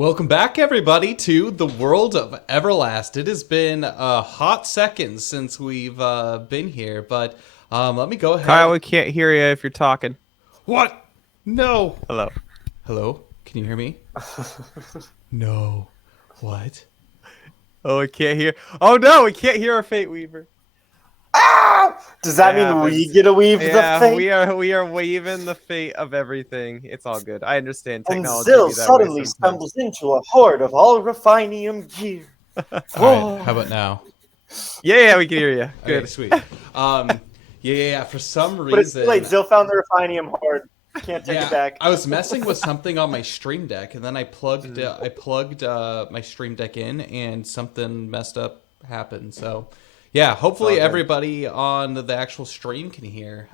Welcome back, everybody, to the world of Everlast. It has been a hot second since we've been here, but let me go ahead. Kyle, we can't hear you if you're talking. What? No. Hello. Hello? Can you hear me? No. What? Oh, we can't hear. Oh no, we can't hear our Fate Weaver. Ah! Does that mean we get to weave the fate? we are weaving the fate of everything. It's all good. I understand And technology Zill be that way suddenly sometimes. stumbles into a horde of all refinium gear. All right, how about now? Yeah, we can hear you. Good. Okay, sweet. Yeah. For some reason, But it's too late. Zill found the refinium horde. Can't take it back. I was messing with something on my Stream Deck, and then I plugged my Stream Deck in, and something messed up happened. So, yeah, hopefully everybody on the actual stream can hear.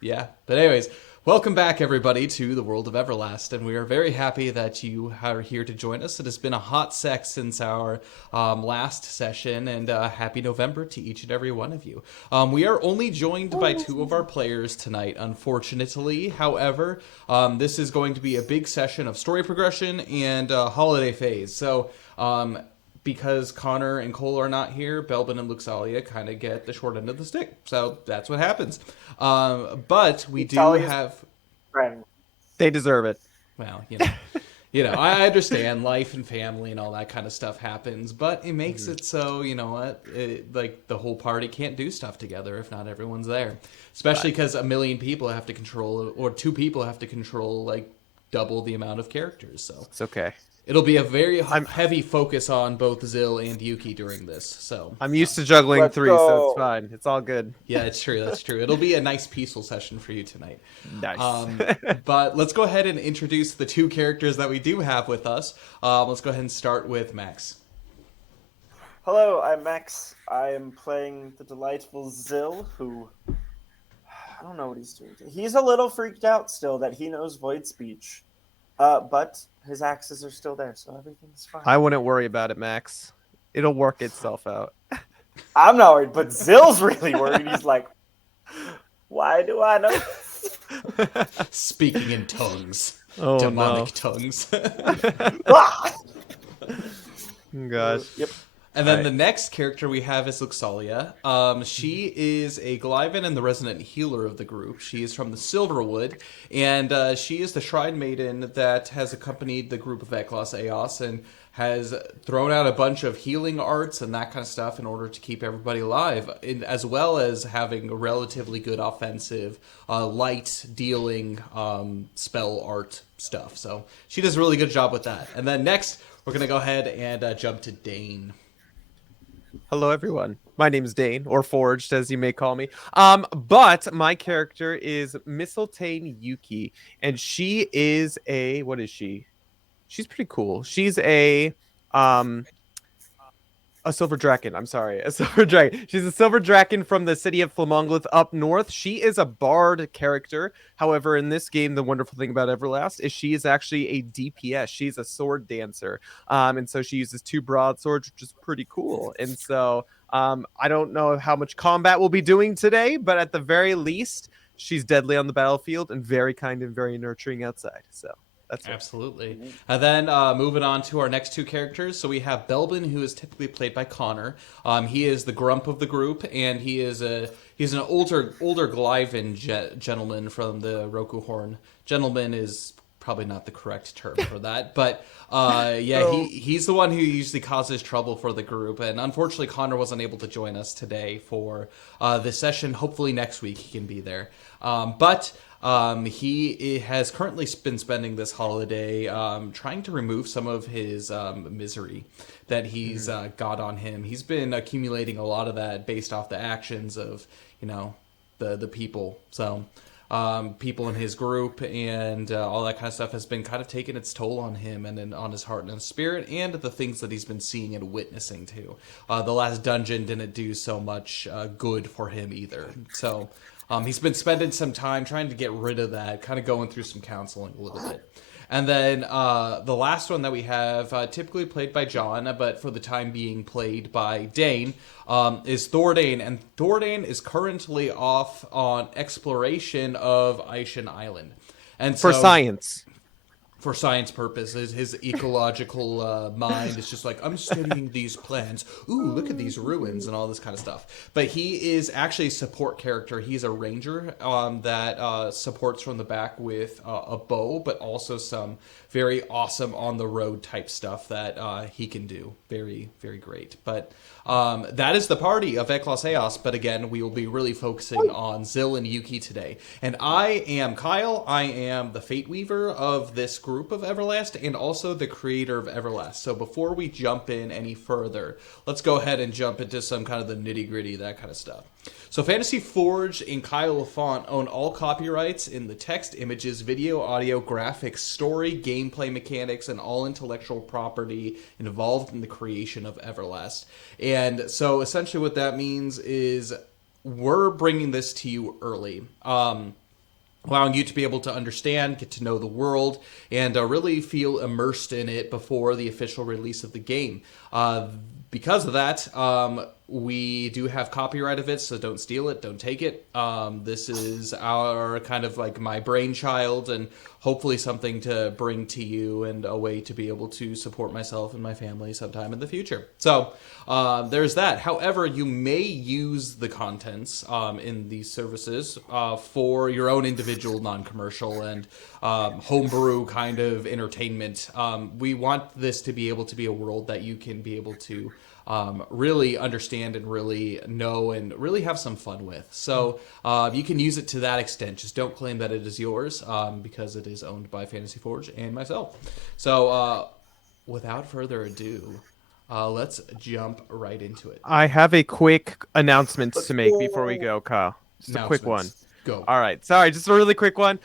Yeah, but anyways, welcome back, everybody, to the world of Everlast, and we are very happy that you are here to join us. It has been a hot sec since our last session, and happy November to each and every one of you. We are only joined by two of our players tonight, unfortunately. However, this is going to be a big session of story progression and holiday phase. So, because Connor and Cole are not here, Belbin and Luxalia kind of get the short end of the stick. So that's what happens. But we do have... Friend. They deserve it. Well, I understand life and family and all that kind of stuff happens, but it makes it so, you know what, like the whole party can't do stuff together if not everyone's there. Especially because a million people have to control, or two people have to control, like, double the amount of characters. So It's okay. it'll be a very heavy focus on both Zill and Yuki during this. So I'm used to juggling Let's three, go. so it's fine. It's all good. yeah, it's true. That's true. It'll be a nice peaceful session for you tonight. Nice. But let's go ahead and introduce the two characters that we do have with us. Let's go ahead and start with Max. Hello, I'm Max. I am playing the delightful Zill, who... I don't know what he's doing. He's a little freaked out still that he knows void speech. But his axes are still there, so everything's fine. I wouldn't worry about it, Max. It'll work itself out. I'm not worried, but Zill's really worried. He's like, why do I know? Speaking in tongues. Oh, Demonic tongues. Ah! Gosh. Yep. And then the next character we have is Luxalia. She is a Glyvan and the resident healer of the group. She is from the Silverwood, and she is the Shrine Maiden that has accompanied the group of Eclass Eeas and has thrown out a bunch of healing arts and that kind of stuff in order to keep everybody alive, as well as having a relatively good offensive, light dealing spell art stuff. So she does a really good job with that. And then next, we're going to go ahead and jump to Dane. Hello, everyone. My name is Dane, or Forged, as you may call me. But my character is Mistletoe Yuki, and she is a... What is she? She's pretty cool. She's a silver dragon. I'm sorry, a silver dragon. She's a silver dragon from the city of Flamonglith up north. She is a bard character. However, in this game, the wonderful thing about Everlast is she is actually a DPS. She's a sword dancer. And so she uses two broadswords, which is pretty cool. And so I don't know how much combat we'll be doing today, but at the very least, she's deadly on the battlefield and very kind and very nurturing outside. So that's absolutely. And then moving on to our next two characters. So we have Belbin, who is typically played by Connor. He is the grump of the group, and he's an older Glyvan gentleman from the Roku Horn. Gentleman is probably not the correct term for that, but he's the one who usually causes trouble for the group. And unfortunately, Connor wasn't able to join us today for this session. Hopefully next week he can be there. He has currently been spending this holiday trying to remove some of his misery that he's got on him. He's been accumulating a lot of that based off the actions of, the people. So people in his group and all that kind of stuff has been kind of taking its toll on him and on his heart and his spirit and the things that he's been seeing and witnessing too. The last dungeon didn't do so much good for him either. So... he's been spending some time trying to get rid of that, kind of going through some counseling a little bit. And then the last one that we have, typically played by John, but for the time being played by Dane, is Thordane. And Thordane is currently off on exploration of Aishen Island. And for so, science. for science purposes. His ecological mind is just like, I'm studying these plants. Ooh, look at these ruins and all this kind of stuff. But he is actually a support character. He's a ranger that supports from the back with a bow, but also some very awesome on-the-road type stuff that he can do. Very, very great. But that is the party of Eclass Eeas. But again, we will be really focusing on Zill and Yuki today. And I am Kyle. I am the Fate Weaver of this group of Everlast and also the creator of Everlast. So before we jump in any further, let's go ahead and jump into some kind of the nitty-gritty, that kind of stuff. So Fantasy Forge and Kyle LaFonte own all copyrights in the text, images, video, audio, graphics, story, gameplay mechanics, and all intellectual property involved in the creation of Everlast. And so essentially what that means is we're bringing this to you early, allowing you to be able to understand, get to know the world, and really feel immersed in it before the official release of the game. Because of that, we do have copyright of it, so don't steal it, don't take it. This is our kind of like my brainchild, and hopefully something to bring to you and a way to be able to support myself and my family sometime in the future. So there's that. However, you may use the contents in these services for your own individual non-commercial and homebrew kind of entertainment. We want this to be able to be a world that you can be able to really understand and really know and really have some fun with. So you can use it to that extent. Just don't claim that it is yours because it is owned by Fantasy Forge and myself. So without further ado, let's jump right into it. I have a quick announcement to make before we go, Kyle. Just a quick one. Go. All right. Sorry, just a really quick one.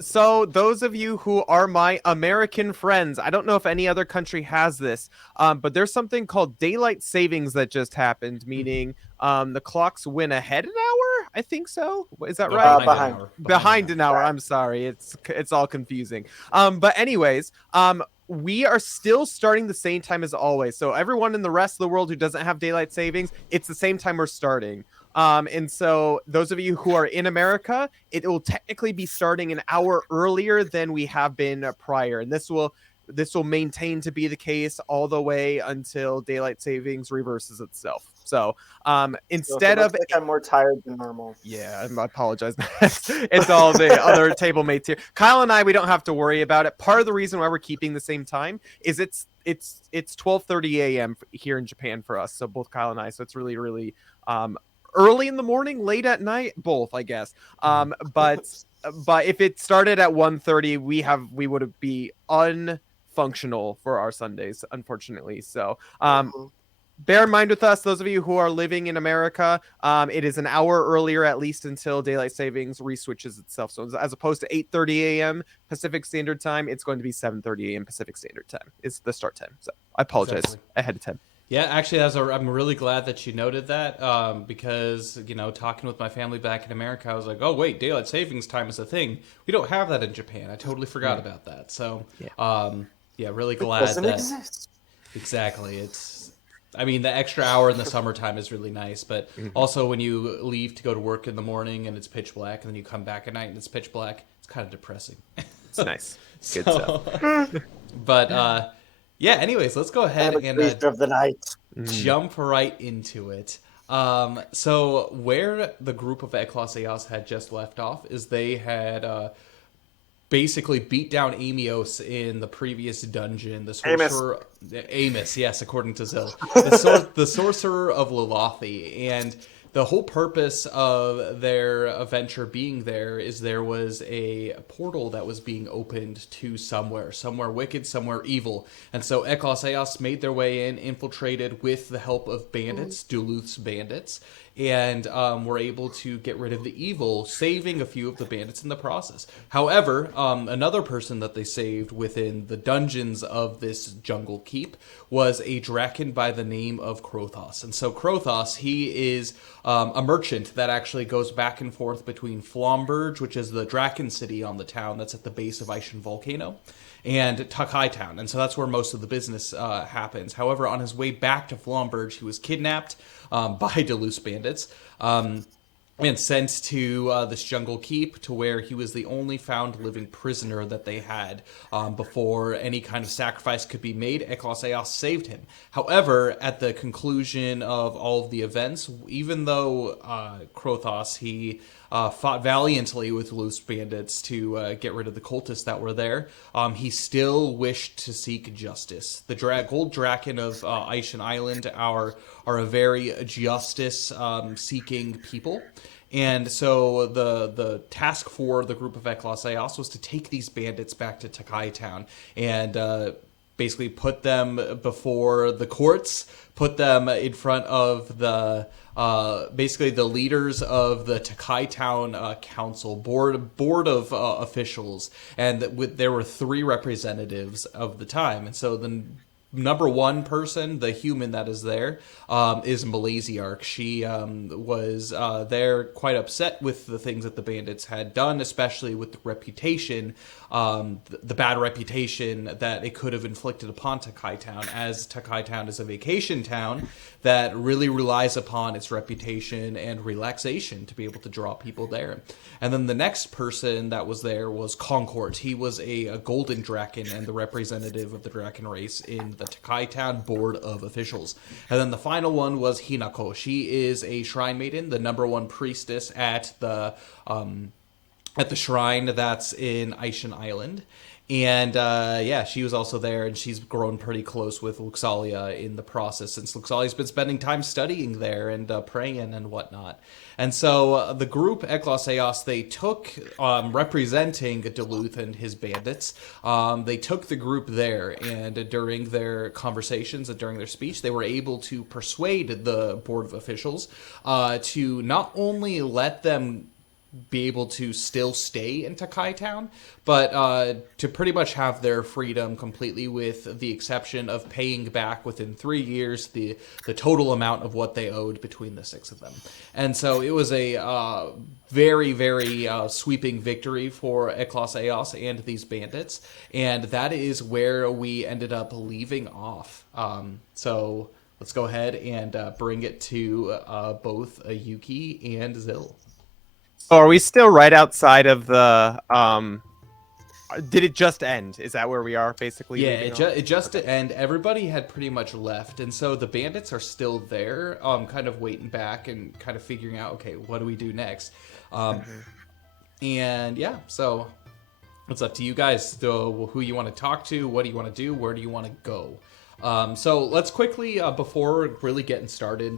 So those of you who are my American friends, I don't know if any other country has this, but there's something called daylight savings that just happened, meaning the clocks went ahead an hour. I think so. Is that right? Behind an hour. I'm sorry. It's all confusing. But anyways, we are still starting the same time as always. So everyone in the rest of the world who doesn't have daylight savings, it's the same time we're starting. And so those of you who are in America, it will technically be starting an hour earlier than we have been prior. And this will maintain to be the case all the way until daylight savings reverses itself. So instead of I'm more tired than normal. Yeah, I apologize. It's all the other table mates here. Kyle and I, we don't have to worry about it. Part of the reason why we're keeping the same time is it's 12:30 a.m. here in Japan for us. So both Kyle and I. So it's really, really early in the morning, late at night, both, I guess. But if it started at 1:30, we would be unfunctional for our Sundays, unfortunately. So bear in mind with us, those of you who are living in America, it is an hour earlier at least until daylight savings reswitches itself. So as opposed to 8:30 a.m. Pacific Standard Time, it's going to be 7:30 a.m. Pacific Standard Time. It's the start time. So I apologize ahead of time. Yeah, actually, I'm really glad that you noted that because, talking with my family back in America, I was like, oh, wait, daylight savings time is a thing. We don't have that in Japan. I totally forgot about that. So, really glad it doesn't exist. Exactly. The extra hour in the summertime is really nice, but also when you leave to go to work in the morning and it's pitch black, and then you come back at night and it's pitch black, it's kind of depressing. It's nice. Good stuff. But, anyways, let's go ahead and of the night. Jump right into it. So where the group of Eclass Eeas had just left off is they had basically beat down Ameos in the previous dungeon. The sorcerer, Ameos, yes, according to Zill, the sorcerer of Lillothi, and the whole purpose of their adventure being there was a portal that was being opened to somewhere wicked, somewhere evil. And so Eclass Eeas made their way in, infiltrated with the help of bandits, Duluth's bandits, and were able to get rid of the evil, saving a few of the bandits in the process. However, another person that they saved within the dungeons of this jungle keep was a draken by the name of Krothos. And so Krothos, he is a merchant that actually goes back and forth between Flomberge, which is the draken city on the town that's at the base of Aishen Volcano, and Takai Town. And so that's where most of the business happens. However, on his way back to Flomberge, he was kidnapped by Duluth bandits. and sent to this jungle keep, to where he was the only found living prisoner that they had. Before any kind of sacrifice could be made, Eclass Eeas saved him. However, at the conclusion of all of the events, even though Krothos, he fought valiantly with Duluth's bandits to get rid of the cultists that were there, he still wished to seek justice. The gold draken of Aishen Island are a very justice-seeking people. And so the task for the group of Eclass Eeas was to take these bandits back to Takai Town and basically put them before the courts, put them in front of the basically the leaders of the Takai Town council board of officials, and there were 3 representatives of the time. And so the number one person, the human that is there, is Malaziarch. She was there quite upset with the things that the bandits had done, especially with the reputation, the bad reputation that it could have inflicted upon Takai Town, as Takai Town is a vacation town that really relies upon its reputation and relaxation to be able to draw people there. And then the next person that was there was Concord. He was a golden draken and the representative of the draken race in the Takai Town Board of Officials. And then the final one was Hinako. She is a shrine maiden, the number one priestess at the shrine that's in Aishen Island. And she was also there, and she's grown pretty close with Luxalia in the process, since Luxalia's been spending time studying there and praying and whatnot. And so the group Eclass Eeas, they took, representing Duluth and his bandits, they took the group there, and during their conversations and during their speech, they were able to persuade the board of officials to not only let them be able to still stay in Takai Town, but to pretty much have their freedom completely, with the exception of paying back within 3 years the total amount of what they owed between the 6 of them. And so it was a very, very sweeping victory for Eclass Eeas and these bandits, and that is where we ended up leaving off. So let's go ahead and bring it to both Yuki and Zil. So are we still right outside of the did it just end? Is that where we are, basically? Yeah, it just ended. Everybody had pretty much left, and so the bandits are still there, kind of waiting back and kind of figuring out, okay, what do we do next? And yeah, so it's up to you guys. So who you want to talk to, what do you want to do, where do you want to go? So let's quickly, before really getting started,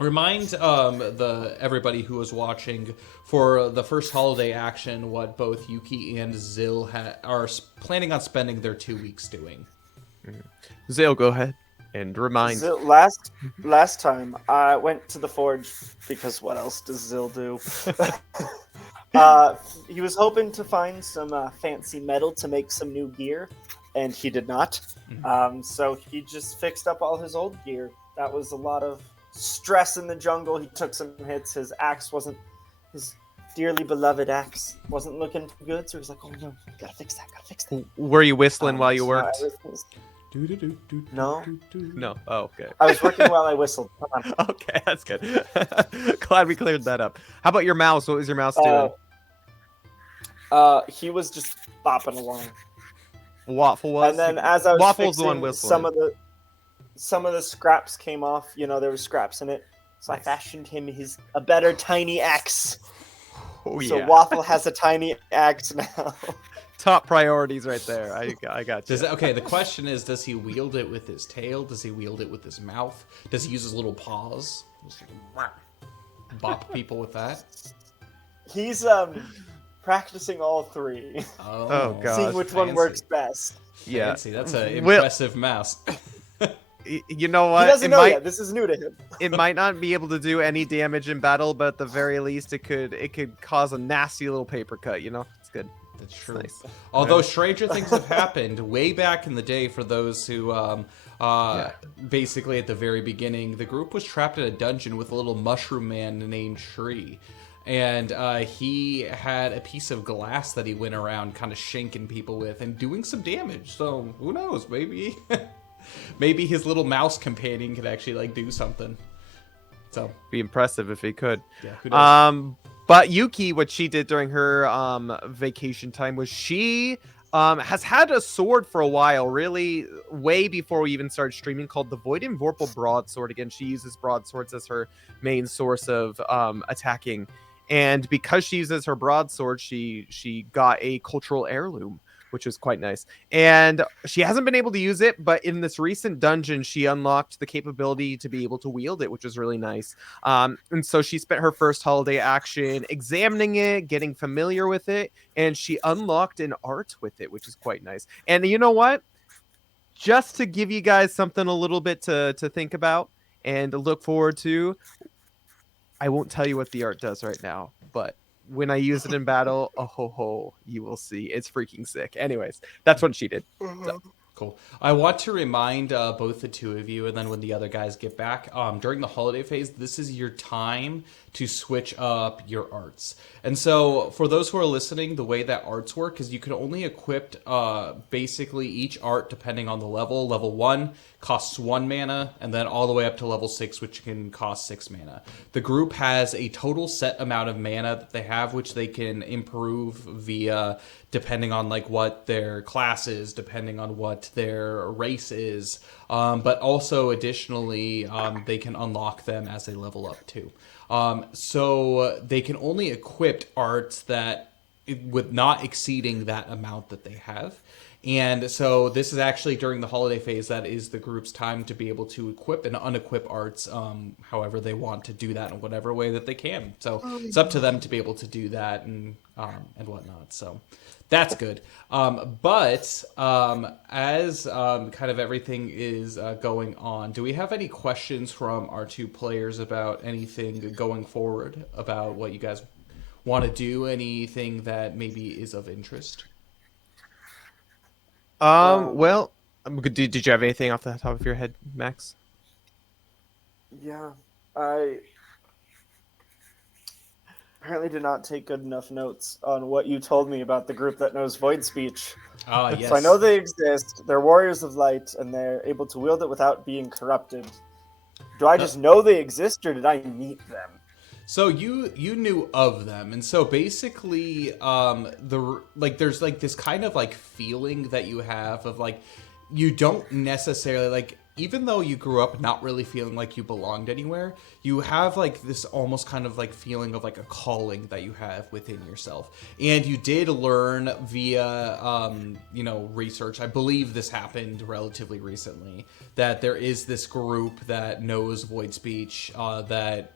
remind everybody who was watching for the first holiday action what both Yuki and Zil are planning on spending their 2 weeks doing. Zil, go ahead and remind. Zil, last time I went to the forge, because what else does Zil do? He was hoping to find some fancy metal to make some new gear, and he did not. So he just fixed up all his old gear. That was a lot of stress in the jungle. He took some hits. His dearly beloved axe wasn't looking too good, so he's like, oh no, gotta fix that. Were you whistling while you worked? No. Oh, okay. I was working while I whistled. Come on. Okay, that's good. Glad we cleared that up. How about your mouse? What was your mouse doing? He was just bopping along. Waffle was? And then as I was Waffle's fixing, the one whistling. some of the scraps came off. You know, there were scraps in it. So nice. I fashioned him a better tiny axe. Oh, yeah. So Waffle has a tiny axe now. Top priorities right there. I got you. Okay, the question is, does he wield it with his tail? Does he wield it with his mouth? Does he use his little paws? Bop people with that? He's practicing all 3. Oh god. Seeing which one works best. Yeah. Fancy. That's an impressive mouse. You know what? He doesn't know yet. This is new to him. It might not be able to do any damage in battle, but at the very least, it could cause a nasty little paper cut. You know, it's good. That's true. Nice. Although stranger things have happened way back in the day for those who, basically at the very beginning, the group was trapped in a dungeon with a little mushroom man named Shri. And he had a piece of glass that he went around kind of shanking people with and doing some damage. So who knows? Maybe his little mouse companion could actually do something. So Be impressive if he could. yeah, who knows? But Yuki, what she did during her vacation time was she has had a sword for a while, really way before we even started streaming, called the Voiden Vorpal Broadsword. Again, she uses broadswords as her main source of attacking. And because she uses her broadsword, she got a cultural heirloom, which was quite nice. And she hasn't been able to use it, but in this recent dungeon, she unlocked the capability to be able to wield it, which was really nice. And so she spent her first holiday action examining it, getting familiar with it, and she unlocked an art with it, which is quite nice. And you know what? Just to give you guys something a little bit to think about and to look forward to, I won't tell you what the art does right now, but when I use it in battle, oh ho ho, you will see. It's freaking sick. Anyways, that's what she did. So. Cool. I want to remind both the two of you, and then when the other guys get back, during the holiday phase, this is your time to switch up your arts. And so, for those who are listening, the way that arts work is you can only equip basically each art depending on the level. Level 1 costs 1 mana, and then all the way up to level 6, which can cost 6 mana. The group has a total set amount of mana that they have, which they can improve via depending on like what their class is, depending on what their race is, but also additionally they can unlock them as they level up too. So they can only equip arts that with not exceeding that amount that they have. And so this is actually during the holiday phase. That is the group's time to be able to equip and unequip arts however they want to do that in whatever way that they can. So it's up to them to be able to do that and whatnot. So that's good. But as kind of everything is going on, do we have any questions from our two players about anything going forward, about what you guys want to do, anything that maybe is of interest? Well, did you have anything off the top of your head, Max? Yeah, I apparently did not take good enough notes on what you told me about the group that knows void speech. Yes. So I know they exist. They're warriors of light, and they're able to wield it without being corrupted. Do I just know they exist, or did I meet them? So you knew of them, and so basically, there's like this kind of like feeling that you have of like you don't necessarily like, even though you grew up not really feeling like you belonged anywhere, you have like this almost kind of like feeling of like a calling that you have within yourself. And you did learn via, research, I believe this happened relatively recently, that there is this group that knows void speech that,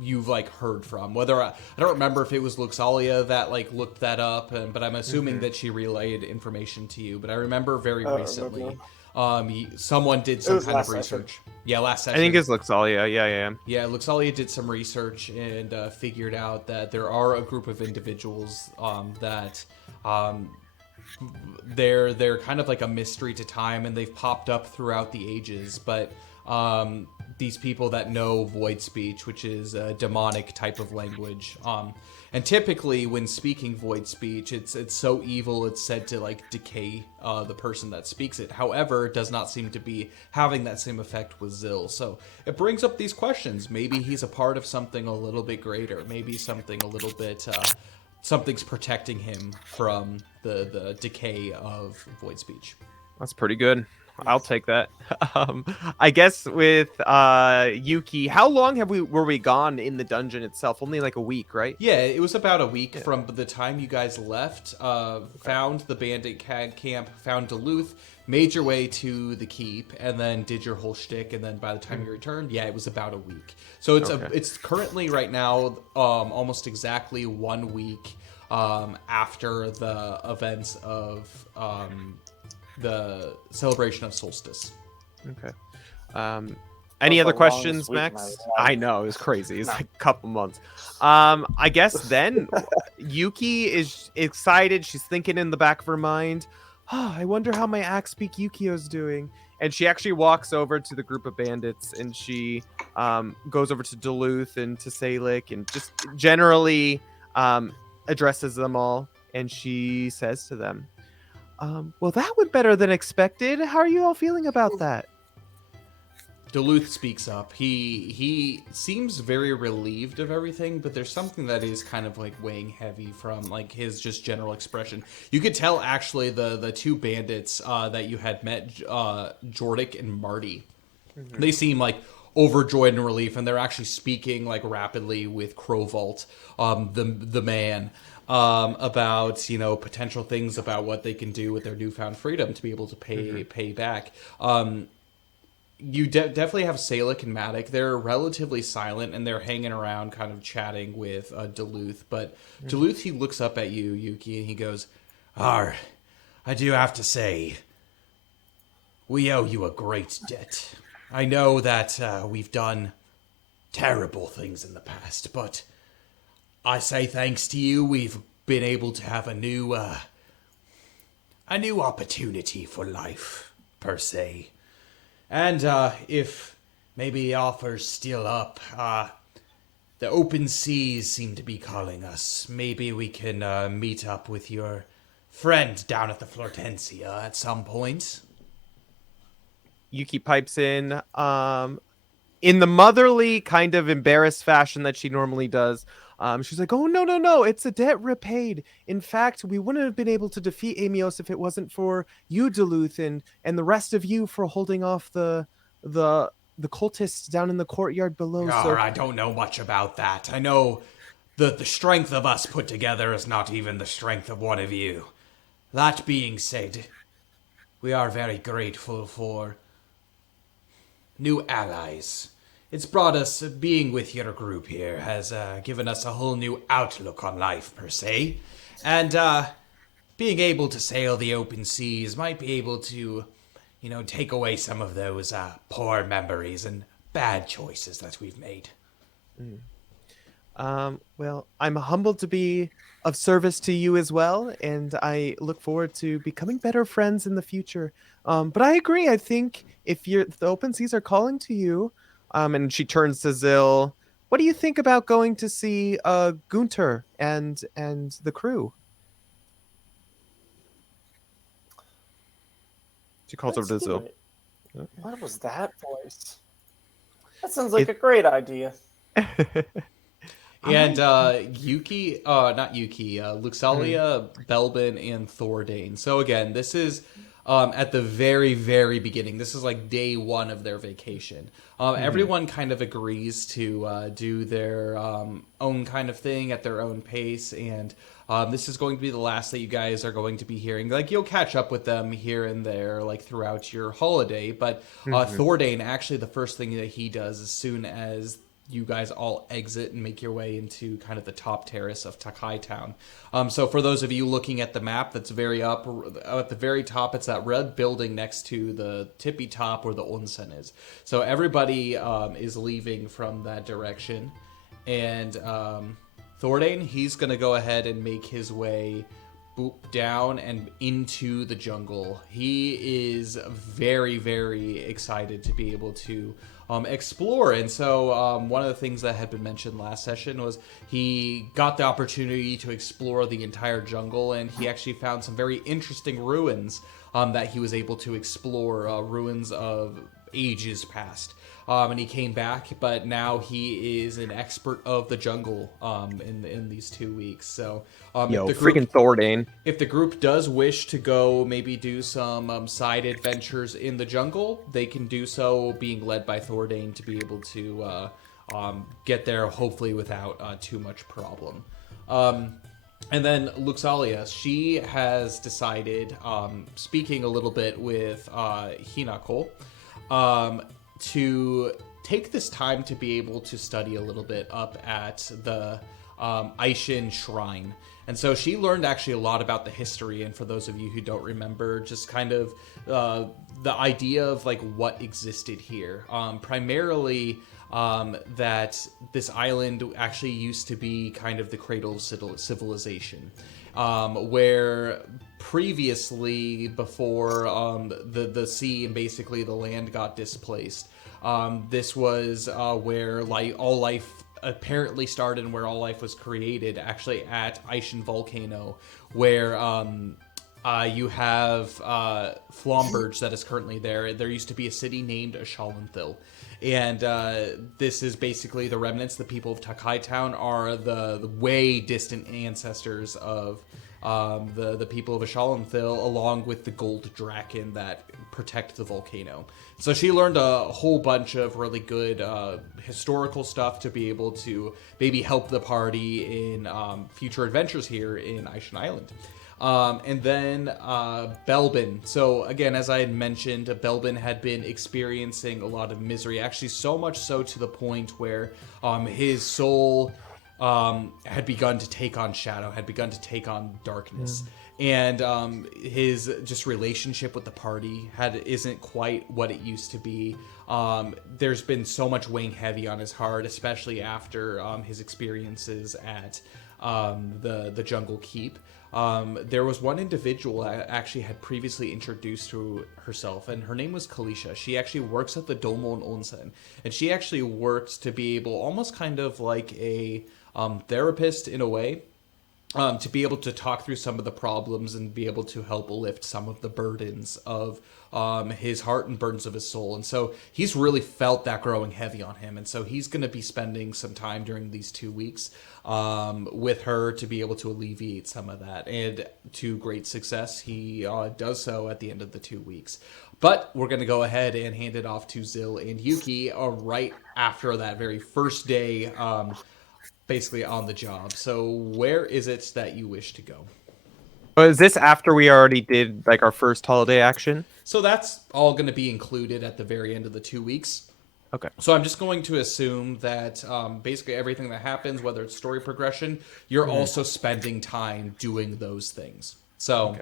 you've like heard from. Whether I don't remember if it was Luxalia that like looked that up, but I'm assuming that she relayed information to you. But I remember very recently, someone did some kind of research. Session. Yeah, last session. I think it's Luxalia. Yeah. Yeah, Luxalia did some research and figured out that there are a group of individuals that they're kind of like a mystery to time, and they've popped up throughout the ages. But these people that know void speech, which is a demonic type of language, and typically when speaking void speech, it's so evil it's said to like decay the person that speaks it. However, it does not seem to be having that same effect with Zill. So it brings up these questions. Maybe he's a part of something a little bit greater. Maybe something a little bit something's protecting him from the decay of void speech. That's pretty good. I'll take that. I guess with Yuki, how long were we gone in the dungeon itself? Only like a week, right? Yeah, it was about a week from the time you guys left, found the bandit camp, found Duluth, made your way to the keep, and then did your whole shtick, and then by the time you returned, it was about a week. So it's currently right now almost exactly 1 week after the events of the celebration of solstice. Okay. Any other questions, Max? I know, it was crazy. It's like a couple months. I guess then Yuki is excited. She's thinking in the back of her mind, I wonder how my axe speak Yukio's doing. And she actually walks over to the group of bandits, and she goes over to Duluth and to Salik and just generally addresses them all. And she says to them, well, that went better than expected. How are you all feeling about that? Duluth speaks up. He seems very relieved of everything, but there's something that is kind of like weighing heavy from like his just general expression. You could tell actually the two bandits that you had met, Jordic and Marty. They seem like overjoyed in relief, and they're actually speaking like rapidly with Crowvault, the man, about potential things about what they can do with their newfound freedom to be able to pay back. You definitely have Salic and Matic. They're relatively silent, and they're hanging around kind of chatting with Duluth. But Duluth, he looks up at you, Yuki, and he goes, I do have to say, we owe you a great debt. I know that we've done terrible things in the past, but I say thanks to you, we've been able to have a new opportunity for life, per se. And if maybe the offer's still up, the open seas seem to be calling us. Maybe we can meet up with your friend down at the Flortensia at some point. Yuki pipes in the motherly kind of embarrassed fashion that she normally does. She's like, oh, no, it's a debt repaid. In fact, we wouldn't have been able to defeat Ameos if it wasn't for you, Duluth, and the rest of you for holding off the cultists down in the courtyard below. So I don't know much about that. I know the strength of us put together is not even the strength of one of you. That being said, we are very grateful for new allies. It's brought us, being with your group here has given us a whole new outlook on life, per se. And being able to sail the open seas might be able to, take away some of those poor memories and bad choices that we've made. Well, I'm humbled to be of service to you as well, and I look forward to becoming better friends in the future. But I agree. I think if the open seas are calling to you, and she turns to Zill, what do you think about going to see Gunter and the crew? She calls over to Zill. What was that voice? That sounds like a great idea. And Yuki, not Yuki, Luxalia, Belbin, and Thordane. So again, this is at the very, very beginning. This is like day one of their vacation. Everyone kind of agrees to do their own kind of thing at their own pace, and this is going to be the last that you guys are going to be hearing. Like, you'll catch up with them here and there, like, throughout your holiday, but Thordane, actually, the first thing that he does as soon as you guys all exit and make your way into kind of the top terrace of Takai Town. So for those of you looking at the map, that's very up at the very top. It's that red building next to the tippy top where the onsen is. So everybody is leaving from that direction. And Thordane, he's going to go ahead and make his way down and into the jungle. He is very, very excited to be able to explore. And so one of the things that had been mentioned last session was he got the opportunity to explore the entire jungle, and he actually found some very interesting ruins that he was able to explore, ruins of ages past. And he came back, but now he is an expert of the jungle in these 2 weeks. So, freaking Thordane. If the group does wish to go maybe do some side adventures in the jungle, they can do so being led by Thordane to be able to get there, hopefully without too much problem. And then Luxalia, she has decided, speaking a little bit with Hinako, to take this time to be able to study a little bit up at the Aishen Shrine. And so she learned actually a lot about the history, and for those of you who don't remember, just kind of the idea of like what existed here. Primarily that this island actually used to be kind of the cradle of civilization, where previously, before the sea and basically the land got displaced, this was where all life apparently started and where all life was created, actually at Aishen Volcano, where You have Flomberge that is currently there. There used to be a city named Ashalenthil. And this is basically the remnants. The people of Takai Town are the way distant ancestors of the people of Ashalenthil, along with the gold draken that protect the volcano. So she learned a whole bunch of really good historical stuff to be able to maybe help the party in future adventures here in Aishen Island. And then Belbin. So again, as I had mentioned, Belbin had been experiencing a lot of misery, actually so much so to the point where his soul had begun to take on shadow, had begun to take on darkness. And his just relationship with the party isn't quite what it used to be. There's been so much weighing heavy on his heart, especially after his experiences at the Jungle Keep. There was one individual I actually had previously introduced to herself, and her name was Kalisha. She actually works at the Domon Onsen, and she actually works to be able, almost kind of like a therapist in a way, to be able to talk through some of the problems and be able to help lift some of the burdens of his heart and burdens of his soul. And so he's really felt that growing heavy on him. And so he's going to be spending some time during these 2 weeks with her to be able to alleviate some of that. And to great success, he does so at the end of the 2 weeks. But we're going to go ahead and hand it off to Zil and Yuki right after that very first day, basically on the job. So where is it that you wish to go? But is this after we already did like our first holiday action? So that's all going to be included at the very end of the 2 weeks. Okay. So I'm just going to assume that basically everything that happens, whether it's story progression, you're also spending time doing those things. So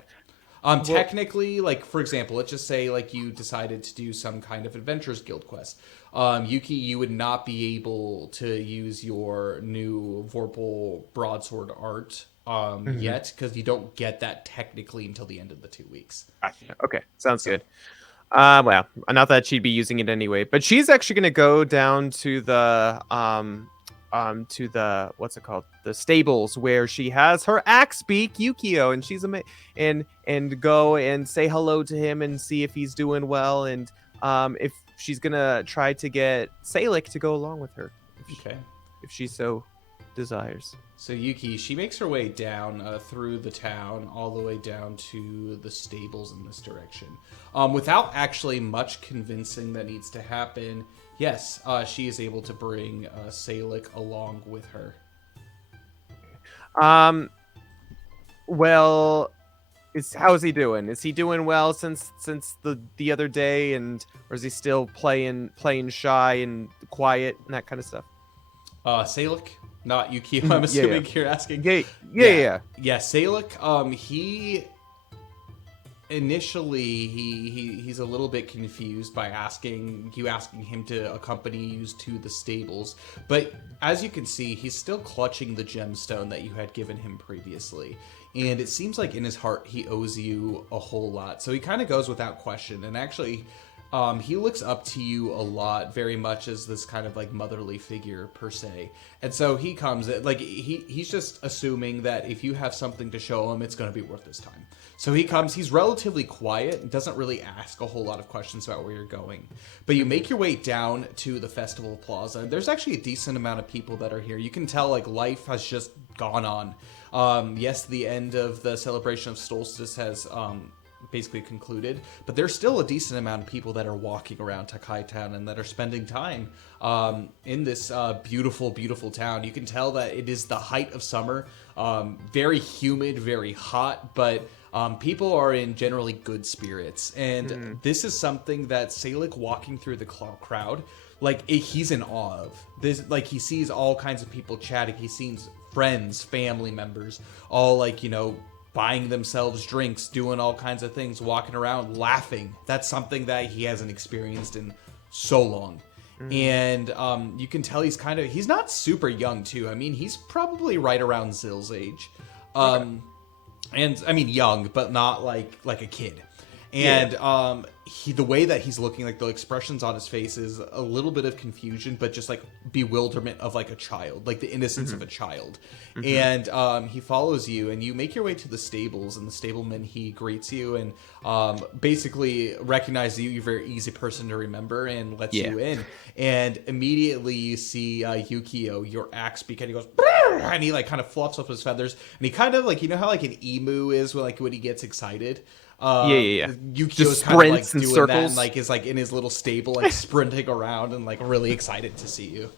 technically, like, for example, let's just say like you decided to do some kind of Adventurers Guild quest. Yuki, you would not be able to use your new Vorpal broadsword art yet, because you don't get that technically until the end of the 2 weeks. Okay, sounds good. Well, not that she'd be using it anyway, but she's actually going to go down to the what's it called, the stables, where she has her axe beak Yukio, and she's and go and say hello to him and see if he's doing well, and if she's gonna try to get Salik to go along with her, if she so desires. So Yuki, she makes her way down through the town, all the way down to the stables in this direction. Without actually much convincing that needs to happen, yes, she is able to bring Salik along with her. Well, how's he doing? Is he doing well since the other day, or is he still playing shy and quiet and that kind of stuff? Salik, not Yukio, I'm assuming you're asking. Yeah. Yeah, Salik, he initially he's a little bit confused by asking him to accompany you to the stables, but as you can see, he's still clutching the gemstone that you had given him previously, and it seems like in his heart he owes you a whole lot, so he kind of goes without question. And actually he looks up to you a lot, very much as this kind of like motherly figure per se. And so he comes, like he's just assuming that if you have something to show him, it's going to be worth his time. So he comes, he's relatively quiet and doesn't really ask a whole lot of questions about where you're going. But you make your way down to the festival plaza, and there's actually a decent amount of people that are here. You can tell like life has just gone on. Yes, the end of the celebration of solstice has basically concluded, but there's still a decent amount of people that are walking around Takai Town and that are spending time in this beautiful town. You can tell that it is the height of summer, very humid, very hot, but people are in generally good spirits. And this is something that Salik, walking through the crowd, like he's in awe of this. Like he sees all kinds of people chatting, he sees friends, family members, all like, you know, buying themselves drinks, doing all kinds of things, walking around, laughing. That's something that he hasn't experienced in so long. And you can tell he's not super young too. I mean, he's probably right around Zill's age. And I mean, young, but not like a kid. And the way that he's looking, like the expressions on his face is a little bit of confusion, but just like bewilderment of like a child, like the innocence of a child. And he follows you, and you make your way to the stables, and the stableman, he greets you and basically recognizes you. You're a very easy person to remember and lets you in. And immediately you see Yukio, your axe beak, and he goes, "Brrr!" And he like kind of fluffs up his feathers, and he kind of like, you know how like an emu is when he gets excited. Yukio's just kind of like sprints and doing circles. that, and like is like in his little stable, like sprinting around and like really excited to see you.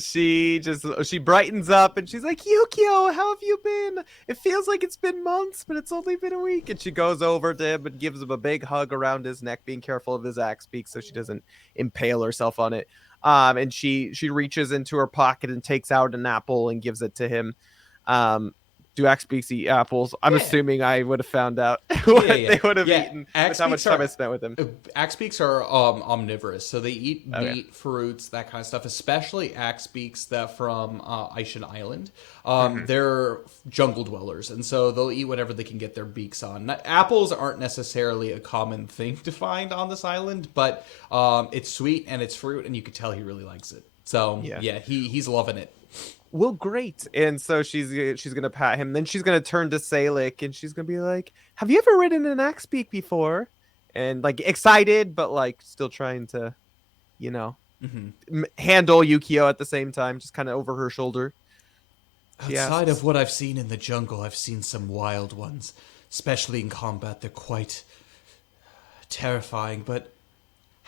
She brightens up and she's like, Yukio, how have you been? It feels like it's been months, but it's only been a week. And she goes over to him and gives him a big hug around his neck, being careful of his axe beak so she doesn't impale herself on it. And she reaches into her pocket and takes out an apple and gives it to him. Do axe beaks eat apples? I'm assuming I would have found out what they would have eaten with how much time I spent with them. Axe beaks are omnivorous, so they eat meat, fruits, that kind of stuff. Especially axe beaks that from Aishen Island. They're jungle dwellers, and so they'll eat whatever they can get their beaks on. Apples aren't necessarily a common thing to find on this island, but it's sweet and it's fruit, and you can tell he really likes it. So he's loving it. Well, great. And so she's gonna pat him. Then she's gonna turn to Salik and she's gonna be like, "Have you ever ridden an axe beak before?" And like excited, but like still trying to, handle Yukio at the same time, just kind of over her shoulder. Outside of what I've seen in the jungle, I've seen some wild ones, especially in combat. They're quite terrifying, but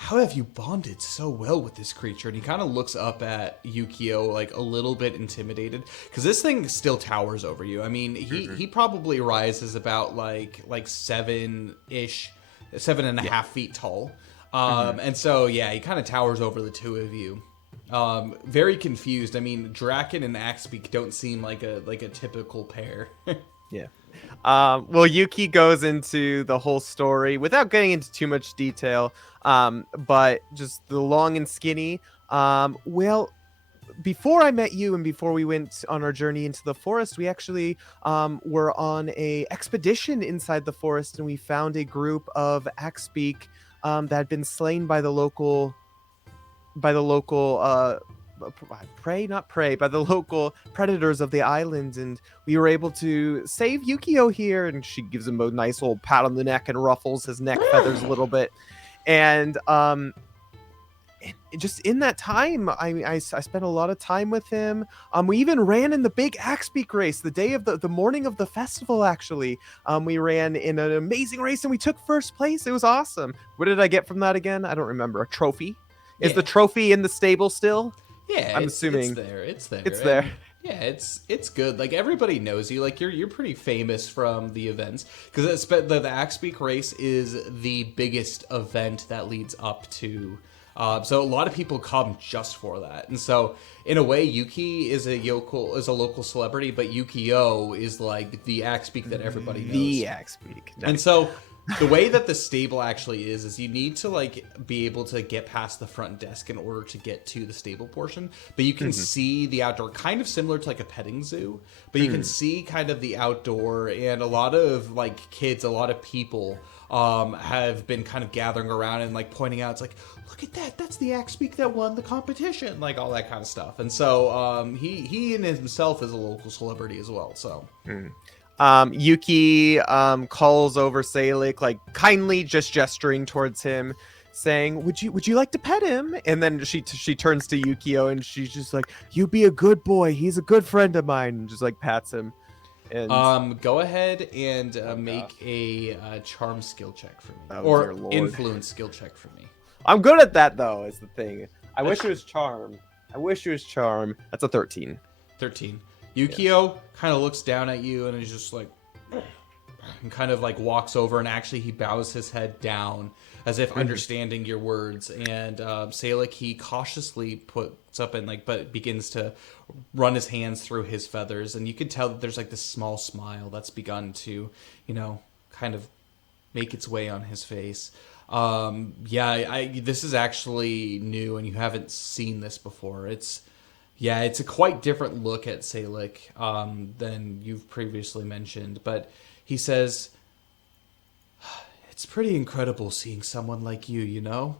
how have you bonded so well with this creature? And he kind of looks up at Yukio, like a little bit intimidated, because this thing still towers over you. I mean, he probably rises about like 7-ish, 7.5 feet tall. And so, he kind of towers over the two of you. Very confused. I mean, Draken and Axebeak don't seem like a typical pair. Well, Yuki goes into the whole story without getting into too much detail, but just the long and skinny. Well, before I met you and before we went on our journey into the forest, we actually were on a expedition inside the forest, and we found a group of Axebeak that had been slain by the local by the local predators of the island, and we were able to save Yukio here. And she gives him a nice little pat on the neck and ruffles his neck feathers a little bit. And just in that time, I spent a lot of time with him. We even ran in the big Axebeak race the day of the morning of the festival. Actually, we ran in an amazing race and we took first place. It was awesome. What did I get from that again? I don't remember. A trophy. Is the trophy in the stable still? Yeah, I'm assuming it's there. It's there. Yeah, it's good. Like everybody knows you. Like you're pretty famous from the events, because the Axebeak race is the biggest event that leads up to. So a lot of people come just for that, and so in a way, Yuki is a local celebrity, but Yukio is like the Axebeak that everybody knows. The Axebeak, nice. And so. The way that the stable actually is you need to like be able to get past the front desk in order to get to the stable portion. But you can see the outdoor, kind of similar to like a petting zoo. But you can see kind of the outdoor, and a lot of like kids, a lot of people have been kind of gathering around and like pointing out, it's like, look at that, that's the Axebeak that won the competition, like all that kind of stuff. And so he in himself is a local celebrity as well. So. Yuki calls over Salik, like kindly just gesturing towards him, saying, would you like to pet him? And then she turns to Yukio and she's just like, you be a good boy, he's a good friend of mine, and just like pats him. And go ahead and make a charm skill check for me, or influence skill check for me. I'm good at that though, is the thing. I wish it was charm. That's a 13. 13. Yukio kind of looks down at you and is just like, and kind of like walks over, and actually he bows his head down as if understanding your words. And Salik, he cautiously puts up and but begins to run his hands through his feathers, and you can tell that there's like this small smile that's begun to, kind of make its way on his face. This is actually new, and you haven't seen this before. It's a quite different look at Salik than you've previously mentioned. But he says, it's pretty incredible seeing someone like you, you know?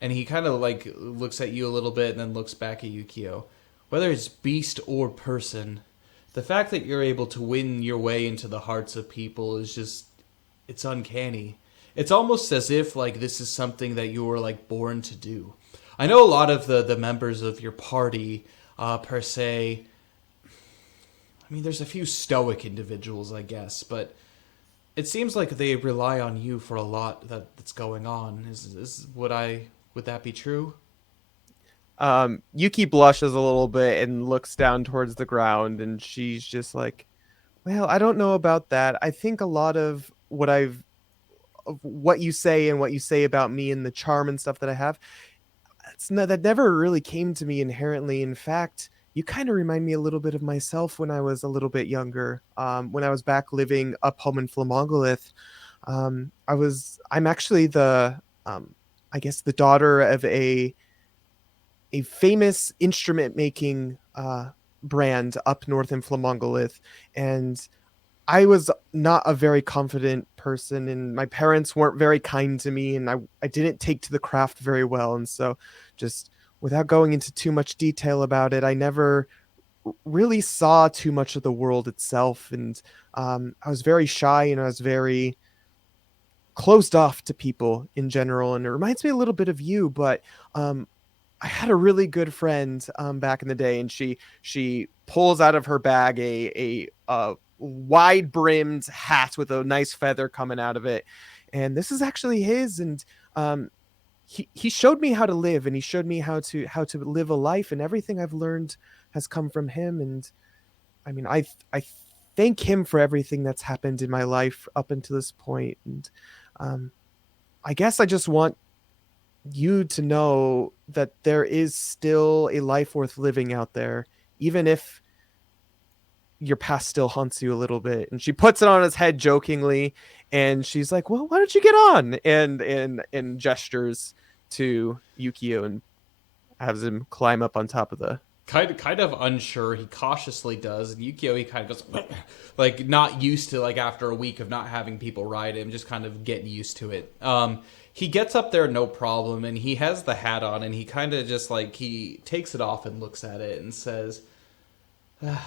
And he kind of like looks at you a little bit and then looks back at Yukio. Whether it's beast or person, the fact that you're able to win your way into the hearts of people is just, it's uncanny. It's almost as if like this is something that you were like born to do. I know a lot of the members of your party, per se, I mean, there's a few stoic individuals, I guess, but it seems like they rely on you for a lot that's going on. Would that be true? Yuki blushes a little bit and looks down towards the ground, and she's just like, well, I don't know about that. I think a lot of what you say and what you say about me and the charm and stuff that I have, that never really came to me inherently. In fact, you kind of remind me a little bit of myself when I was a little bit younger. When I was back living up home in Flamongolith, I'm actually I guess the daughter of a famous instrument making brand up north in Flamongolith, and I was not a very confident person, and my parents weren't very kind to me, and I didn't take to the craft very well. And so, just without going into too much detail about it, I never really saw too much of the world itself. And I was very shy, and I was very closed off to people in general. And it reminds me a little bit of you, but I had a really good friend back in the day, and she pulls out of her bag a wide brimmed hat with a nice feather coming out of it, and this is actually his. And he showed me how to live, and he showed me how to live a life, and everything I've learned has come from him. And I mean, I thank him for everything that's happened in my life up until this point. And I guess I just want you to know that there is still a life worth living out there, even if your past still haunts you a little bit. And she puts it on his head jokingly, and she's like, well, why don't you get on? And gestures to Yukio and has him climb up on top of the Kind of unsure. He cautiously does. And Yukio, he kind of goes, like, not used to, like, after a week of not having people ride him, just kind of getting used to it. He gets up there, no problem, and he has the hat on, and he kind of just, like, he takes it off and looks at it and says, well,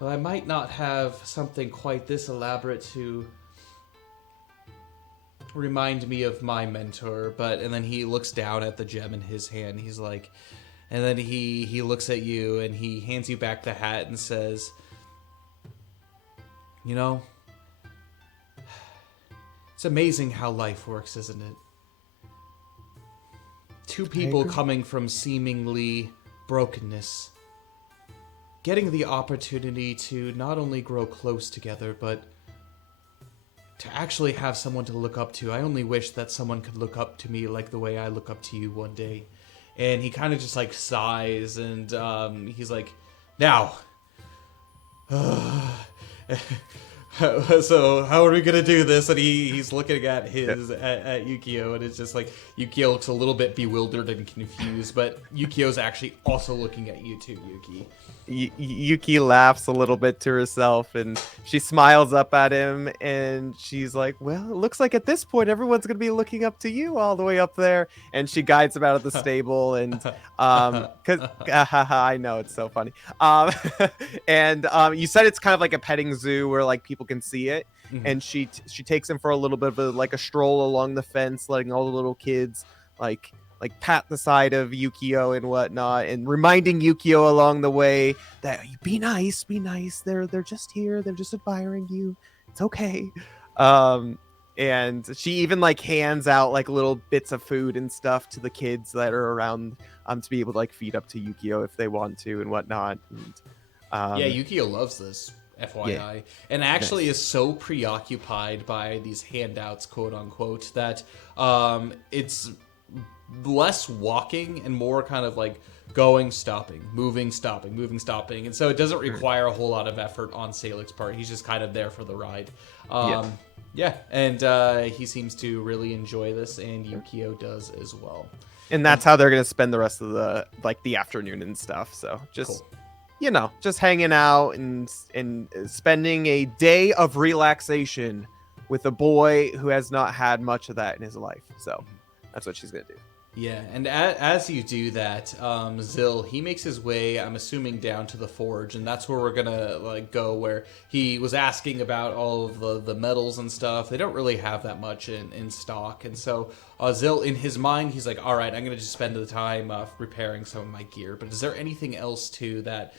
I might not have something quite this elaborate to remind me of my mentor, and then he looks down at the gem in his hand. He's like, and then he looks at you, and he hands you back the hat and says, you know, it's amazing how life works, isn't it? Two people coming from seemingly brokenness, getting the opportunity to not only grow close together, but to actually have someone to look up to. I only wish that someone could look up to me like the way I look up to you one day. And he kind of just like sighs, and he's like, now, so how are we gonna do this? And he's looking at at Yukio, and it's just like Yukio looks a little bit bewildered and confused, but Yukio's actually also looking at you too, Yuki. Yuki laughs a little bit to herself, and she smiles up at him, and she's like, well, it looks like at this point everyone's gonna be looking up to you all the way up there. And she guides him out of the stable, and because I know, it's so funny. And you said it's kind of like a petting zoo where like people can see it. Mm-hmm. And she takes him for a little bit of a stroll along the fence, letting all the little kids like pat the side of Yukio and whatnot, and reminding Yukio along the way that be nice. They're just here. They're just admiring you. It's okay. And she even like hands out like little bits of food and stuff to the kids that are around to be able to like feed up to Yukio if they want to and whatnot. And, yeah, Yukio loves this. FYI, yeah. And actually is so preoccupied by these handouts, quote unquote, that it's less walking and more kind of like going, stopping, moving, stopping. And so it doesn't require a whole lot of effort on Salik's part. He's just kind of there for the ride. And he seems to really enjoy this, and Yukio does as well. And that's how they're going to spend the rest of the afternoon and stuff. So just... Cool. You know, just hanging out and spending a day of relaxation with a boy who has not had much of that in his life. So that's what she's gonna do. Yeah, and as you do that, Zill, he makes his way, I'm assuming, down to the forge, and that's where we're gonna go. Where he was asking about all of the metals and stuff. They don't really have that much in stock, and so Zill, in his mind, he's like, "All right, I'm gonna just spend the time repairing some of my gear." But is there anything else too that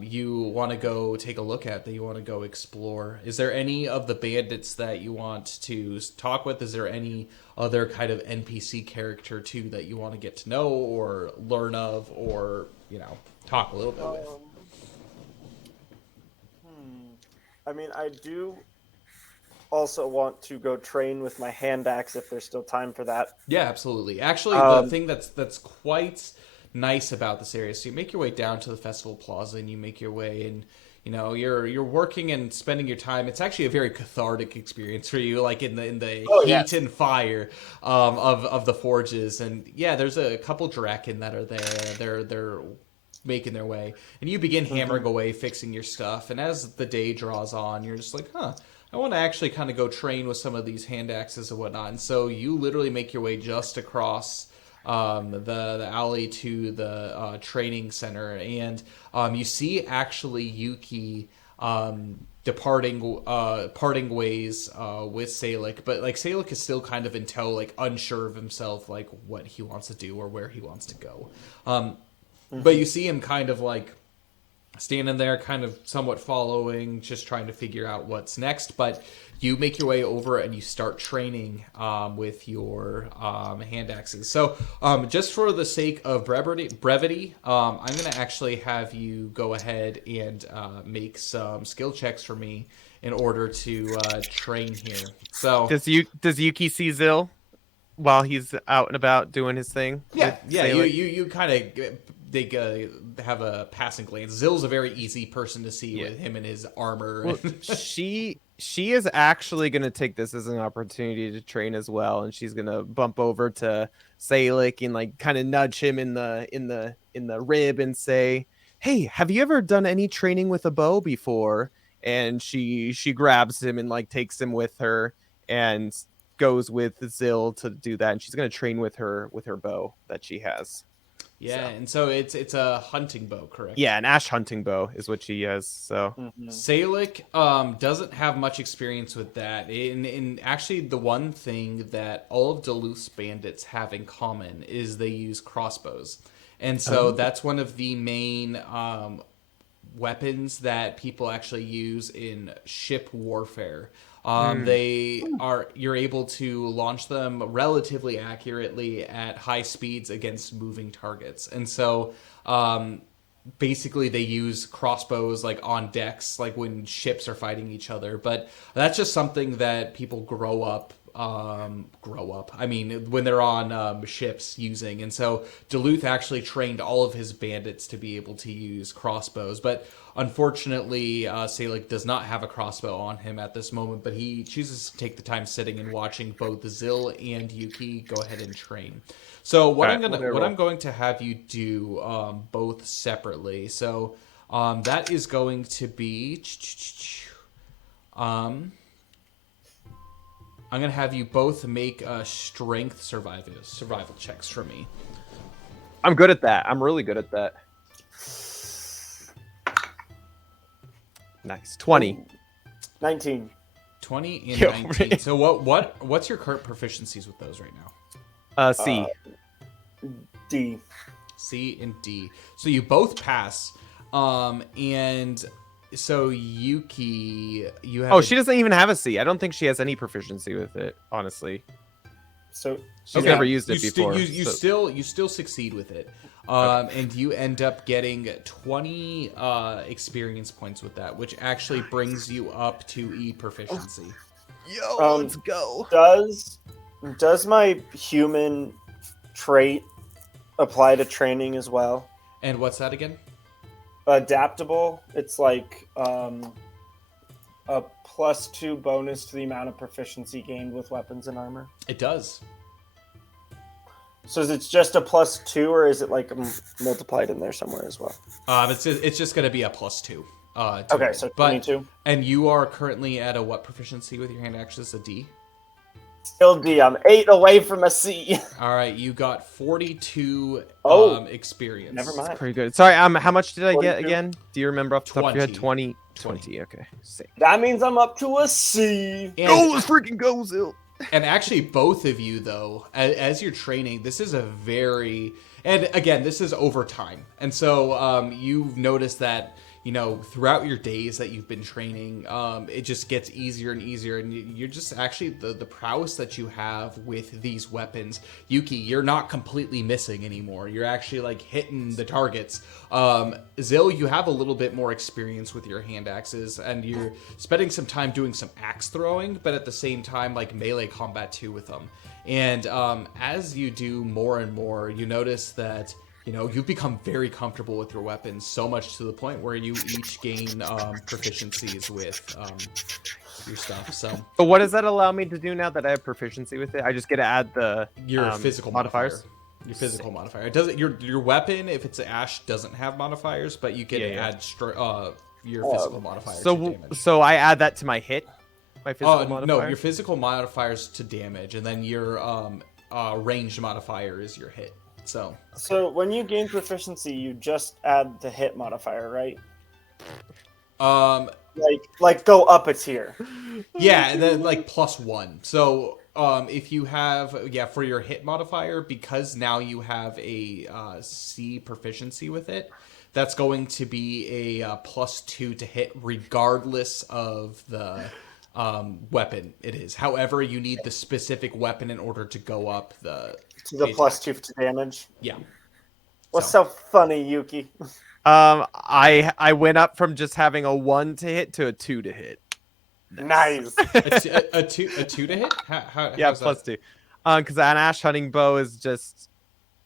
you want to go take a look at, that you want to go explore? Is there any of the bandits that you want to talk with? Is there any other kind of NPC character too that you want to get to know or learn of, or talk a little bit with? I mean, I do also want to go train with my hand axe if there's still time for that. Yeah, absolutely. Actually, the thing that's quite nice about this area, so you make your way down to the festival plaza and you make your way, and you're working and spending your time. It's actually a very cathartic experience for you, like in the heat and fire of the forges. And yeah, there's a couple Draken that are there. They're making their way, and you begin hammering away, fixing your stuff. And as the day draws on, you're just like, I want to actually kind of go train with some of these hand axes and whatnot. And so you literally make your way just across the alley to the training center, and you see actually Yuki parting ways with Salic, but Salic is still kind of in tow, unsure of himself, what he wants to do or where he wants to go. But you see him kind of standing there, kind of somewhat following, just trying to figure out what's next. But you make your way over and you start training with your hand axes. So just for the sake of brevity, I'm going to actually have you go ahead and make some skill checks for me in order to train here. So does Yuki see Zill while he's out and about doing his thing? Yeah. You kind of have a passing glance. Zill's a very easy person to see with him and his armor. Well, she is actually going to take this as an opportunity to train as well, and she's going to bump over to Salic and kind of nudge him in the rib and say, "Hey, have you ever done any training with a bow before?" And she grabs him and takes him with her and goes with Zill to do that, and she's going to train with her bow that she has. Yeah, and so it's a hunting bow, correct? Yeah, an ash hunting bow is what she has. So Salic doesn't have much experience with that. And actually, the one thing that all of Duluth's bandits have in common is they use crossbows, and so that's one of the main weapons that people actually use in ship warfare. You're able to launch them relatively accurately at high speeds against moving targets. And so basically they use crossbows on decks, when ships are fighting each other. But that's just something that people grow up. I mean, when they're on ships using. And so Duluth actually trained all of his bandits to be able to use crossbows. But unfortunately, Salic does not have a crossbow on him at this moment, but he chooses to take the time sitting and watching both Zill and Yuki go ahead and train. So what I'm going to have you do both separately. So that is going to be I'm going to have you both make strength survival checks for me. I'm good at that. I'm really good at that. Nice. 20. 19. 20 and 19. So what's your current proficiencies with those right now? C. D. C and D. So you both pass. And so Yuki, you have. She doesn't even have a C. I don't think she has any proficiency with it, honestly. So she's never used it before. You still succeed with it. And you end up getting 20 experience points with that, which actually brings you up to E proficiency. Yo, let's go. Does my human trait apply to training as well? And what's that again? Adaptable. It's a +2 bonus to the amount of proficiency gained with weapons and armor. It does. So is it just a +2, or is it multiplied in there somewhere as well? It's just going to be a +2. Okay, it. so But 22. and you are currently at a what proficiency with your hand axes? A D. Still D. I'm 8 away from a C. All right, you got 42 Oh, experience. never mind. Pretty good. Sorry, how much did I get 42? again? Do you remember off the top of your head? 20. 20. Okay. Sick. That means I'm up to a C. And, let's freaking go, Zil. and actually, both of you, though, as you're training, this is a very... And again, this is over time. And so you've noticed that, throughout your days that you've been training, it just gets easier and easier. And you're just actually, the prowess that you have with these weapons, Yuki, you're not completely missing anymore. You're actually, like, hitting the targets. Zil, you have a little bit more experience with your hand axes, and you're spending some time doing some axe throwing, but at the same time, like, melee combat, too, with them. And as you do more and more, you notice that, you've become very comfortable with your weapons, so much to the point where you each gain proficiencies with your stuff. So what does that allow me to do now that I have proficiency with it? I just get to add your physical modifiers. Your physical modifier. It doesn't. Your weapon, if it's an ash, doesn't have modifiers, but you can add your physical modifier to damage. So I add that to my hit. My physical modifier? No, your physical modifiers to damage, and then your ranged modifier is your hit. So when you gain proficiency, you just add the hit modifier, right? Like go up a tier. Yeah, and then like +1. So if you have for your hit modifier, because now you have a C proficiency with it, that's going to be a +2 to hit regardless of the weapon it is. However, you need the specific weapon in order to go up the +2 to damage. Yeah. What's so funny, Yuki? I went up from just having a 1 to hit to a 2 to hit. Nice. a two to hit? Yeah, +2. Because an ash hunting bow is just,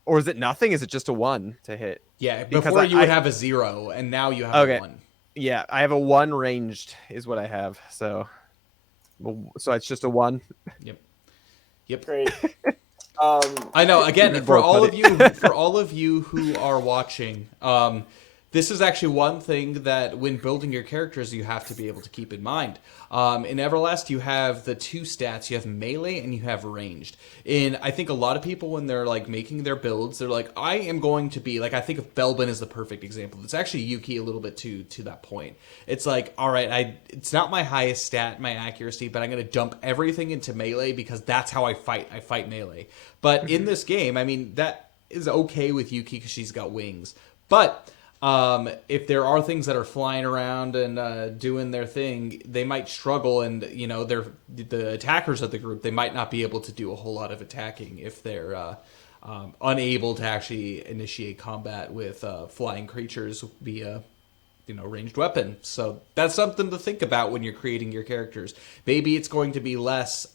or is it nothing? Is it just a 1 to hit? Yeah, before you would have a 0, and now you have a 1. Yeah, I have a 1 ranged is what I have. So it's just a 1. Yep. Great. I know. Again, for all of you who are watching, this is actually one thing that when building your characters, you have to be able to keep in mind. In Everlast, you have the 2 stats. You have melee and you have ranged. And I think a lot of people, when they're like making their builds, they're like, I am going to be like, I think of Belbin is the perfect example. It's actually Yuki a little bit to that point. It's like, all right, it's not my highest stat, my accuracy, but I'm going to dump everything into melee because that's how I fight. I fight melee. But in this game, I mean, that is okay with Yuki because she's got wings. But if there are things that are flying around and doing their thing, they might struggle, and they're the attackers of the group. They might not be able to do a whole lot of attacking if they're unable to actually initiate combat with flying creatures via ranged weapon. So that's something to think about when you're creating your characters. Maybe it's going to be less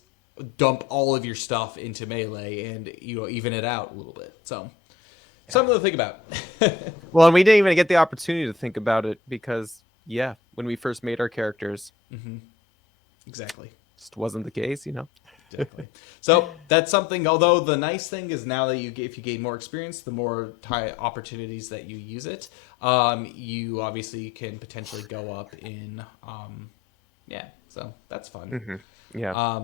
dump all of your stuff into melee and even it out a little bit. So. Something to think about. Well, and we didn't even get the opportunity to think about it because, when we first made our characters, Exactly. just wasn't the case, Exactly. So that's something. Although the nice thing is now that if you gain more experience, the more opportunities that you use it, you obviously can potentially go up in. So that's fun. Mm-hmm. Yeah.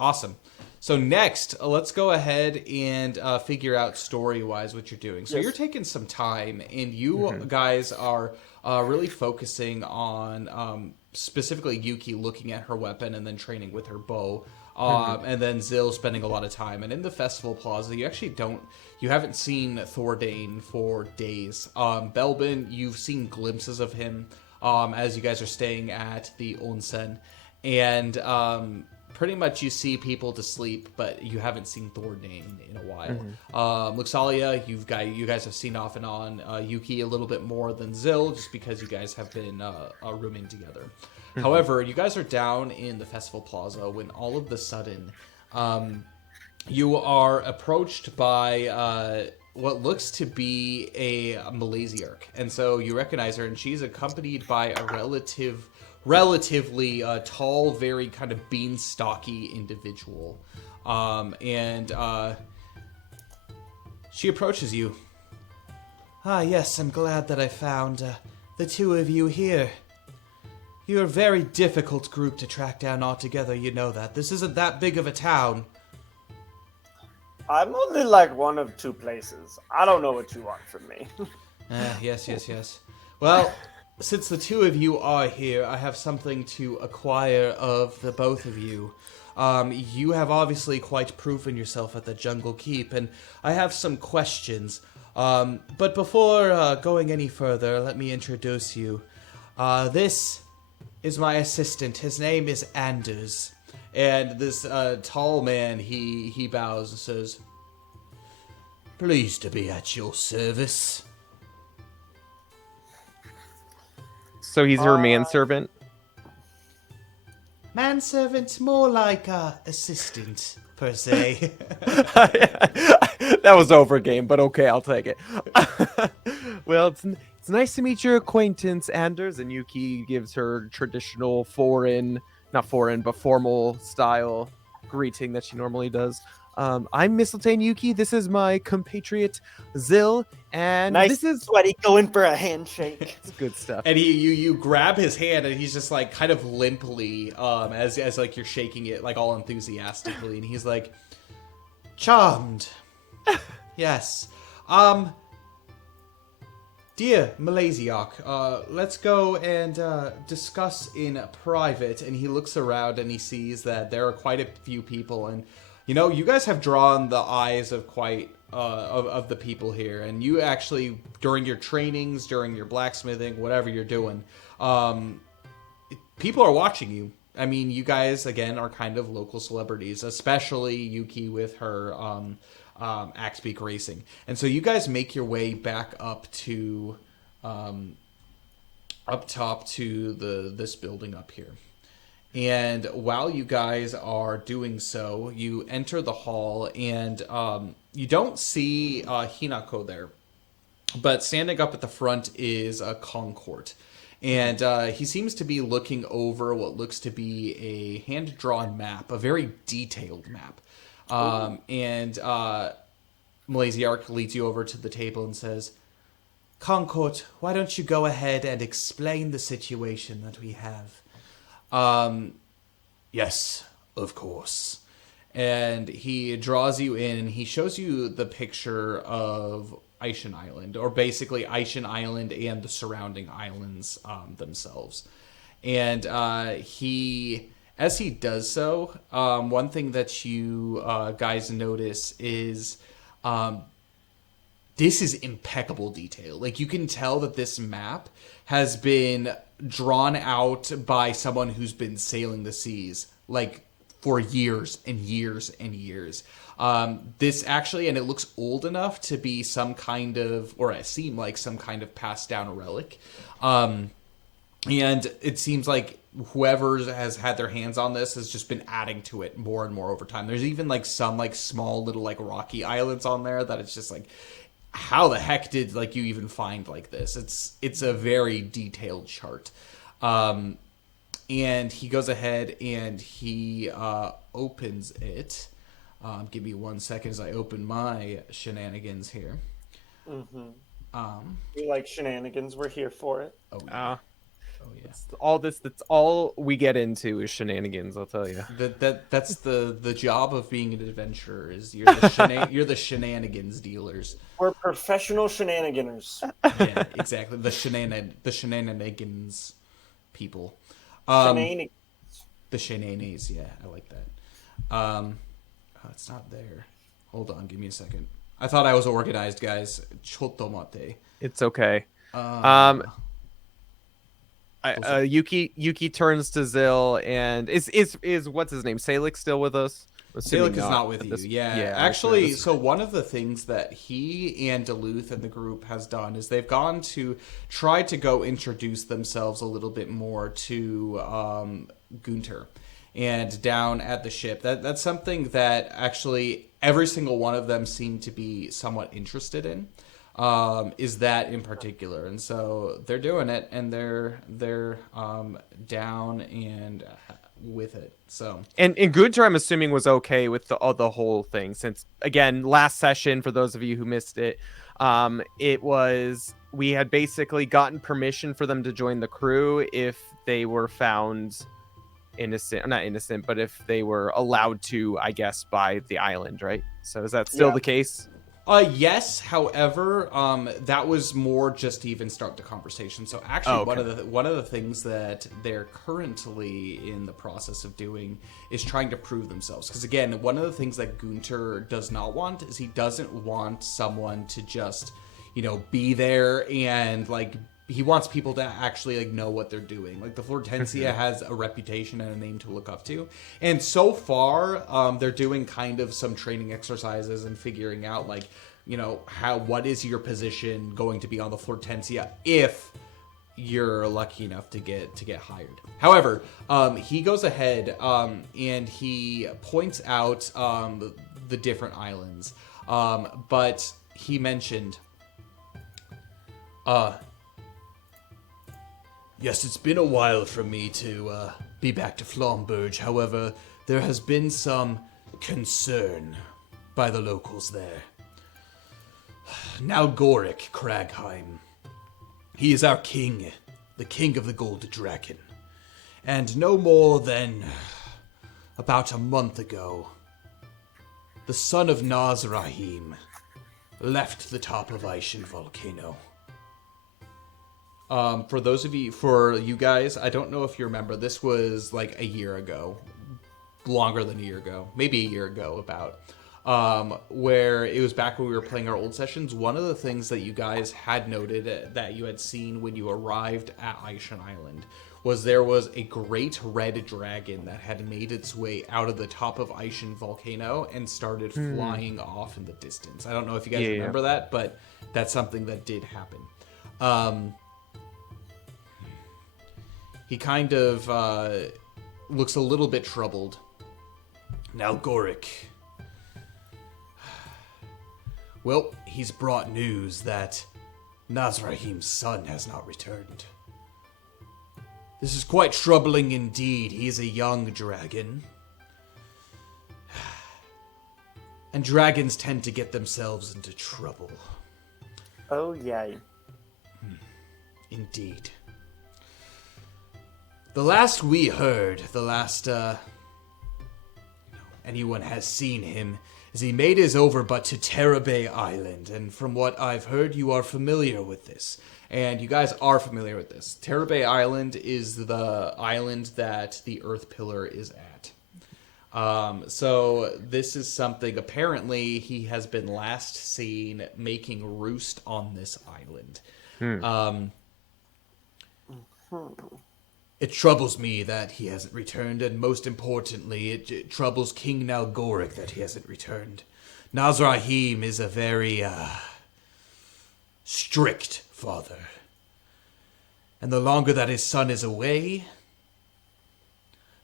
Awesome. So next, let's go ahead and figure out story-wise what you're doing. So you're taking some time, and you guys are really focusing on specifically Yuki looking at her weapon and then training with her bow, and then Zil spending a lot of time. And in the festival plaza, you haven't seen Thordane for days. Belbin, you've seen glimpses of him as you guys are staying at the onsen, and pretty much you see people to sleep, but you haven't seen Thordane in a while. Luxalia, you guys have seen off and on. Yuki a little bit more than Zil, just because you guys have been rooming together. However, you guys are down in the festival plaza when all of a sudden you are approached by what looks to be a Malaysiarch. And so you recognize her, and she's accompanied by a relatively tall, very kind of beanstalky individual. And she approaches you. Ah, yes, I'm glad that I found the two of you here. You're a very difficult group to track down altogether, you know that. This isn't that big of a town. I'm only like one of two places. I don't know what you want from me. Yes. Well, since the two of you are here, I have something to acquire of the both of you. You have obviously quite proven yourself at the Jungle Keep, and I have some questions. But before going any further, let me introduce you. This is my assistant. His name is Anders. And this tall man, he bows and says, "Pleased to be at your service." So he's her manservant? Manservant, more like assistant, per se. That was over game, but okay, I'll take it. Well, it's nice to meet your acquaintance, Anders. And Yuki gives her traditional not foreign, but formal style greeting that she normally does. I'm Mistletoe Yuki. This is my compatriot, Zil. And Nice this is sweaty going for a handshake. it's good stuff. And you grab his hand, and he's just like kind of limply, as like you're shaking it like all enthusiastically, and he's like, "Charmed, yes. Dear Malaysiak, let's go and discuss in private." And he looks around and he sees that there are quite a few people, and you guys have drawn the eyes of quite of the people here, and you actually, during your trainings, during your blacksmithing, whatever you're doing, people are watching you. I mean, you guys again are kind of local celebrities, especially Yuki with her axe beak racing, and so you guys make your way back up to up top to this building up here. And while you guys are doing so, you enter the hall, and you don't see Hinako there. But standing up at the front is a Concord. And he seems to be looking over what looks to be a hand-drawn map, a very detailed map. And Malaysiarch leads you over to the table and says, "Concord, why don't you go ahead and explain the situation that we have?" Yes, of course. And he draws you in, and he shows you the picture of Aishen Island, or basically Aishen Island and the surrounding islands themselves. And as he does so, one thing that you guys notice is this is impeccable detail. Like, you can tell that this map has been drawn out by someone who's been sailing the seas, like, for years and years and years. This actually, and it looks old enough to be some kind of, or it seemed like some kind of passed down relic. And it seems like whoever has had their hands on this has just been adding to it more and more over time. There's even like some like small little like rocky islands on there that it's just like, how the heck did like you even find like this? It's a very detailed chart. And he goes ahead and he opens it. Give me 1 second as I open my shenanigans here. Mm-hmm. We like shenanigans. We're here for it. Oh yeah. That's all we get into is shenanigans, I'll tell you. That's the job of being an adventurer, is you're the shenanigans dealers. We're professional shenaniganers. Yeah, exactly. The shenanigans people. Shenanigans. The shenanigans, yeah, I like that. It's not there. Hold on, give me a second. I thought I was organized, guys. Chotomate. It's okay. Yuki turns to Zil, and is what's his name? Salik still with us? Salik is not with you. Yeah. Actually, so one of the things that he and Duluth and the group has done is they've gone to try to go introduce themselves a little bit more to Gunter. And down at the ship, that's something that actually every single one of them seem to be somewhat interested in. Is that in particular, and so they're doing it, and they're down and with it. So and Gunter, I'm assuming, was okay with the whole thing, since again last session, for those of you who missed it, it was we had basically gotten permission for them to join the crew if they were found innocent, not innocent, but if they were allowed to, I guess, by the island, right? So is that still Yeah. the case? Yes. However, that was more just to even start the conversation. So actually, one of the things that they're currently in the process of doing is trying to prove themselves. Because again, one of the things that Gunter does not want is he doesn't want someone to just, be there and like. He wants people to actually know what they're doing. Like the Flortensia has a reputation and a name to look up to, and so far they're doing kind of some training exercises and figuring out what is your position going to be on the Flortensia if you're lucky enough to get hired. However, he goes ahead and he points out the different islands, but he mentioned. Yes, it's been a while for me to be back to Flamberge. However, there has been some concern by the locals there. Now Goric Cragheim. He is our king, the king of the Gold Dragon. And no more than about a month ago, the son of Nazrahim left the top of Aishen volcano. For you guys, I don't know if you remember, this was like a year ago, longer than a year ago, maybe a year ago about, where it was back when we were playing our old sessions. One of the things that you guys had noted that you had seen when you arrived at Aishen Island was there was a great red dragon that had made its way out of the top of Aishen volcano and started flying off in the distance. I don't know if you guys remember that, but that's something that did happen. He kind of looks a little bit troubled. Now, Goric. Well, he's brought news that Nazrahim's son has not returned. This is quite troubling indeed. He is a young dragon. And dragons tend to get themselves into trouble. Oh, yay. Indeed. The last we heard, anyone has seen him, is he made his overbutt to Terabay Island, and from what I've heard, you are familiar with this. And you guys are familiar with this. Terabay Island is the island that the Earth Pillar is at. So this is something, apparently, he has been last seen making roost on this island. It troubles me that he hasn't returned, and most importantly, it troubles King Nalgoric that he hasn't returned. Nazrahim is a very, strict father. And the longer that his son is away,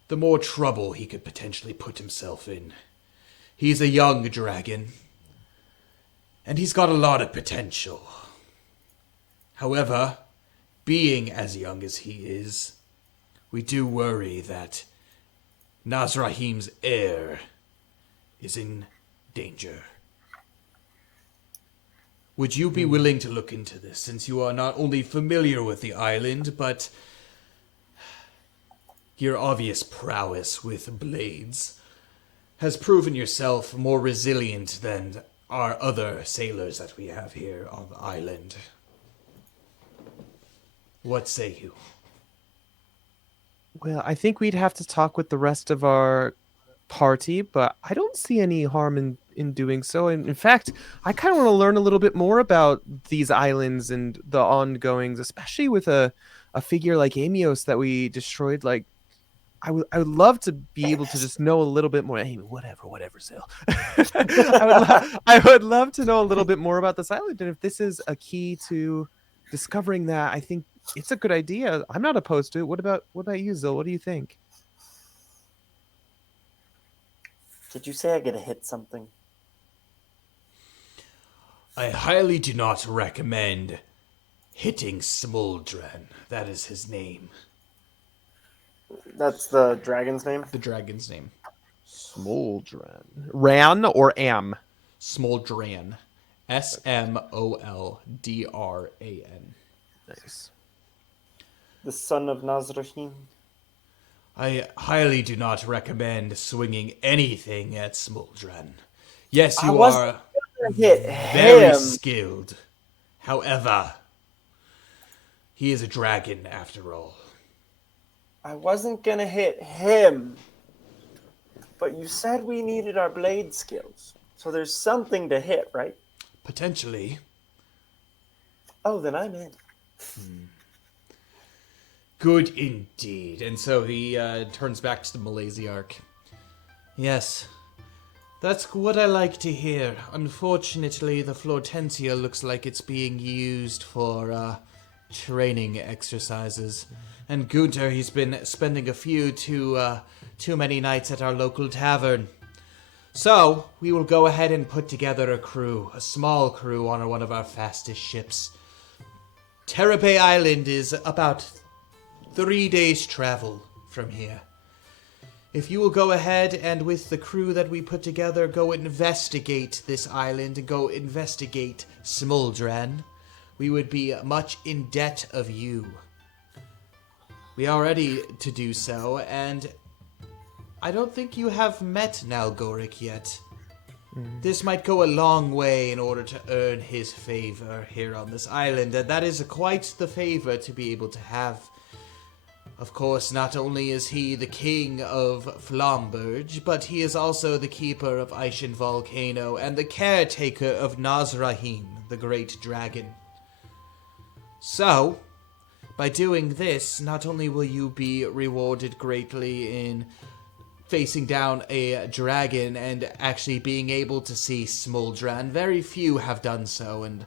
the more trouble he could potentially put himself in. He's a young dragon, and he's got a lot of potential. However, being as young as he is, we do worry that Nazrahim's heir is in danger. Would you be willing to look into this, since you are not only familiar with the island, but your obvious prowess with blades has proven yourself more resilient than our other sailors that we have here on the island? What say you? Well, I think we'd have to talk with the rest of our party, but I don't see any harm in doing so. And in fact, I kind of want to learn a little bit more about these islands and the ongoings, especially with a figure like Ameos that we destroyed. Like, I would love to be able to just know a little bit more. Hey, whatever, Zil. I would love to know a little bit more about this island, and if this is a key to discovering that, I think it's a good idea. I'm not opposed to it. What about you, Zil? What do you think? Did you say I get to hit something? I highly do not recommend hitting Smoldran. That is his name. That's the dragon's name? The dragon's name. Smoldran. Ran or Am? Smoldran. Smoldran. Nice. The son of Nazrahim. I highly do not recommend swinging anything at Smoldran. Yes, I you wasn't are gonna hit very him. skilled. However, he is a dragon after all. I wasn't gonna hit him. But you said we needed our blade skills. So there's something to hit, right? Potentially. Oh, then I'm in. Good indeed. And so he turns back to the Malaysiarch. Yes, that's what I like to hear. Unfortunately, the Flortensia looks like it's being used for training exercises. And Gunter, he's been spending a few too many nights at our local tavern. So, we will go ahead and put together a crew, a small crew on one of our fastest ships. Terabay Island is about 3 days' travel from here. If you will go ahead and with the crew that we put together go investigate this island and go investigate Smoldran, we would be much in debt of you. We are ready to do so, and I don't think you have met Nalgoric yet. This might go a long way in order to earn his favor here on this island, and that is quite the favor to be able to have. Of course, not only is he the king of Flamberge, but he is also the keeper of Aishen Volcano and the caretaker of Nazrahim, the great dragon. So, by doing this, not only will you be rewarded greatly in facing down a dragon and actually being able to see Smoldran. Very few have done so, and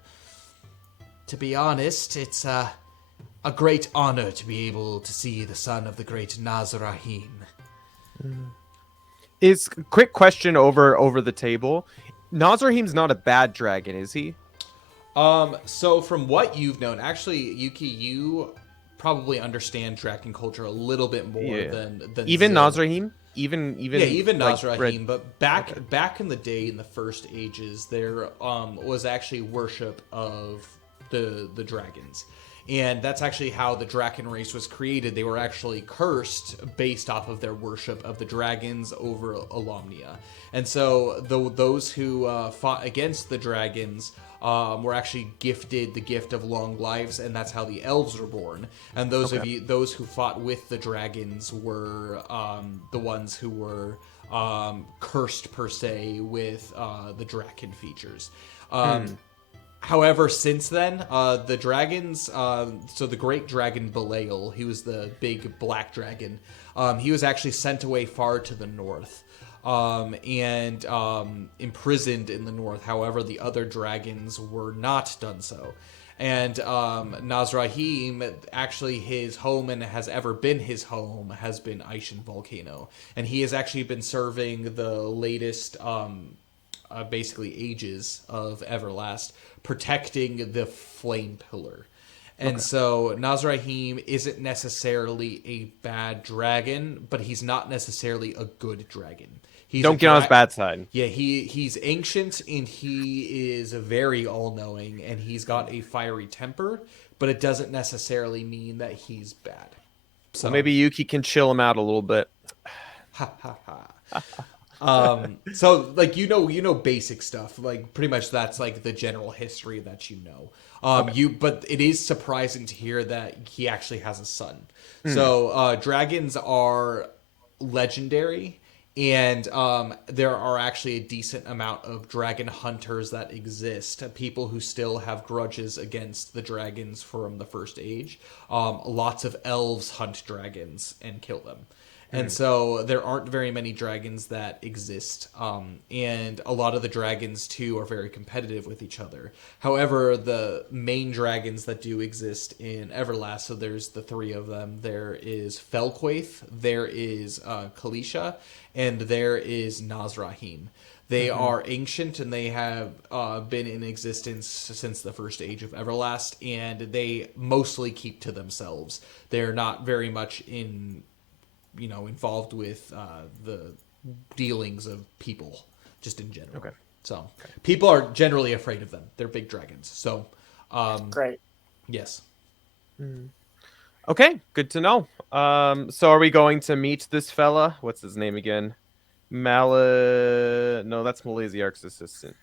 to be honest, it's a great honor to be able to see the son of the great Nazrahim. Is quick question over the table. Nazrahim's not a bad dragon, is he? So from what you've known, actually, Yuki, you probably understand dragon culture a little bit more than even Zil. Nazrahim. Even Nazrahim, but back in the day, in the first ages, there was actually worship of the dragons, and that's actually how the dragon race was created. They were actually cursed based off of their worship of the dragons over Alomnia, and so those who fought against the dragons were actually gifted the gift of long lives, and that's how the elves were born. And those who fought with the dragons were the ones who were cursed per se with the draken features. However, since then, the dragons, so the great dragon Belial, he was the big black dragon, he was actually sent away far to the north. And imprisoned in the north. However, the other dragons were not done so. And Nazrahim, actually his home, and has ever been his home, has been Aishen Volcano. And he has actually been serving the latest, basically, ages of Everlast, protecting the Flame Pillar. And so Nazrahim isn't necessarily a bad dragon, but he's not necessarily a good dragon. Don't get on his bad side. Yeah, he's ancient, and he is very all-knowing, and he's got a fiery temper, but it doesn't necessarily mean that he's bad. So maybe Yuki can chill him out a little bit. Ha ha ha. So like you know basic stuff, like pretty much that's like the general history that you know. But it is surprising to hear that he actually has a son. So dragons are legendary. And there are actually a decent amount of dragon hunters that exist, people who still have grudges against the dragons from the first age. Lots of elves hunt dragons and kill them. And so there aren't very many dragons that exist. And a lot of the dragons, too, are very competitive with each other. However, the main dragons that do exist in Everlast, so there's the three of them. There is Felquaith, there is Kalisha, and there is Nazrahim. They are ancient, and they have been in existence since the first age of Everlast, and they mostly keep to themselves. They're not very much involved with the dealings of people, just in general. So people are generally afraid of them. They're big dragons. So, Great. yes. Okay, good to know. So are we going to meet this fella? What's his name again? No, that's Malasiarch's assistant.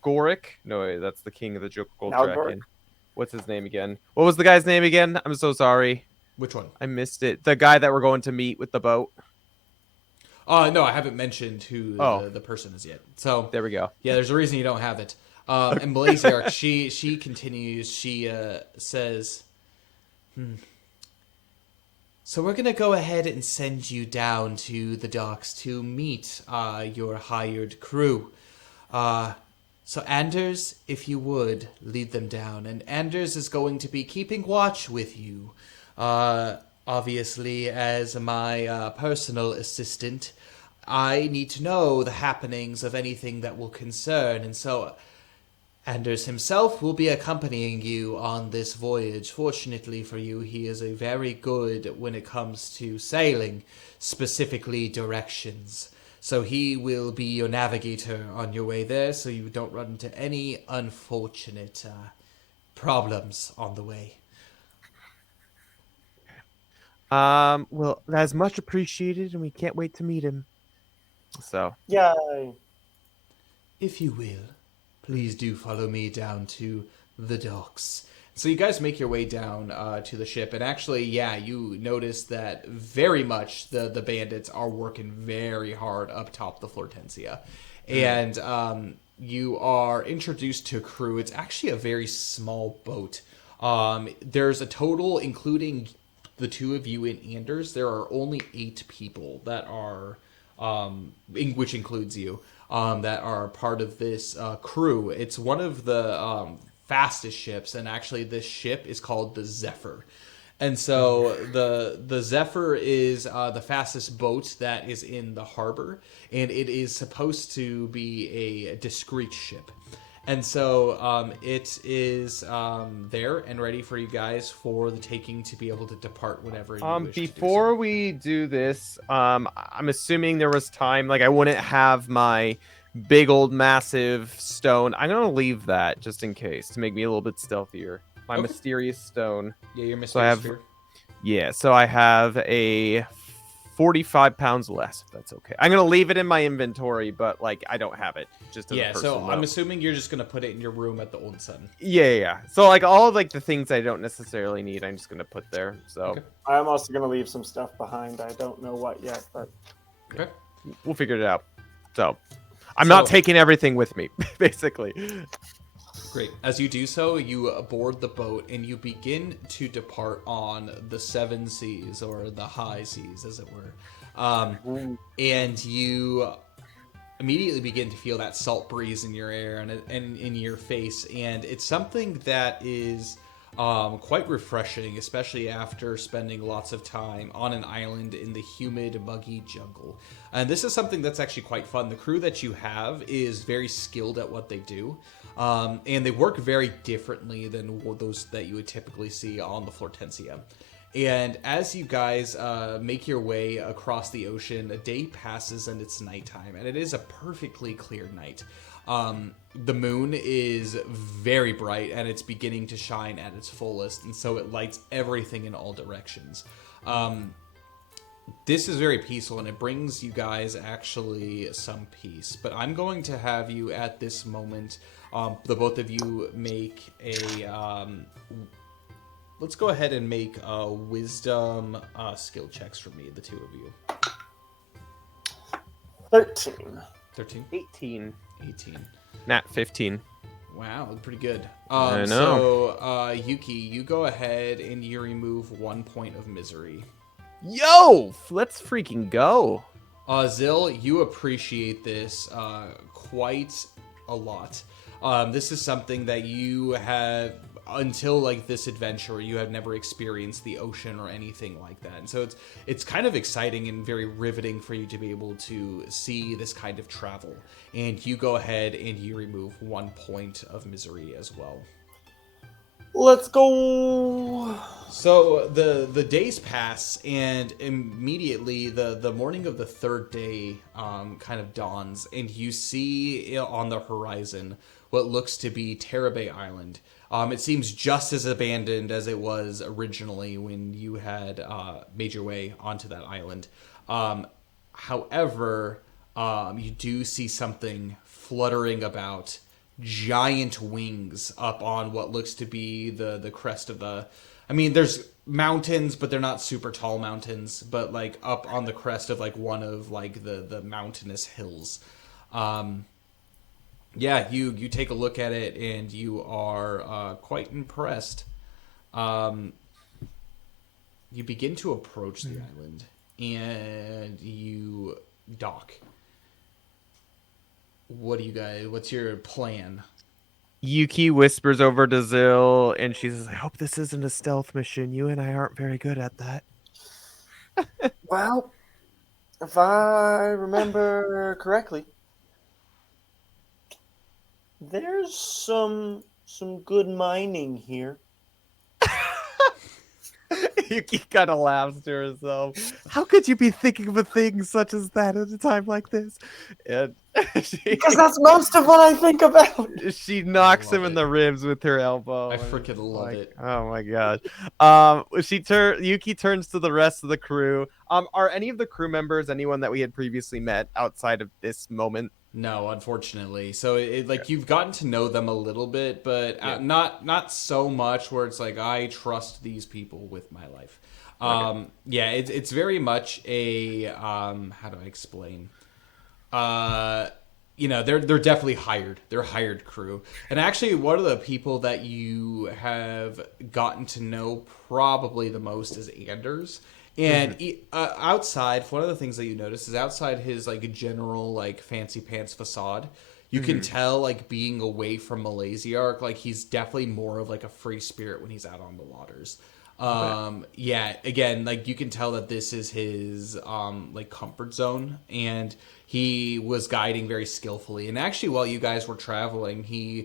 Goric? No, wait, that's the king of the Gold Nalgor? Draken. What's his name again? What was the guy's name again? I'm so sorry. Which one? I missed it. The guy that we're going to meet with the boat. No, I haven't mentioned who Oh. the person is yet. So There we go. yeah, there's a reason you don't have it. And Blasiarch, she continues. She says, So we're gonna go ahead and send you down to the docks to meet your hired crew. So Anders, if you would, lead them down. And Anders is going to be keeping watch with you. Obviously, as my personal assistant, I need to know the happenings of anything that will concern. And so Anders himself will be accompanying you on this voyage. Fortunately for you, he is a very good when it comes to sailing, specifically directions. So he will be your navigator on your way there, so you don't run into any unfortunate problems on the way. Well, that's much appreciated, and we can't wait to meet him. So, Yay. If you will, please do follow me down to the docks. So you guys make your way down to the ship, and actually, yeah, you notice that very much the bandits are working very hard up top the Flortensia. And you are introduced to a crew. It's actually a very small boat. There's a total, including the two of you and Anders, there are only 8 people that are, which includes you, that are part of this crew. It's one of the fastest ships, and actually this ship is called the Zephyr. And so the Zephyr is the fastest boat that is in the harbor, and it is supposed to be a discreet ship. And so it is there and ready for you guys for the taking to be able to depart whenever you wish to do so. before we do this, I'm assuming there was time. Like, I wouldn't have my big old massive stone. I'm gonna leave that just in case to make me a little bit stealthier. My Okay. mysterious stone. Yeah, your So I mysterious have sphere. Yeah, so I have a 45 pounds less, if that's okay. I'm going to leave it in my inventory, but, like, I don't have it. Just as a Yeah, personal so I'm note. assuming you're just going to put it in your room at the Onsen. Yeah. So, like, all of, like, the things I don't necessarily need, I'm just going to put there. So, Okay. I'm also going to leave some stuff behind. I don't know what yet, but Okay. we'll figure it out. So, I'm not So- taking everything with me, basically. Great. As you do so, you board the boat and you begin to depart on the 7 seas, or the high seas, as it were. And you immediately begin to feel that salt breeze in your air and in your face. And it's something that is quite refreshing, especially after spending lots of time on an island in the humid, muggy jungle. And this is something that's actually quite fun. The crew that you have is very skilled at what they do. And they work very differently than those that you would typically see on the Flortensia. And as you guys make your way across the ocean, a day passes and it's nighttime, and it is a perfectly clear night. The moon is very bright, and it's beginning to shine at its fullest, and so it lights everything in all directions. This is very peaceful, and it brings you guys actually some peace. But I'm going to have you at this moment, the both of you make a... let's go ahead and make wisdom skill checks for me, the two of you. 13. 13? 18. 18. Nat 15. Wow, pretty good. I know. So, Yuki, you go ahead and you remove 1 point of misery. Yo! Let's freaking go. Zil, you appreciate this quite a lot. This is something that you have, until like this adventure, you have never experienced the ocean or anything like that. And so it's kind of exciting and very riveting for you to be able to see this kind of travel. And you go ahead and you remove 1 point of misery as well. Let's go. So the days pass, and immediately the morning of the third day kind of dawns, and you see on the horizon what looks to be Terabay Island. It seems just as abandoned as it was originally when you had made your way onto that island. However, you do see something fluttering about, giant wings up on what looks to be the crest of the... I mean, there's mountains, but they're not super tall mountains, but like up on the crest of like one of like the mountainous hills. Yeah, you take a look at it and you are quite impressed. You begin to approach the island and you dock. What's your plan? Yuki whispers over to Zill, and she says, I hope this isn't a stealth mission. You and I aren't very good at that. Well, if I remember correctly, there's some good mining here. Yuki kind of laughs to herself. How could you be thinking of a thing such as that at a time like this? And Because that's most of what I think about. she knocks him Love in it. the ribs with her elbow. I and freaking it's love like, it. Oh my god. Yuki turns to the rest of the crew. Are any of the crew members anyone that we had previously met outside of this moment? No, unfortunately. So like you've gotten to know them a little bit, but not so much where it's like I trust these people with my life. Yeah, it's very much a how do I explain? They're definitely hired. They're hired crew. And actually, one of the people that you have gotten to know probably the most is Anders. And outside, one of the things that you notice is outside his like general like fancy pants facade, you can tell like being away from Malaysiarch, like he's definitely more of like a free spirit when he's out on the waters. Yeah, again, like you can tell that this is his like comfort zone, and he was guiding very skillfully. And actually, while you guys were traveling, he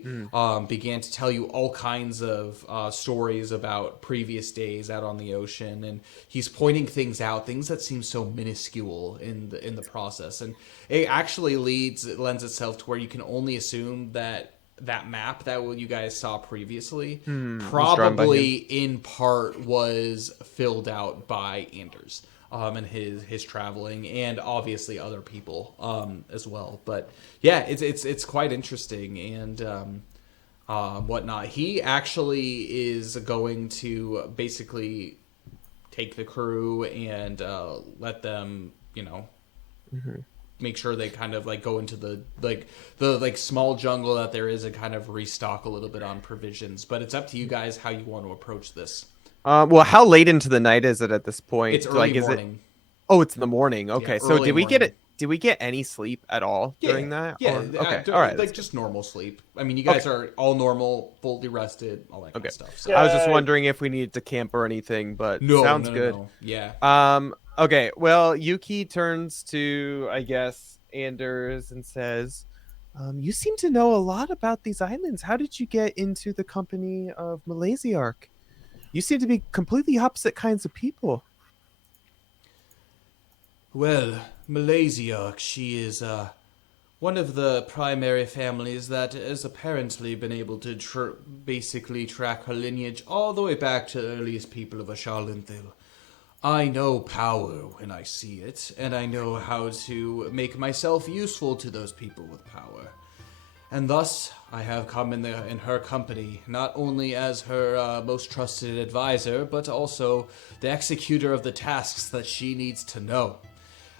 began to tell you all kinds of stories about previous days out on the ocean, and he's pointing things out, things that seem so minuscule in the process. And it actually lends itself to where you can only assume that map that you guys saw previously probably in part was filled out by Anders and his traveling, and obviously other people as well. But yeah, it's quite interesting and whatnot. He actually is going to basically take the crew and let them, make sure they kind of like go into the small jungle that there is and kind of restock a little bit on provisions. But it's up to you guys how you want to approach this. Well, how late into the night is it at this point? It's early morning. Oh, it's in the morning. Okay, Yeah, so early did we morning. Did we get any sleep at all during that? Yeah. Okay. All right. Like just normal sleep. I mean, you guys are all normal, fully rested, all that kind of stuff. So. I was just wondering if we needed to camp or anything, but sounds good. No. Yeah. Okay. Well, Yuki turns to, I guess, Anders and says, "You seem to know a lot about these islands. How did you get into the company of Malaysiarch? You seem to be completely opposite kinds of people." Well, Malaysiarch, she is one of the primary families that has apparently been able to basically track her lineage all the way back to the earliest people of Ashalinthil. I know power when I see it, and I know how to make myself useful to those people with power. And thus, I have come in her company, not only as her most trusted advisor, but also the executor of the tasks that she needs to know.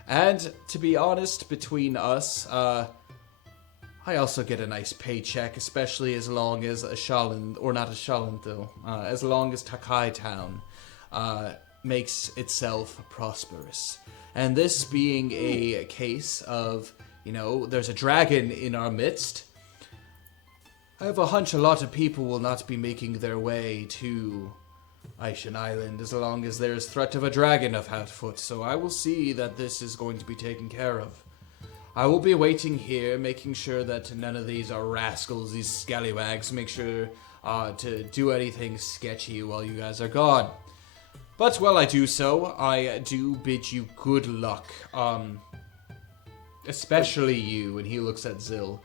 And to be honest, between us, I also get a nice paycheck, especially as long as as long as Takai Town makes itself prosperous. And this being a case of, there's a dragon in our midst, I have a hunch a lot of people will not be making their way to Aishen Island as long as there is threat of a dragon afoot, so I will see that this is going to be taken care of. I will be waiting here, making sure that none of these are rascals, these scallywags, make sure to do anything sketchy while you guys are gone. But while I do so, I do bid you good luck. Especially you, and he looks at Zill.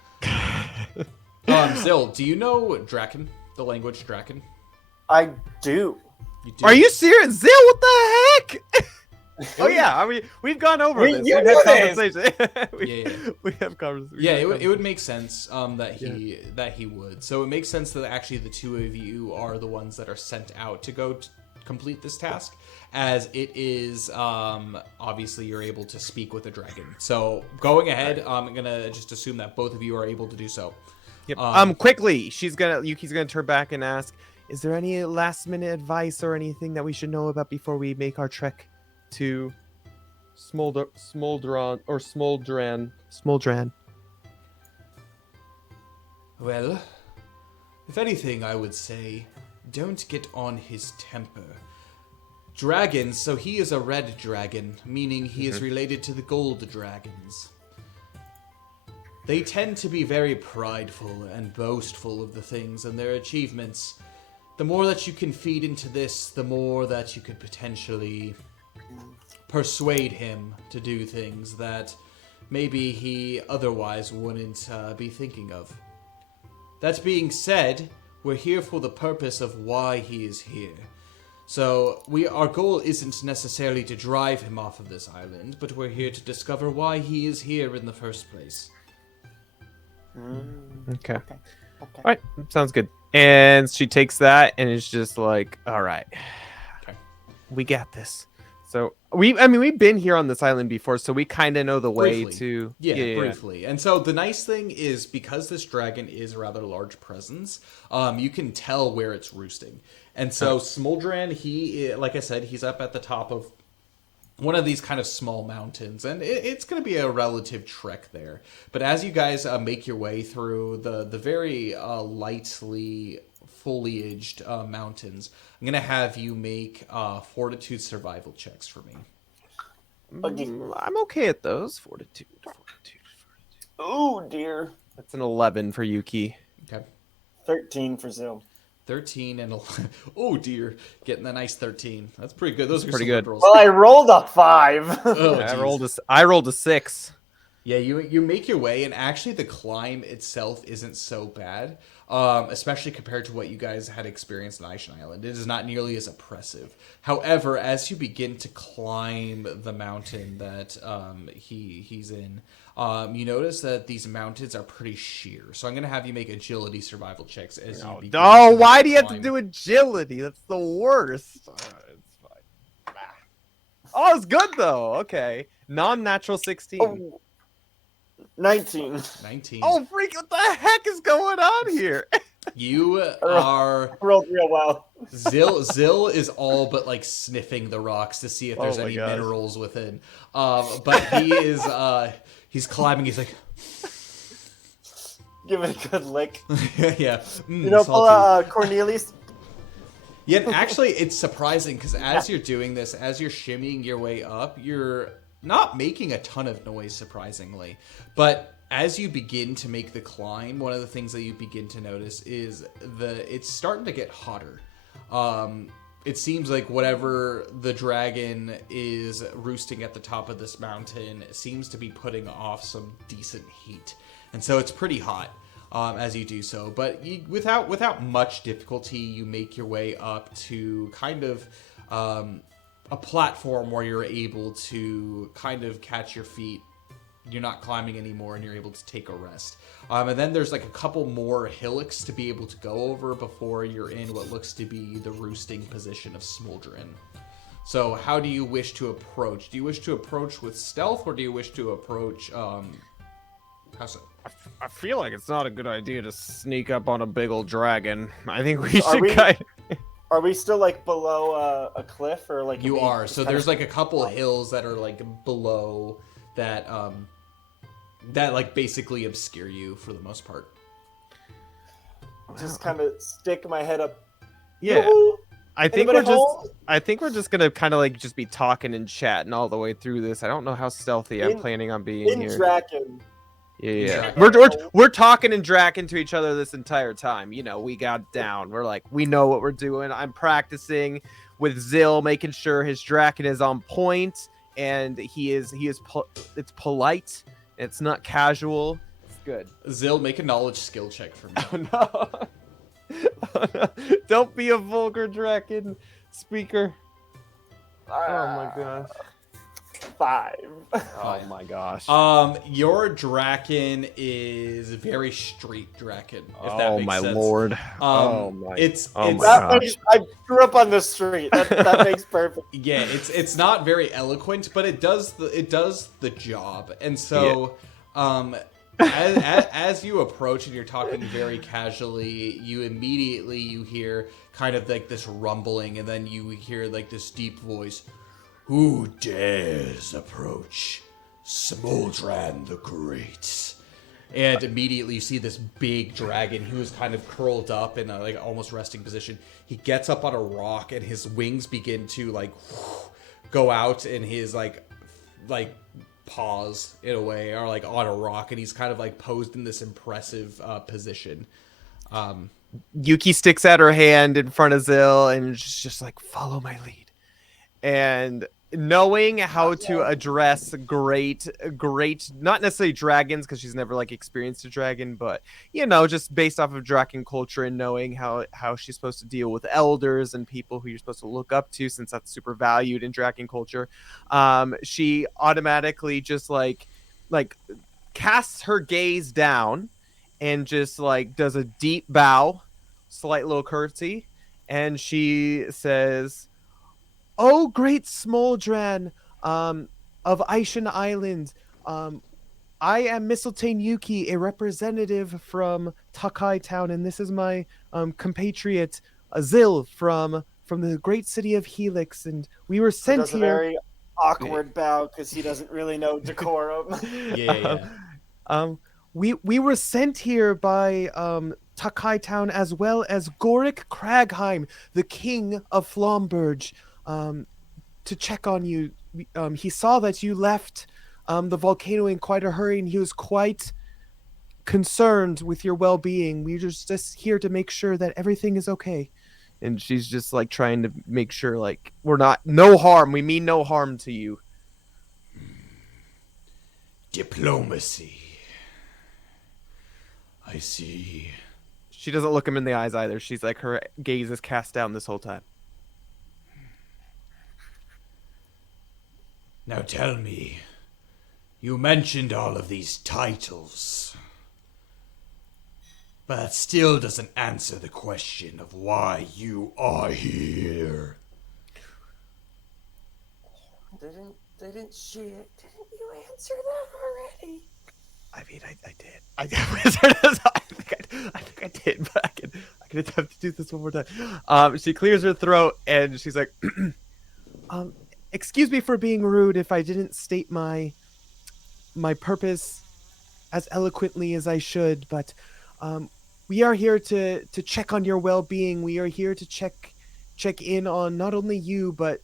Zill, do you know Draken? The language Draken? I do. You do? Are you serious? Zill, what the heck? Oh yeah, I mean, we've gone over this. You We've knew had this! conversation. We have conversation. Yeah, it would make sense that he would. So it makes sense that actually the two of you are the ones that are sent out to go complete this task, as it is obviously you're able to speak with a dragon. So going ahead, I'm gonna just assume that both of you are able to do so. Yep. Quickly, Yuki's gonna turn back and ask, "Is there any last minute advice or anything that we should know about before we make our trek to Smoldran? Well, if anything, I would say, don't get on his temper. Dragon, so he is a red dragon, meaning he is related to the gold dragons. They tend to be very prideful and boastful of the things and their achievements. The more that you can feed into this, the more that you could potentially persuade him to do things that maybe he otherwise wouldn't be thinking of. That being said, we're here for the purpose of why he is here. So, our goal isn't necessarily to drive him off of this island, but we're here to discover why he is here in the first place." Okay. All right, sounds good. And she takes that and is just like, "All right, Okay. we got this." So we've been here on this island before, so we kind of know the way Briefly. to. Yeah, briefly. And so the nice thing is, because this dragon is a rather large presence, you can tell where it's roosting. And so Smoldran, he, like I said, he's up at the top of one of these kind of small mountains, and it's going to be a relative trek there. But as you guys make your way through the very lightly foliaged mountains, I'm going to have you make fortitude survival checks for me. I'm okay at those. Fortitude. Oh dear. That's an 11 for Yuki. Okay. 13 for Zill. 13 and 11. Oh dear, getting a nice 13. That's pretty good. Those are pretty some good. Rolls. Well, I rolled a 5. Oh, I rolled a 6. Yeah, you make your way, and actually the climb itself isn't so bad, especially compared to what you guys had experienced in Aishen Island. It is not nearly as oppressive. However, as you begin to climb the mountain that he's in, you notice that these mountains are pretty sheer. So I'm going to have you make agility survival checks as you begin Oh, to why do you have to climb. do agility? That's the worst. It's fine. Oh, it's good though. Okay. Non-natural 16. Oh, 19. 19. Oh, freak! What the heck is going on here? You are... Rolled real well. Zill is all but like sniffing the rocks to see if there's Oh my any gosh. minerals within. But he is he's climbing. He's like, Give it a good lick. yeah, You know, salty. Cornelius. Yeah, and actually, it's surprising because as you're doing this, as you're shimmying your way up, you're not making a ton of noise, surprisingly. But as you begin to make the climb, one of the things that you begin to notice is it's starting to get hotter. It seems like whatever the dragon is roosting at the top of this mountain seems to be putting off some decent heat. And so it's pretty hot as you do so. But without much difficulty, you make your way up to kind of a platform where you're able to kind of catch your feet. You're not climbing anymore, and you're able to take a rest. And then there's like a couple more hillocks to be able to go over before you're in what looks to be the roosting position of Smoldran. So how do you wish to approach? Do you wish to approach with stealth, or do you wish to approach... I feel like it's not a good idea to sneak up on a big old dragon. I think we Are should we- kind Are we still like below a cliff or like? You are. just So kind there's of- like a couple hills that are like below that that like basically obscure you for the most part. just kind of stick my head up. Yeah. Woo-hoo! I think Anybody we're just home? I think we're just gonna kind of like just be talking and chatting all the way through this. I don't know how stealthy I'm In- planning on being in here. Draken. Yeah. Exactly. We're talking and Draken to each other this entire time. You know, we got down. We're like, we know what we're doing. I'm practicing with Zill, making sure his Draken is on point, and it's polite. It's not casual. It's good. Zill, make a knowledge skill check for me. Oh no. Oh, no. Don't be a vulgar Draken speaker. Oh my gosh. 5. Oh my gosh. Your Draken is very street Draken, if that Oh makes my sense. lord. Oh my. It's Oh it's my gosh. I grew up on the street. That makes perfect. yeah, it's not very eloquent, but it does the job. And so as you approach and you're talking very casually, you hear kind of like this rumbling, and then you hear like this deep voice. Who dares approach Smoldran the Great? And immediately you see this big dragon who is kind of curled up in a like almost resting position. He gets up on a rock and his wings begin to like go out, and his like paws in a way are like on a rock, and he's kind of like posed in this impressive position. Yuki sticks out her hand in front of Zill and just like, follow my lead. And knowing how to address great, not necessarily dragons, because she's never like experienced a dragon, but you know, just based off of Draken culture and knowing how she's supposed to deal with elders and people who you're supposed to look up to, since that's super valued in Draken culture, she automatically just like casts her gaze down and just like does a deep bow, slight little curtsy, and she says, "Oh, great Smoldran of Aishen Island, I am Mistletoe Yuki, a representative from Takai Town, and this is my compatriot Zill from the great city of Helix, and we were sent Does a here." very awkward bow because he doesn't really know decorum. Yeah. We were sent here by Takai Town, as well as Goric Cragheim, the king of Flomberge, to check on you. He saw that you left the volcano in quite a hurry, and he was quite concerned with your well-being. We're just here to make sure that everything is okay. And she's just like trying to make sure like no harm. We mean no harm to you. Diplomacy. I see. She doesn't look him in the eyes either. She's like, her gaze is cast down this whole time. Now tell me, you mentioned all of these titles, but that still doesn't answer the question of why you are here. Didn't you answer that already? I mean, I did. I think I did, but I can attempt to do this one more time. She clears her throat and she's like, excuse me for being rude if I didn't state my purpose as eloquently as I should, but we are here to check on your well-being. We are here to check in on not only you, but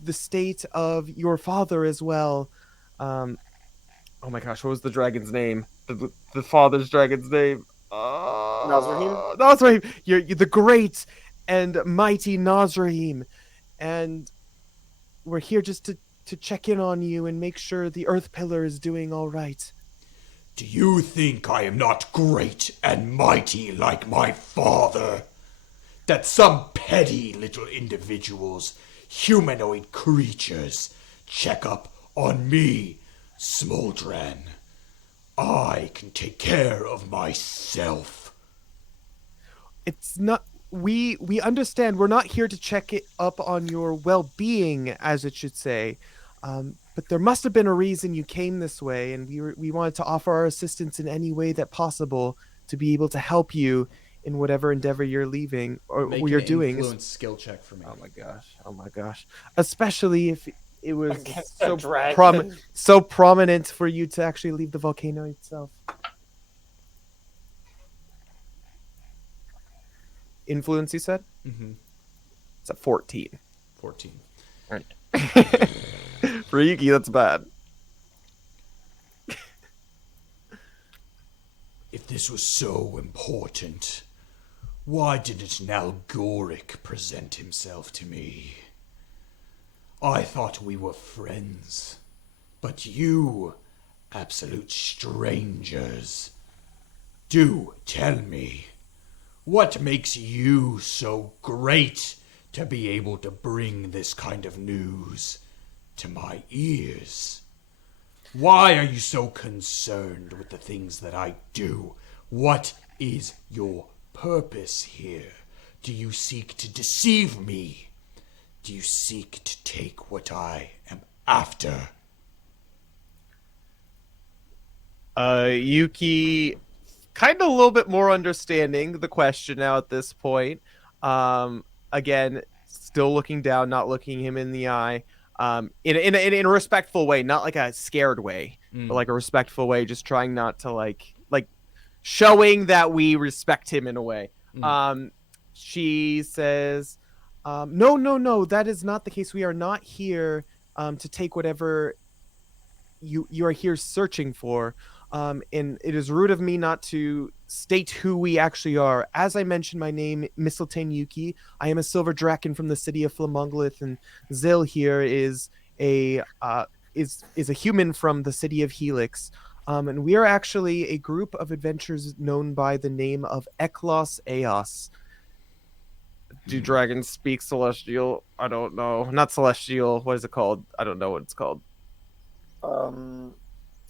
the state of your father as well. Oh my gosh, what was the dragon's name? The father's dragon's name? Nazrahim? Nazrahim! You're the great and mighty Nazrahim. And we're here just to check in on you and make sure the Earth Pillar is doing all right. Do you think I am not great and mighty like my father? That some petty little individuals, humanoid creatures, check up on me, Smoldran? I can take care of myself. It's not... We understand. We're not here to check it up on your well-being, as it should say. But there must have been a reason you came this way, and we wanted to offer our assistance in any way that possible to be able to help you in whatever endeavor you're leaving or Make you're an doing. Influence skill check for me. Oh my gosh! Especially if it was Against so a dragon. prominent for you to actually leave the volcano itself. Influence, you said? Mm-hmm. It's at 14. 14. All right. For Yuki, that's bad. If this was so important, why didn't Nalgoric present himself to me? I thought we were friends, but you, absolute strangers. Do tell me, what makes you so great to be able to bring this kind of news to my ears? Why are you so concerned with the things that I do? What is your purpose here? Do you seek to deceive me? Do you seek to take what I am after? Yuki, kind of a little bit more understanding the question now at this point. Again, still looking down, not looking him in the eye. In a respectful way, not like a scared way, but like a respectful way, just trying not to like showing that we respect him in a way. She says, no, that is not the case. We are not here to take whatever you are here searching for. And it is rude of me not to state who we actually are. As I mentioned, my name Mistletoe Yuki. I am a silver draken from the city of Flammonglith, and Zil here is a human from the city of Helix. And we are actually a group of adventurers known by the name of Eclass Eeas. Do dragons speak Celestial? I don't know. Not Celestial. What is it called? I don't know what it's called.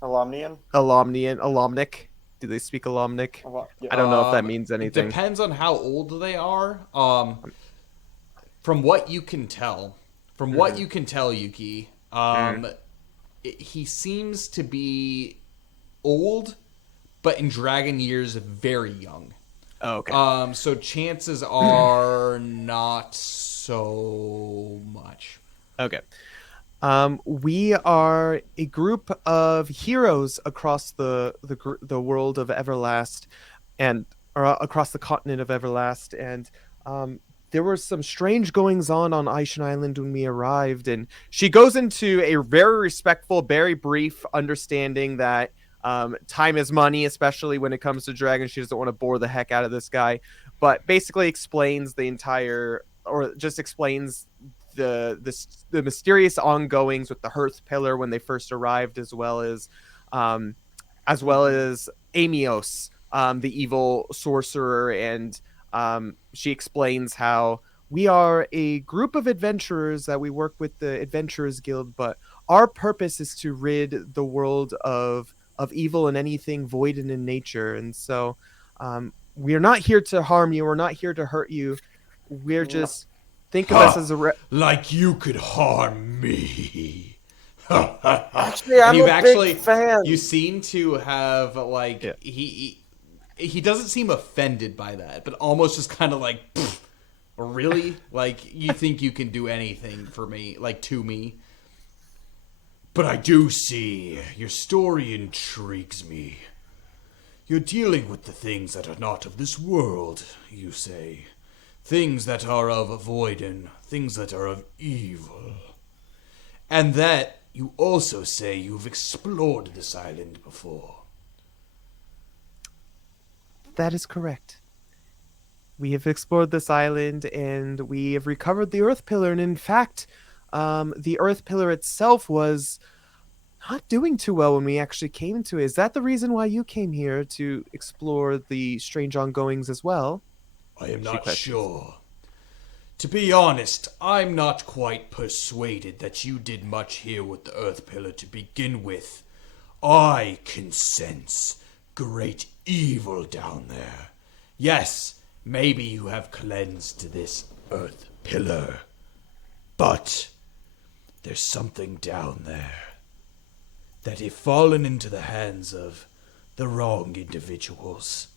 Alomnian? Alomnic. Do they speak Alomnic? Yeah. I don't know if that means anything. It depends on how old they are. From what you can tell, Yuki, he seems to be old, but in dragon years, very young. Oh, okay. So chances are not so much. Okay. We are a group of heroes across the world of Everlast, or across the continent of Everlast, and there were some strange goings on Aishen Island when we arrived. And she goes into a very respectful, very brief understanding that time is money, especially when it comes to dragons. She doesn't want to bore the heck out of this guy, but basically explains the entire, or just explains the mysterious ongoings with the Hearth Pillar when they first arrived, as well as Ameos, the evil sorcerer, and she explains how we are a group of adventurers that we work with the Adventurers Guild, but our purpose is to rid the world of evil and anything voiden in nature. And so we are not here to harm you. We're not here to hurt you. We're just... Think of us as a... like you could harm me. Actually, I'm a big fan. You seem to have, like... Yeah. He doesn't seem offended by that, but almost just kind of like... Really? Like, you think you can do anything for me, like, to me? But I do see. Your story intrigues me. You're dealing with the things that are not of this world, you say. Things that are of voiden, things that are of evil. And that you also say you've explored this island before. That is correct. We have explored this island, and we have recovered the Earth Pillar, and in fact, the Earth Pillar itself was not doing too well when we actually came to it. Is that the reason why you came here, to explore the strange ongoings as well? I am not sure. To be honest, I'm not quite persuaded that you did much here with the Earth Pillar to begin with. I can sense great evil down there. Yes, maybe you have cleansed this Earth Pillar, but there's something down there that, if fallen into the hands of the wrong individuals,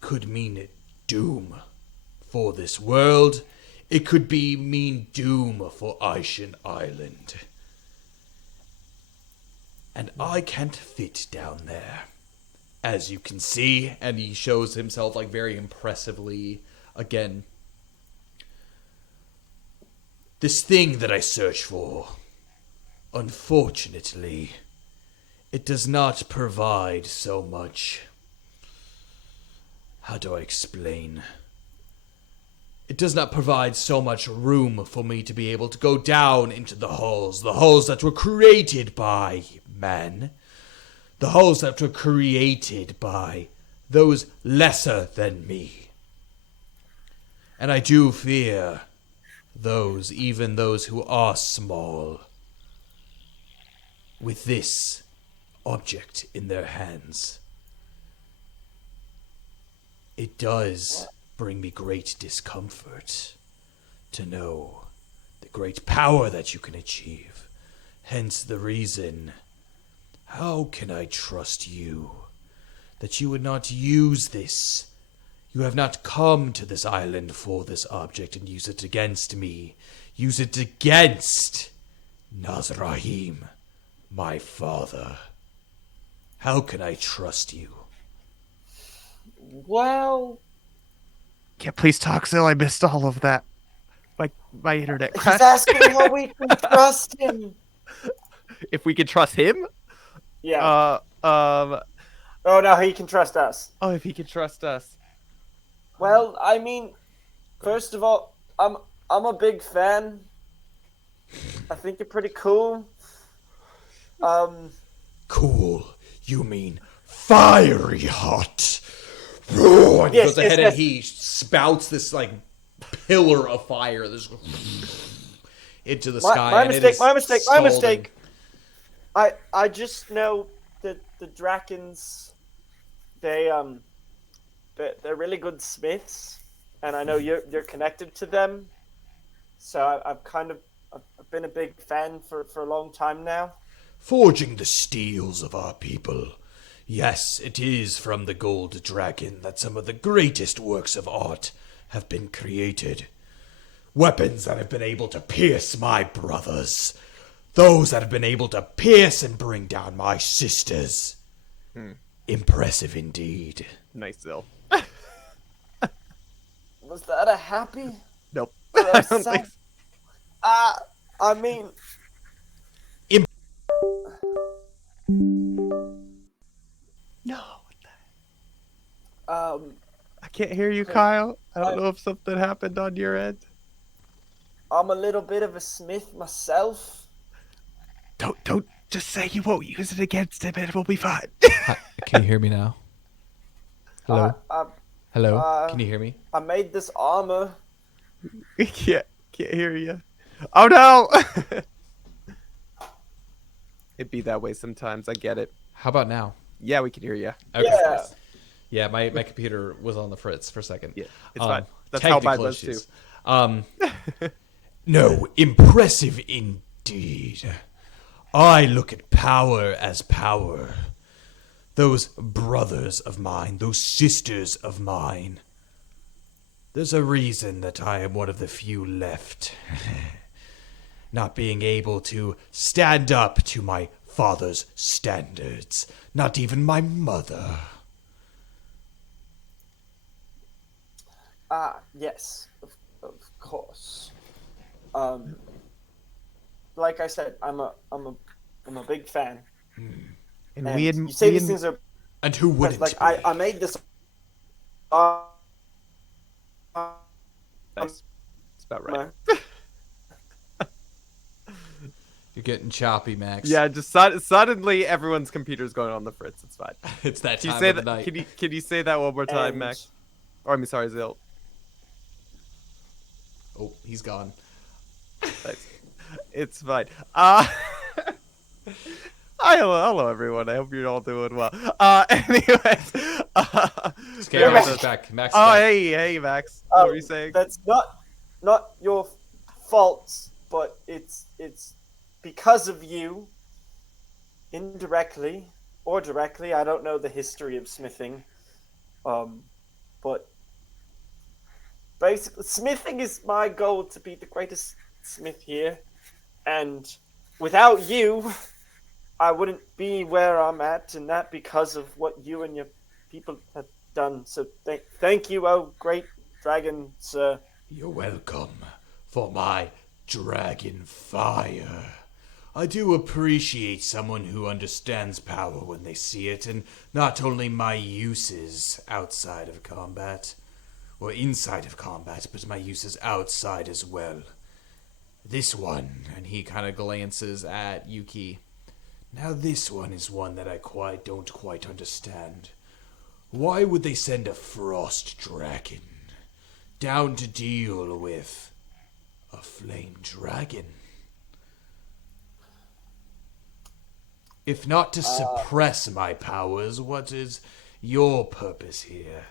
could mean doom for this world. It could mean doom for Aishen Island. And I can't fit down there, as you can see. And he shows himself, like, very impressively again. This thing that I search for, unfortunately, it does not provide so much how do I explain? It does not provide so much room for me to be able to go down into the halls that were created by men, the halls that were created by those lesser than me. And I do fear those, even those who are small, with this object in their hands. It does bring me great discomfort to know the great power that you can achieve. Hence the reason, how can I trust you that you would not use this? You have not come to this island for this object and use it against me. Use it against Nazrahim, my father. How can I trust you? Well, Yeah, please talk, Zil. I missed all of that. My internet he's crashed. asking how we can trust him. If we can trust him? Yeah. Oh, No, he can trust us. if he can trust us. Well, I mean, first of all, I'm a big fan. I think you're pretty cool. Cool. You mean fiery hot. And he Yes, goes ahead yes. and he spouts this like pillar of fire this into the sky. My and it mistake, is my mistake, my scalding. mistake. I just know that the Drakens, they're really good smiths, and I know you're connected to them. So I've been a big fan for a long time now. Forging the steels of our people. Yes, it is from the gold dragon that some of the greatest works of art have been created. Weapons that have been able to pierce my brothers. Those that have been able to pierce and bring down my sisters. Impressive indeed. Nice, Zil. Was that a happy? Nope. Or a I don't sad? think so. I mean, No. I can't hear you, Kyle. I don't know if something happened on your end. I'm a little bit of a smith myself. Don't just say you won't use it against him, and we'll be fine. Can you hear me now? Hello? I Hello? Can you hear me? made this armor. can't hear you. Oh no! It'd be that way sometimes. I get it. How about now? Yeah, we can hear you. Okay. Yeah. Yeah, my computer was on the fritz for a second. Yeah, it's fine. That's how mine technical was too. issues. No, impressive indeed. I look at power as power. Those brothers of mine, those sisters of mine. There's a reason that I am one of the few left. Not being able to stand up to my father's standards. Not even my mother. Yes, of course. Like I said, I'm a big fan. And You say these things are And who wouldn't like be? I made this. Nice. It's about right. You're getting choppy, Max. Yeah, just suddenly everyone's computer's going on the fritz. It's fine. It's that Can time you say of the that? night. Can you say that one more time, And- Max? Or I mean, sorry, Zil. Oh, he's gone. Thanks. It's fine. Hello, everyone. I hope you're all doing well. Anyways. Okay, Max back. is back. Max is Oh, back. hey, Max. What were you saying? That's not your fault, but it's because of you, indirectly or directly. I don't know the history of smithing, but basically, smithing is my goal to be the greatest smith here, and without you, I wouldn't be where I'm at, and that because of what you and your people have done. So thank you, oh great dragon, sir. You're welcome for my dragon fire. I do appreciate someone who understands power when they see it, and not only my uses outside of combat, or inside of combat, but my uses outside as well. This one, And he kind of glances at Yuki. now this one is one that I don't quite understand. Why would they send a frost dragon down to deal with a flame dragon? If not to suppress my powers, what is your purpose here?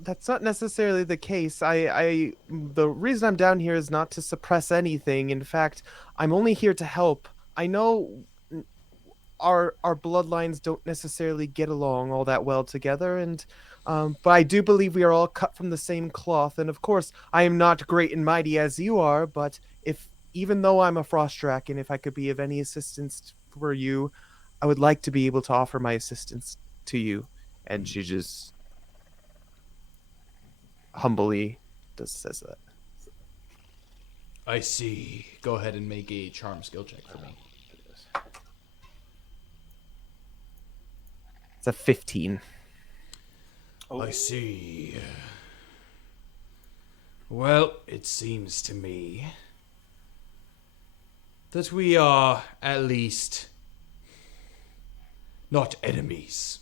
That's not necessarily the case. The reason I'm down here is not to suppress anything. In fact, I'm only here to help. I know our bloodlines don't necessarily get along all that well together, and but I do believe we are all cut from the same cloth. And of course, I am not great and mighty as you are, but even though I'm a frost dragon, if I could be of any assistance for you, I would like to be able to offer my assistance to you. And she just humbly says that. I see. Go ahead and make a charm skill check for me. It's a 15. I see. Well, it seems to me that we are at least not enemies.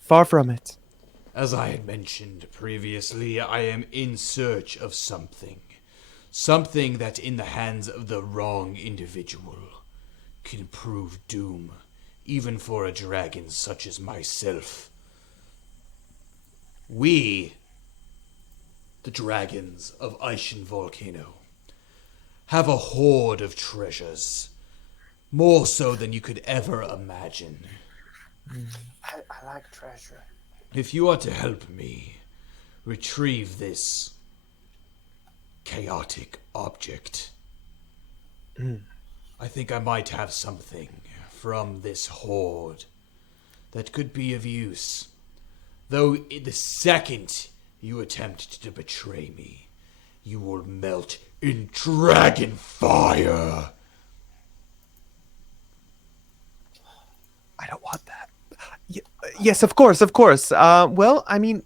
Far from it. As I had mentioned previously, I am in search of something. Something that in the hands of the wrong individual can prove doom, even for a dragon such as myself. We, the dragons of Aishen Volcano, have a hoard of treasures, more so than you could ever imagine. I like treasure. If you are to help me retrieve this chaotic object, I think I might have something from this hoard that could be of use. Though the second you attempt to betray me, you will melt in dragon fire. I don't want that. Yes, of course, of course. Well, I mean,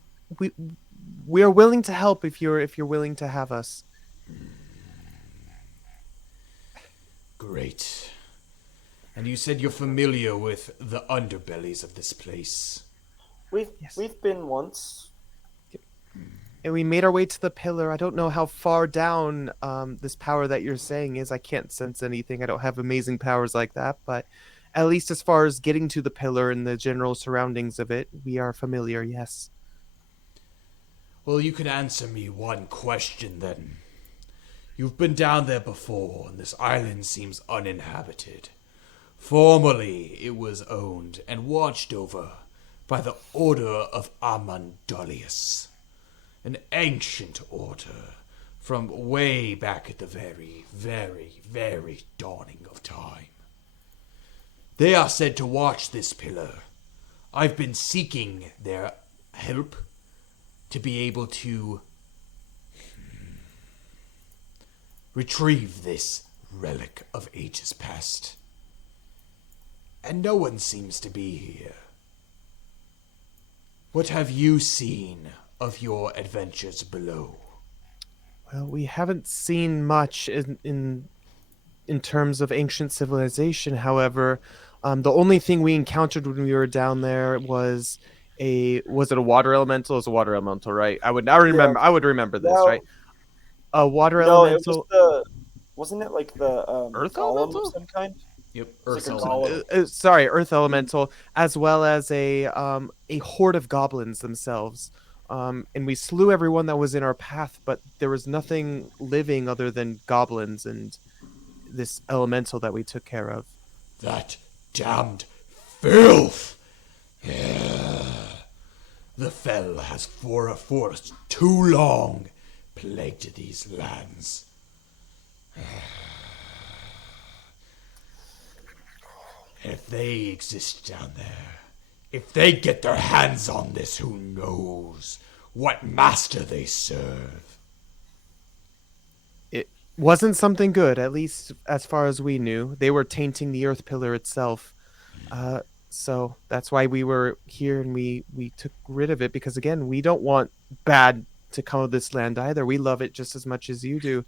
we are willing to help if you're willing to have us. Great. And you said you're familiar with the underbellies of this place. We've been once. And we made our way to the pillar. I don't know how far down this power that you're saying is. I can't sense anything. I don't have amazing powers like that, but at least as far as getting to the pillar and the general surroundings of it, we are familiar, yes. Well, you can answer me one question then. You've been down there before, and this island seems uninhabited. Formerly, it was owned and watched over by the Order of Amandolius, an ancient order from way back at the very, very, very dawning of time. They are said to watch this pillar. I've been seeking their help to be able to retrieve this relic of ages past. And no one seems to be here. What have you seen of your adventures below? Well, we haven't seen much in terms of ancient civilization. However, the only thing we encountered when we were down there was it a water elemental? It was a water elemental, right? I would remember this, No. right? A water No, elemental. wasn't it like the Earth golem elemental? of some kind? Yep, It's Earth like a Elemental. golem. Sorry, Earth Elemental, as well as a horde of goblins themselves. And we slew everyone that was in our path, but there was nothing living other than goblins and this elemental that we took care of. That damned filth! Yeah. The fell has for too long plagued these lands. If they exist down there, if they get their hands on this, who knows what master they serve? wasn't something good, at least as far as we knew. They were tainting the earth pillar itself. Uh, so that's why we were here and we took rid of it because again, we don't want bad to come of this land either. We love it just as much as you do.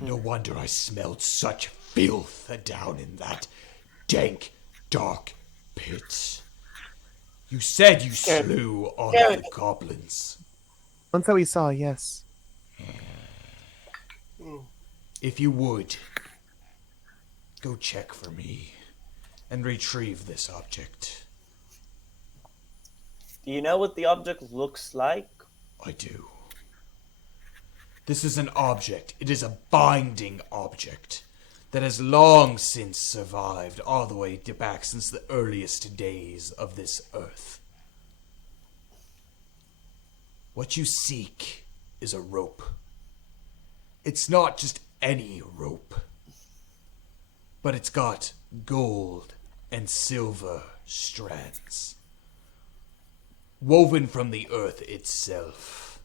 No wonder I smelled such filth down in that dank, dark pit. You said you slew all of the goblins. Once that we saw, yes. If you would, go check for me and retrieve this object. Do you know what the object looks like? I do. This is an object. It is a binding object that has long since survived all the way back since the earliest days of this earth. What you seek is a rope. It's not just any rope, but it's got gold and silver strands, woven from the earth itself,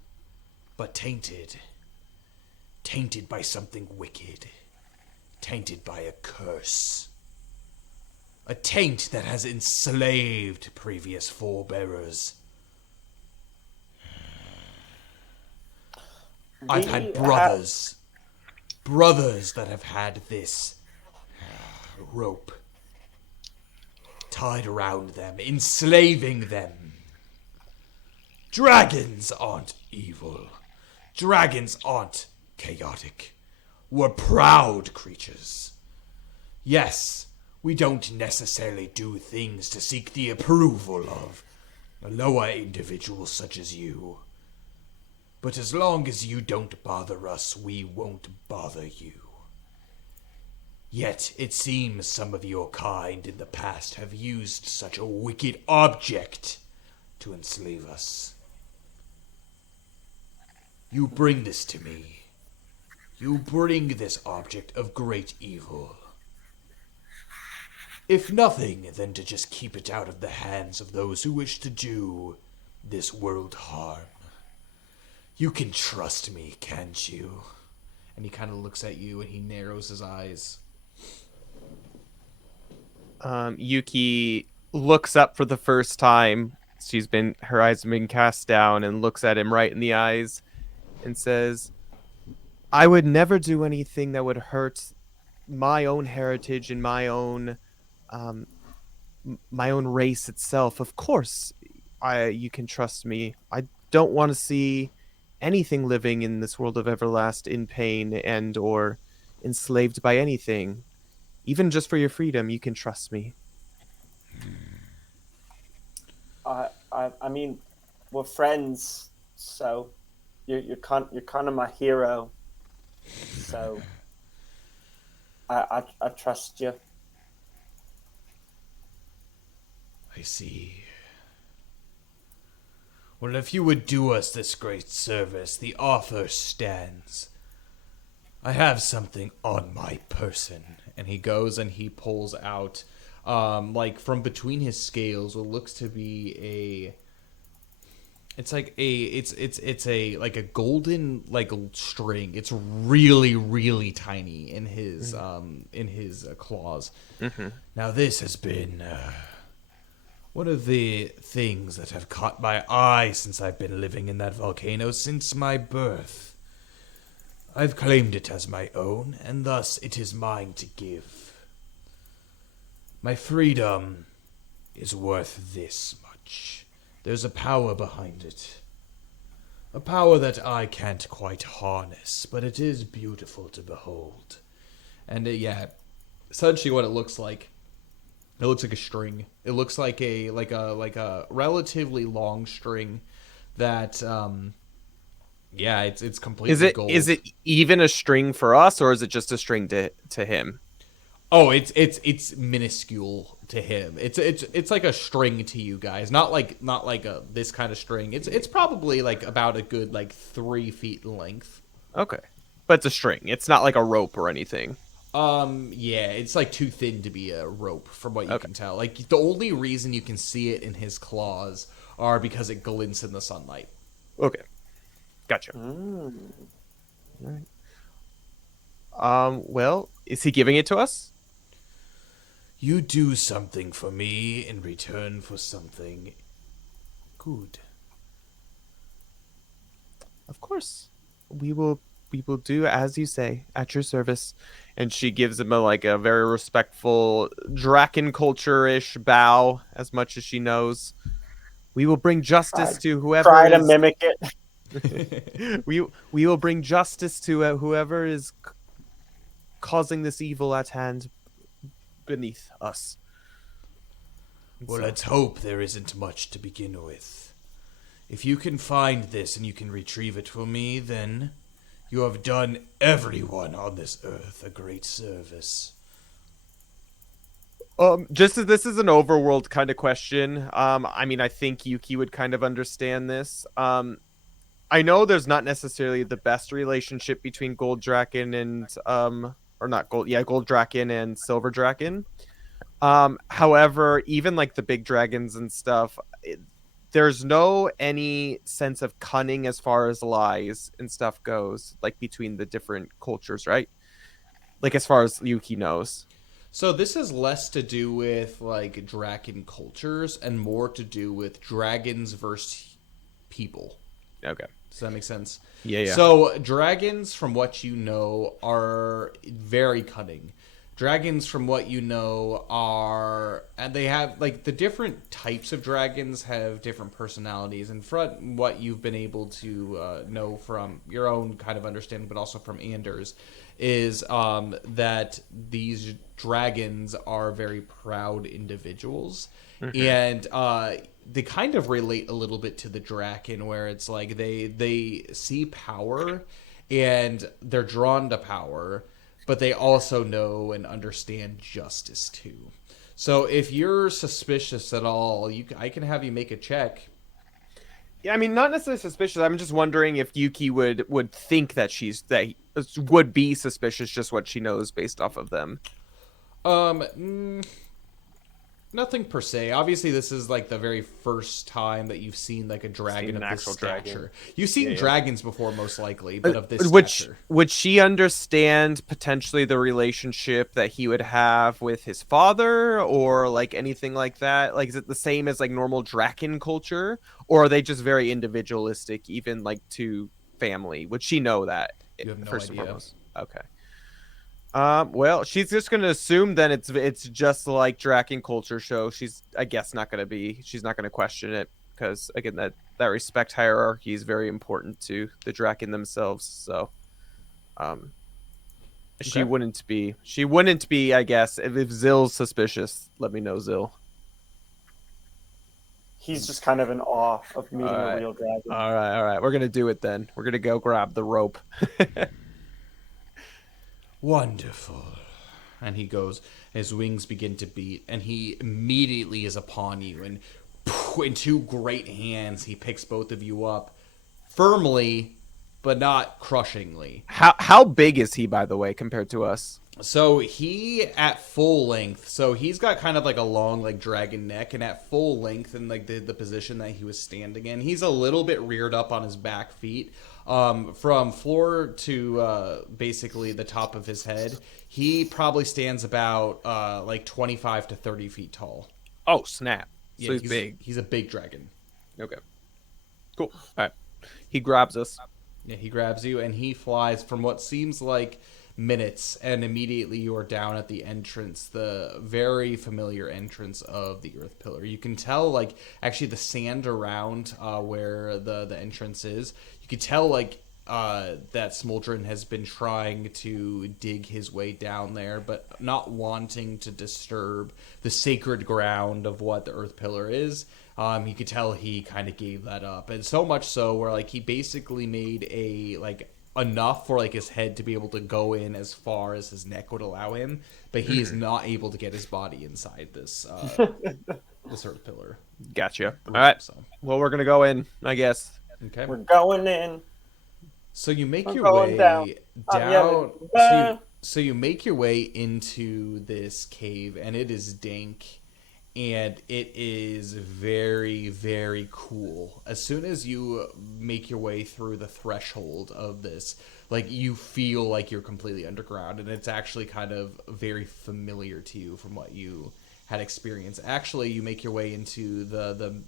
but tainted by something wicked, tainted by a curse, a taint that has enslaved previous forebearers. I've had brothers that have had this rope tied around them, enslaving them. Dragons aren't evil. Dragons aren't chaotic. We're proud creatures. Yes, we don't necessarily do things to seek the approval of lower individuals such as you. But as long as you don't bother us, we won't bother you. Yet it seems some of your kind in the past have used such a wicked object to enslave us. You bring this to me. You bring this object of great evil. If nothing, then to just keep it out of the hands of those who wish to do this world harm. You can trust me, can't you? And he kind of looks at you and he narrows his eyes. Yuki looks up for the first time. Her eyes have been cast down and looks at him right in the eyes and says, I would never do anything that would hurt my own heritage and my own race itself. Of course, you can trust me. I don't want to see anything living in this world of Everlast in pain and or enslaved by anything. Even just for your freedom, you can trust me. I mean, we're friends, so you're kind of my hero. So I trust you. I see. Well, if you would do us this great service, the offer stands. I have something on my person. And he goes and he pulls out, like from between his scales, what looks to be it's a golden like string. It's really, really tiny in his claws. Mm-hmm. Now this has been one of the things that have caught my eye since I've been living in that volcano since my birth. I've claimed it as my own, and thus it is mine to give. My freedom is worth this much. There's a power behind it. A power that I can't quite harness, but it is beautiful to behold. And yeah, essentially what it looks like a string. It looks like a relatively long string that yeah, it's completely gold. Is it even a string for us, or is it just a string to him? Oh, it's minuscule to him. It's like a string to you guys. Not like a this kind of string. It's probably like about a good like 3 feet in length. Okay, but it's a string. It's not like a rope or anything. Yeah, it's like too thin to be a rope, from what you can tell. Like the only reason you can see it in his claws are because it glints in the sunlight. Okay. Gotcha. Well, is he giving it to us? You do something for me in return for something good. Of course. We will do as you say, at your service. And she gives him a very respectful Draken culture-ish bow, as much as she knows. We will bring I justice to whoever try to is mimic it. we will bring justice to whoever is causing this evil at hand beneath us. And Well, so- let's hope there isn't much to begin with. If you can find this and you can retrieve it for me, then you have done everyone on this earth a great service. Just as this is an overworld kind of question, I mean, I think Yuki would kind of understand this. I know there's not necessarily the best relationship between Gold Draken and or not Gold, yeah, Gold Draken and Silver Draken. However, even like the big dragons and stuff, there's no any sense of cunning as far as lies and stuff goes, like between the different cultures, right? Like as far as Yuki knows. So this is less to do with like dragon cultures and more to do with dragons versus people. Okay. Does that make sense? Yeah. So dragons, from what you know, are very cunning. Dragons, from what you know, are, and they have like the different types of dragons have different personalities. And from what you've been able to know from your own kind of understanding, but also from Anders, is that these dragons are very proud individuals, and they kind of relate a little bit to the Draken, where it's like they see power and they're drawn to power, but they also know and understand justice too. So if you're suspicious at all, I can have you make a check. Yeah, I mean, not necessarily suspicious. I'm just wondering if Yuki would think that would be suspicious, just what she knows based off of them. Nothing per se. Obviously, this is like the very first time that you've seen like a dragon of this actual dragon. stature. You've seen Yeah. dragons before, most likely, but of this Which stature. would she understand potentially the relationship that he would have with his father, or like anything like that? Like, is it the same as like normal Draken culture, or are they just very individualistic, even like to family? Would she know that? You have no first idea. and foremost? Okay. Well, she's just gonna assume then it's just like Draken culture, so she's, I guess, she's not gonna question it, because again, that respect hierarchy is very important to the Draken themselves. So, she Okay. wouldn't be, I guess, if Zill's suspicious. Let me know, Zill. He's just kind of in awe of meeting Alright. a real dragon. All right, we're gonna do it then. We're gonna go grab the rope. Wonderful. And he goes, his wings begin to beat, and he immediately is upon you. And in two great hands, he picks both of you up firmly, but not crushingly. How big is he, by the way, compared to us? So he at full length. So he's got kind of like a long like dragon neck, and at full length in like the position that he was standing in, he's a little bit reared up on his back feet. From floor to basically the top of his head, he probably stands about like 25 to 30 feet tall. Oh, snap! So Yeah, he's big. He's a big dragon. Okay. Cool. All right. He grabs us. Yeah, he grabs you and he flies from what seems like minutes, and immediately you are down at the entrance, the very familiar entrance of the Earth Pillar. You can tell, like, actually the sand around where the entrance is, you can tell, like, that Smoldrin has been trying to dig his way down there, but not wanting to disturb the sacred ground of what the Earth Pillar is. You could tell he kind of gave that up, and so much so where, like, he basically made a, like, enough for like his head to be able to go in as far as his neck would allow him, but he is not able to get his body inside this this Earth Pillar. Gotcha. All right. So, Well, we're gonna go in, I guess. okay. We're going in. So you make I'm your going way down. down. Yeah, So you make your way into this cave, and it is dank, and it is very, very cool. As soon as you make your way through the threshold of this, like you feel like you're completely underground, and it's actually kind of very familiar to you from what you had experienced. Actually, you make your way into the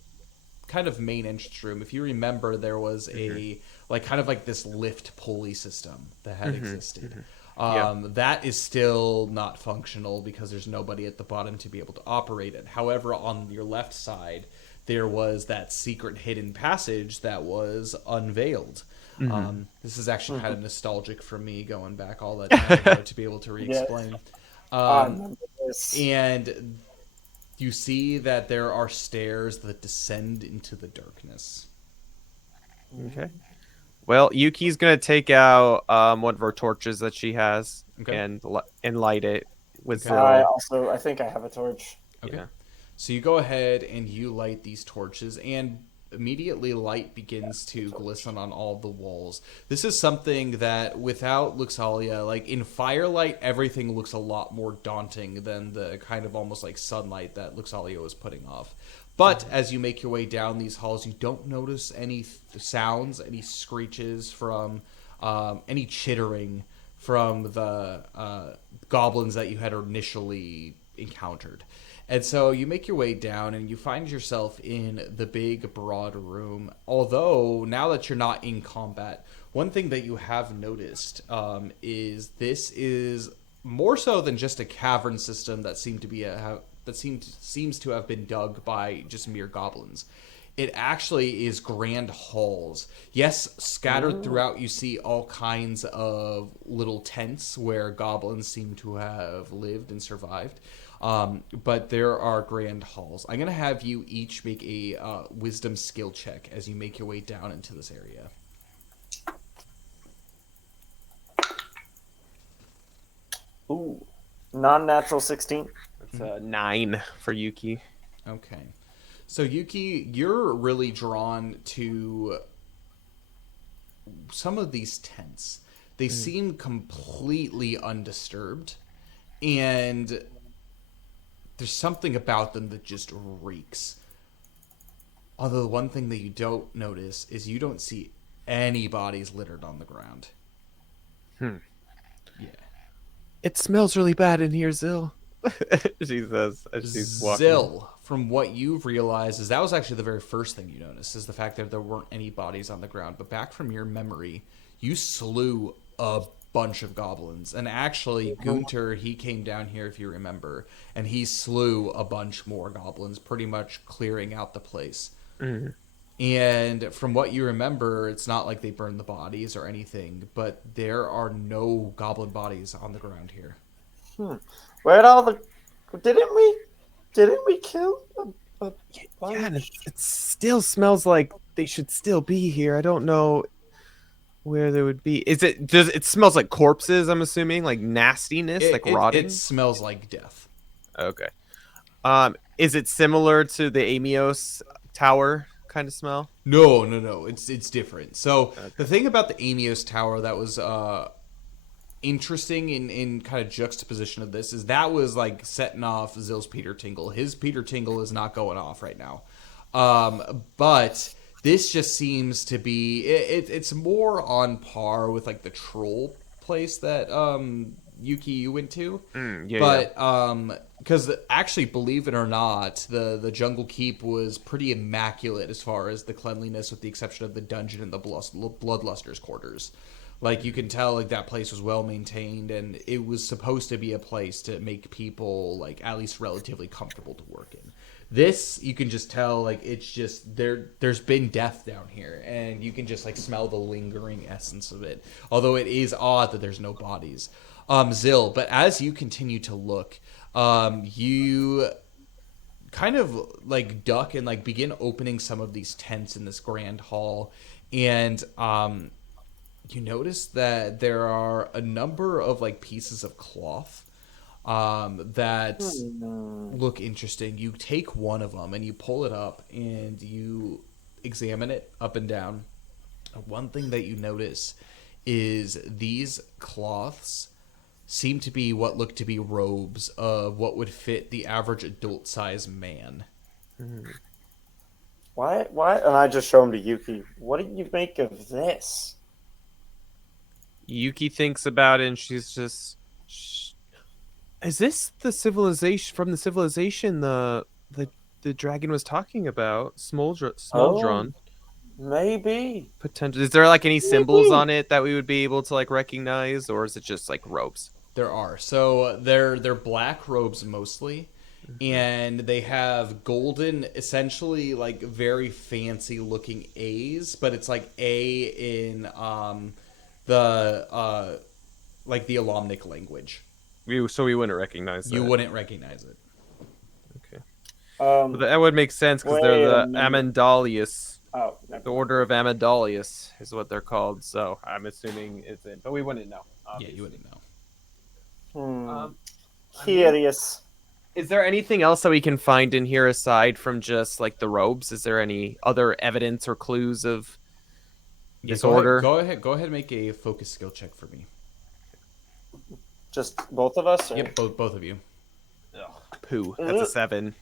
kind of main entrance room. If you remember, there was a kind of like this lift pulley system that had existed. That is still not functional because there's nobody at the bottom to be able to operate it. However, on your left side, there was that secret hidden passage that was unveiled. This is actually kind of nostalgic for me, going back all that time ago to be able to re-explain. I remember this. And you see that there are stairs that descend into the darkness. Okay. Well, Yuki's gonna take out one of her torches that she has and light it with Zill. I think I have a torch. Okay. Yeah. So you go ahead and you light these torches, and immediately light begins to glisten on all the walls. This is something that without Luxalia, like in firelight, everything looks a lot more daunting than the kind of almost like sunlight that Luxalia was putting off. But as you make your way down these halls, you don't notice any sounds, any screeches from any chittering from the goblins that you had initially encountered. And so you make your way down and you find yourself in the big, broad room. Although, now that you're not in combat, one thing that you have noticed is this is more so than just a cavern system that seems to have been dug by just mere goblins. It actually is grand halls. Yes, scattered throughout you see all kinds of little tents where goblins seem to have lived and survived. But there are grand halls. I'm going to have you each make a wisdom skill check as you make your way down into this area. Ooh, non-natural 16. It's a 9 for Yuki. Okay. So Yuki, you're really drawn to some of these tents. They seem completely undisturbed, and there's something about them that just reeks. Although the one thing that you don't notice is you don't see any bodies littered on the ground. Yeah. It smells really bad in here, Zill. She says as she's walking. Zill, from what you've realized, is that was actually the very first thing you noticed, is the fact that there weren't any bodies on the ground. But back from your memory, you slew a bunch of goblins. And actually, Gunter, he came down here, if you remember, and he slew a bunch more goblins, pretty much clearing out the place. And from what you remember, it's not like they burned the bodies or anything, but there are no goblin bodies on the ground here. Where'd all the... Didn't we kill a bunch? Yeah, and it still smells like they should still be here. I don't know where they would be. It smells like corpses, I'm assuming, like nastiness, rotting? It smells like death. Okay. Is it similar to the Ameos tower kind of smell? No. It's different. So the thing about the Ameos tower that was interesting in kind of juxtaposition of this is that was like setting off Zill's Peter Tingle. His Peter Tingle is not going off right now. But this just seems to be it's more on par with like the troll place that Yuki you went to. Because actually, believe it or not, the Jungle Keep was pretty immaculate as far as the cleanliness, with the exception of the dungeon and the Bloodluster's quarters. Like, you can tell, like, that place was well maintained, and it was supposed to be a place to make people, like, at least relatively comfortable to work in. This, you can just tell, like, it's just, there's been death down here, and you can just, like, smell the lingering essence of it. Although it is odd that there's no bodies. Zill, but as you continue to look, you kind of, like, duck and, like, begin opening some of these tents in this grand hall, and, you notice that there are a number of like pieces of cloth that look interesting. You take one of them and you pull it up and you examine it up and down. One thing that you notice is these cloths seem to be what look to be robes of what would fit the average adult-sized man. Why? And I just show him to Yuki. What do you make of this? Yuki thinks about it, and she's just, is this the civilization from the civilization the dragon was talking about? Oh, Smoldron. maybe. Potential. Is there like any symbols Maybe. on it that we would be able to like recognize, or is it just like ropes? There are. So they're black robes mostly, and they have golden, essentially like very fancy looking A's, but it's like A in the like the Alomnic language. So we wouldn't recognize that. You wouldn't recognize it. Okay. But Um, that would make sense because they're wait a the minute. Amandalius. Oh, The never. Order of Amandalius is what they're called. So I'm assuming it's in, but we wouldn't know. Yeah, Obviously. you wouldn't know. I mean, Is curious. there anything else that we can find in here aside from just like the robes? Is there any other evidence or clues of Yeah, this order? Go ahead. And make a focus skill check for me. Just both of us? Or? Yep, both of you. Pooh. That's a 7.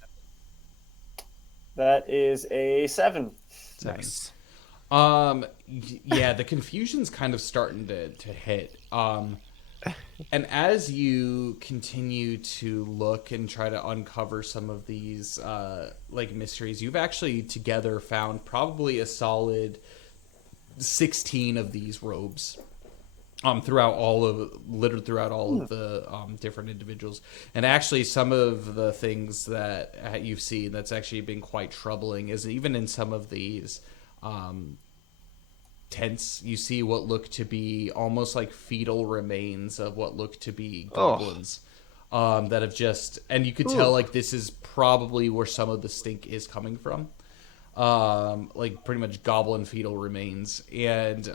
That is a 7. Nice. Yeah, the confusion's kind of starting to hit. And as you continue to look and try to uncover some of these like mysteries, you've actually together found probably a solid 16 of these robes. Throughout all of the different individuals, and actually some of the things that you've seen that's actually been quite troubling is even in some of these tents, you see what look to be almost like fetal remains of what look to be goblins that have just, and you could tell like this is probably where some of the stink is coming from, like pretty much goblin fetal remains, and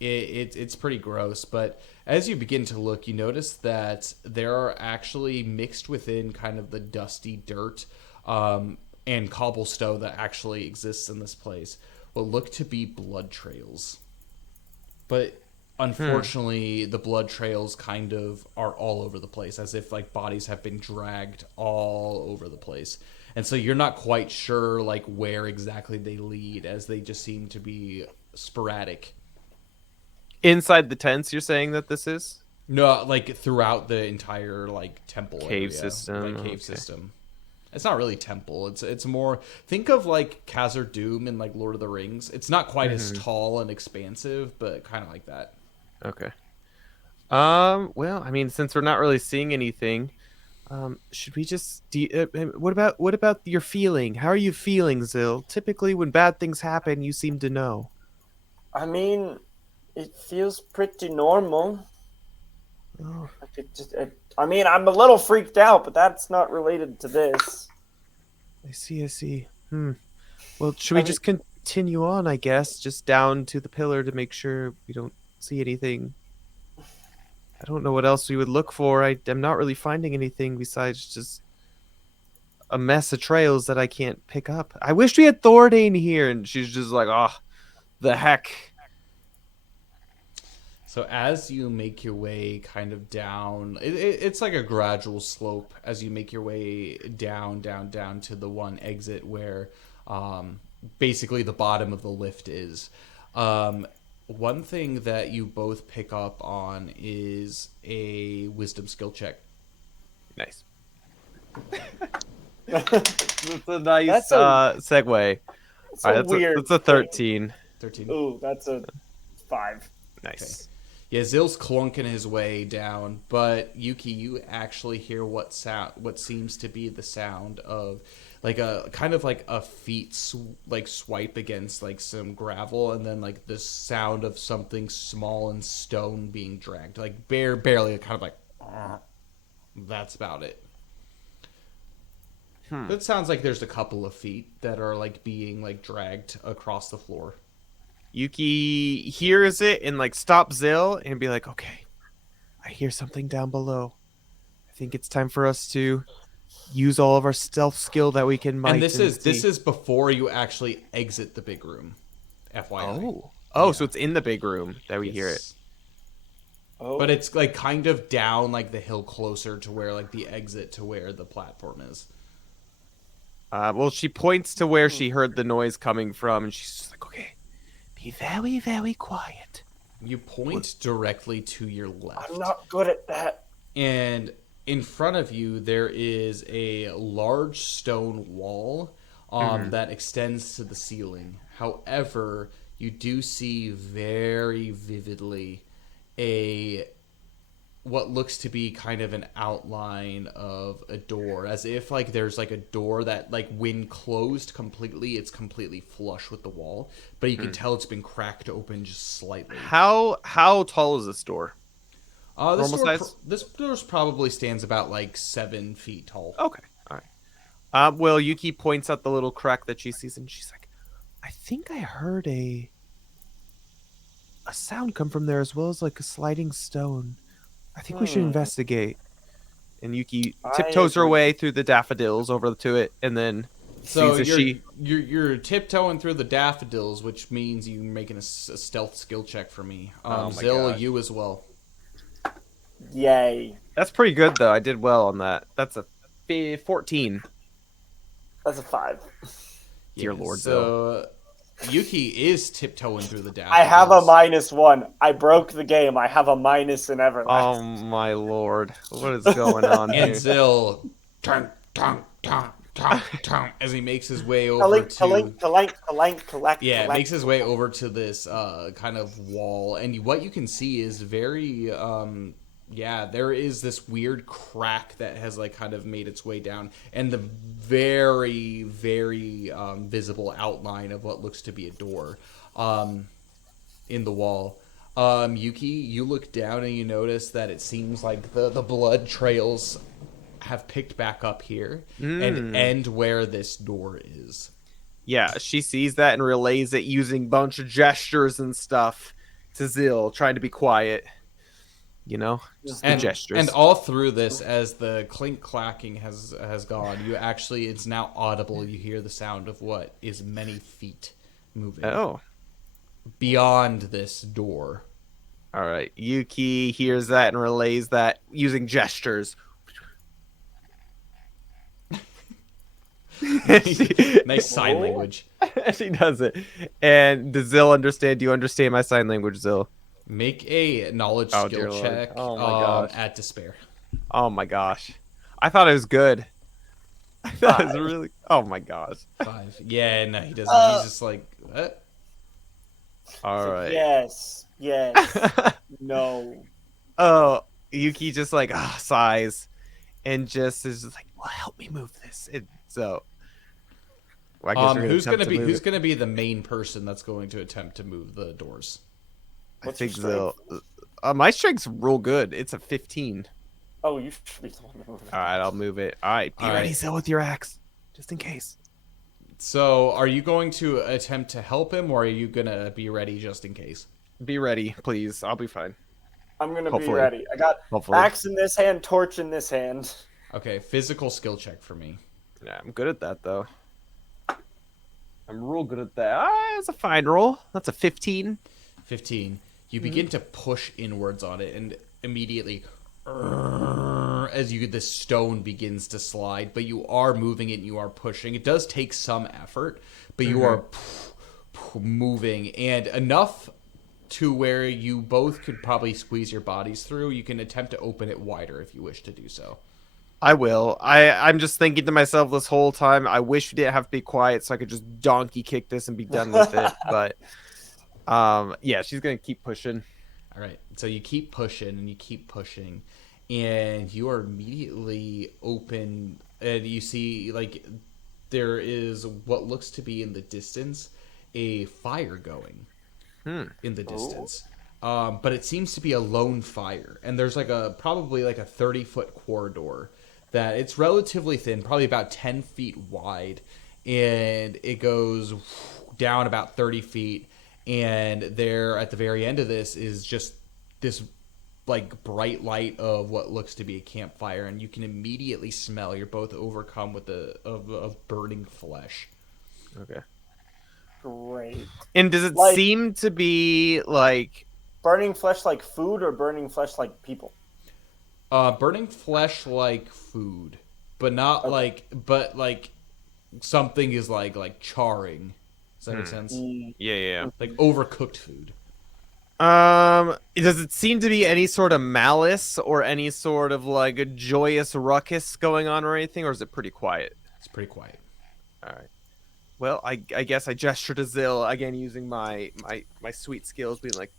it's pretty gross. But as you begin to look, you notice that there are actually mixed within kind of the dusty dirt and cobblestone that actually exists in this place what look to be blood trails. But unfortunately, the blood trails kind of are all over the place, as if like bodies have been dragged all over the place. And so you're not quite sure like where exactly they lead, as they just seem to be sporadic. Inside the tents, you're saying that this is? No, like throughout the entire like temple Cave area, system, like cave okay. system. It's not really temple. It's more, think of like Khazar Dûm in like Lord of the Rings. It's not quite as tall and expansive, but kind of like that. Okay. Well, I mean, since we're not really seeing anything, should we just what about your feeling? How are you feeling, Zil? Typically when bad things happen, you seem to know. I mean, it feels pretty normal. Oh, I mean, I'm a little freaked out, but that's not related to this. I see. Well, should we just continue on, I guess, just down to the pillar to make sure we don't see anything? I don't know what else we would look for. I'm not really finding anything besides just a mess of trails that I can't pick up. I wish we had Thordane here, and she's just like, oh, the heck. So as you make your way kind of down, it's like a gradual slope as you make your way down to the one exit where basically the bottom of the lift is. One thing that you both pick up on is a wisdom skill check. Nice. That's a nice That's a- segue. It's All right, weird. that's a 13. 13. Ooh, that's a 5. Nice. Yeah, Zill's clunking his way down, but Yuki, you actually hear what seems to be the sound of like a kind of like a feet like swipe against like some gravel, and then like the sound of something small and stone being dragged, like barely, kind of like. That's about it. It sounds like there's a couple of feet that are like being like dragged across the floor. Yuki hears it and like stops Zil and be like, okay, I hear something down below. I think it's time for us to use all of our stealth skill that we can might. And this is before you actually exit the big room. FYI. So it's in the big room that we hear it. Oh. But it's like kind of down like the hill closer to where like the exit to where the platform is. Well, she points to where she heard the noise coming from, and she's just like, okay, be very, very quiet. You point directly to your left. I'm not good at that. And in front of you, there is a large stone wall that extends to the ceiling. However, you do see very vividly what looks to be kind of an outline of a door, as if like there's like a door that like when closed completely, it's completely flush with the wall, but you can tell it's been cracked open just slightly. How tall is this door? Normal size? This door probably stands about like 7 feet tall. Okay, all right. Well, Yuki points out the little crack that she sees, and she's like, "I think I heard a sound come from there, as well as like a sliding stone. I think we should investigate." And Yuki tiptoes her way through the daffodils over to it, and then So sees you're tiptoeing through the daffodils, which means you're making a stealth skill check for me. Oh my Zill, gosh. you as well. Yay. That's pretty good, though. I did well on that. That's a 14. That's a 5. Dear Lord, So Yuki is tiptoeing through the daffodils. I have a -1. I broke the game. I have a minus in Everlast. Oh my Lord, what is going on And here? Zill, tonk, tonk, tonk, tonk, tonk, as he makes his way over makes his way over to this kind of wall, and what you can see is very there is this weird crack that has like kind of made its way down, and the very, very visible outline of what looks to be a door in the wall. Yuki, you look down and you notice that it seems like the blood trails have picked back up here and end where this door is. Yeah, she sees that and relays it using a bunch of gestures and stuff to Zill, trying to be quiet. You know, just the gestures. And all through this, as the clink clacking has gone, it's now audible. You hear the sound of what is many feet moving. Oh. Beyond this door. All right. Yuki hears that and relays that using gestures. Nice sign language. She does it. And does Zill understand? Do you understand my sign language, Zill? Make a knowledge skill check at despair. Oh my gosh. I thought it was good. I thought it was really... Oh my gosh. 5. Yeah, no, he doesn't. He's just like, what? All right. Yes. No. Oh, Yuki just like sighs and just is just like, well, help me move this. So... Well, I guess who's gonna be the main person that's going to attempt to move the doors? I think Zill. My strength's real good. It's a 15. Oh, you should be the one to move it. All right, I'll move it. All right, be ready, Zill, with your axe, just in case. So, are you going to attempt to help him, or are you gonna be ready just in case? Be ready, please. I'll be fine. I'm gonna be ready. I got axe in this hand, torch in this hand. Okay, physical skill check for me. Yeah, I'm good at that though. I'm real good at that. It's a fine roll. That's a 15. 15. You begin to push inwards on it, and immediately, as this stone begins to slide, but you are moving it and you are pushing. It does take some effort, but you are moving, and enough to where you both could probably squeeze your bodies through. You can attempt to open it wider if you wish to do so. I will. I'm just thinking to myself this whole time, I wish we didn't have to be quiet so I could just donkey kick this and be done with it, but... yeah, she's gonna keep pushing. All right, so you keep pushing and you keep pushing, and you are immediately open, and you see like there is what looks to be in the distance a fire going in the distance, but it seems to be a lone fire, and there's like probably like a 30-foot corridor that it's relatively thin, probably about 10 feet wide, and it goes down about 30 feet. And there at the very end of this is just this like bright light of what looks to be a campfire, and you can immediately smell. You're both overcome with of burning flesh. Okay. Great. And does it seem to be like burning flesh like food or burning flesh like people? Burning flesh like food, but not like something is like charring. Does that make sense? Yeah. Like overcooked food. Does it seem to be any sort of malice or any sort of like a joyous ruckus going on or anything, or is it pretty quiet? It's pretty quiet. All right. Well, I guess I gesture to Zill again using my sweet skills, being like,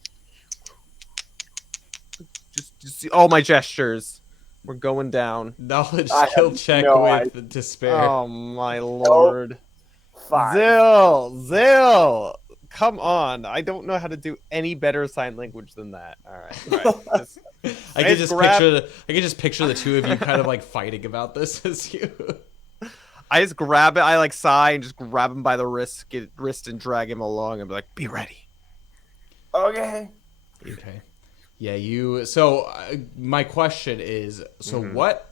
just all my gestures. We're going down. Knowledge I skill have check no with despair. Oh my lord. 5. Zill, come on! I don't know how to do any better sign language than that. All right. I can just picture the two of you kind of like fighting about this as you. I just grab it. I like sigh and just grab him by the wrist, and drag him along, and be like, "Be ready." Okay. Okay. Yeah, you. So my question is: so Mm-hmm. what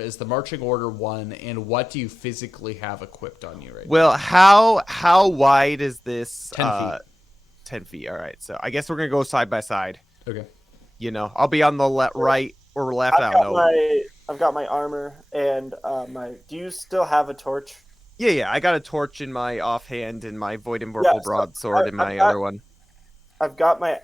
is the marching order 1, and what do you physically have equipped on you right Well, how wide is this? 10 feet. 10 feet. All right. So I guess we're gonna go side by side. now? Okay. You know, I'll be on the right or left. I don't know. I've got my armor and my. Do you still have a torch? Yeah. I got a torch in my offhand and my voiden vorpal broadsword in my other one. I've got my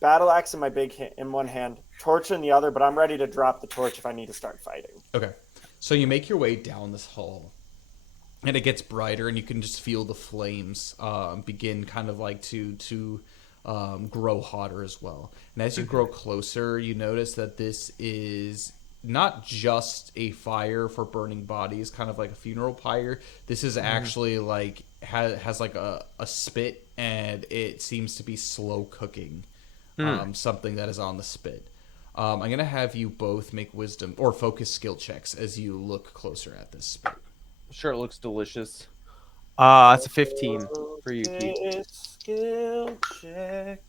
battle axe in my in one hand, torch in the other, but I'm ready to drop the torch if I need to start fighting. Okay. So you make your way down this hall, and it gets brighter, and you can just feel the flames begin kind of like to grow hotter as well. And as you grow closer, you notice that this is not just a fire for burning bodies, kind of like a funeral pyre. This is actually like has like a spit, and it seems to be slow cooking something that is on the spit. I'm going to have you both make wisdom or focus skill checks as you look closer at this spit. Sure, it looks delicious. It's a 15 for Yuki. Skill check.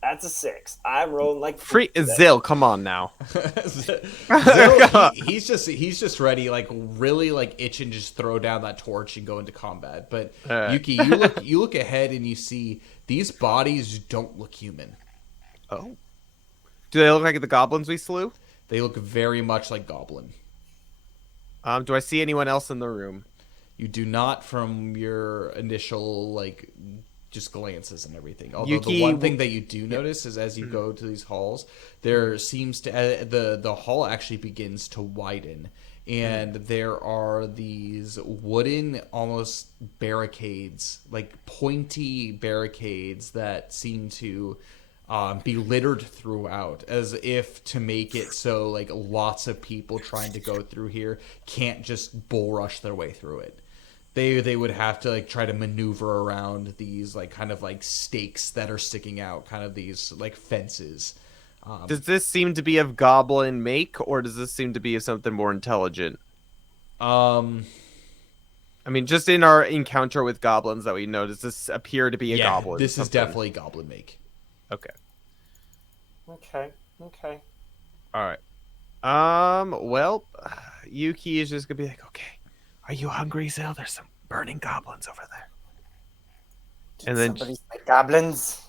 That's a 6. I'm rolling like Free Zill, come on now. Zill, he's just ready, like really like itching to just throw down that torch and go into combat. But Yuki, you look ahead and you see these bodies don't look human. Oh. Do they look like the goblins we slew? They look very much like goblin. Do I see anyone else in the room? You do not from your initial like just glances and everything. Although the one thing that you do notice is as you go to these halls, there seems to the hall actually begins to widen, and there are these wooden almost barricades, like pointy barricades that seem to be littered throughout, as if to make it so like lots of people trying to go through here can't just bull rush their way through it. They would have to like try to maneuver around these like kind of like stakes that are sticking out, kind of these like fences. Does this seem to be of goblin make, or does this seem to be of something more intelligent? I mean, just in our encounter with goblins that we know, does this appear to be a goblin? This is definitely goblin make. Okay. Okay. All right. Well, Yuki is just gonna be like, okay, are you hungry, Zill? There's some burning goblins over there. And then Somebody say goblins.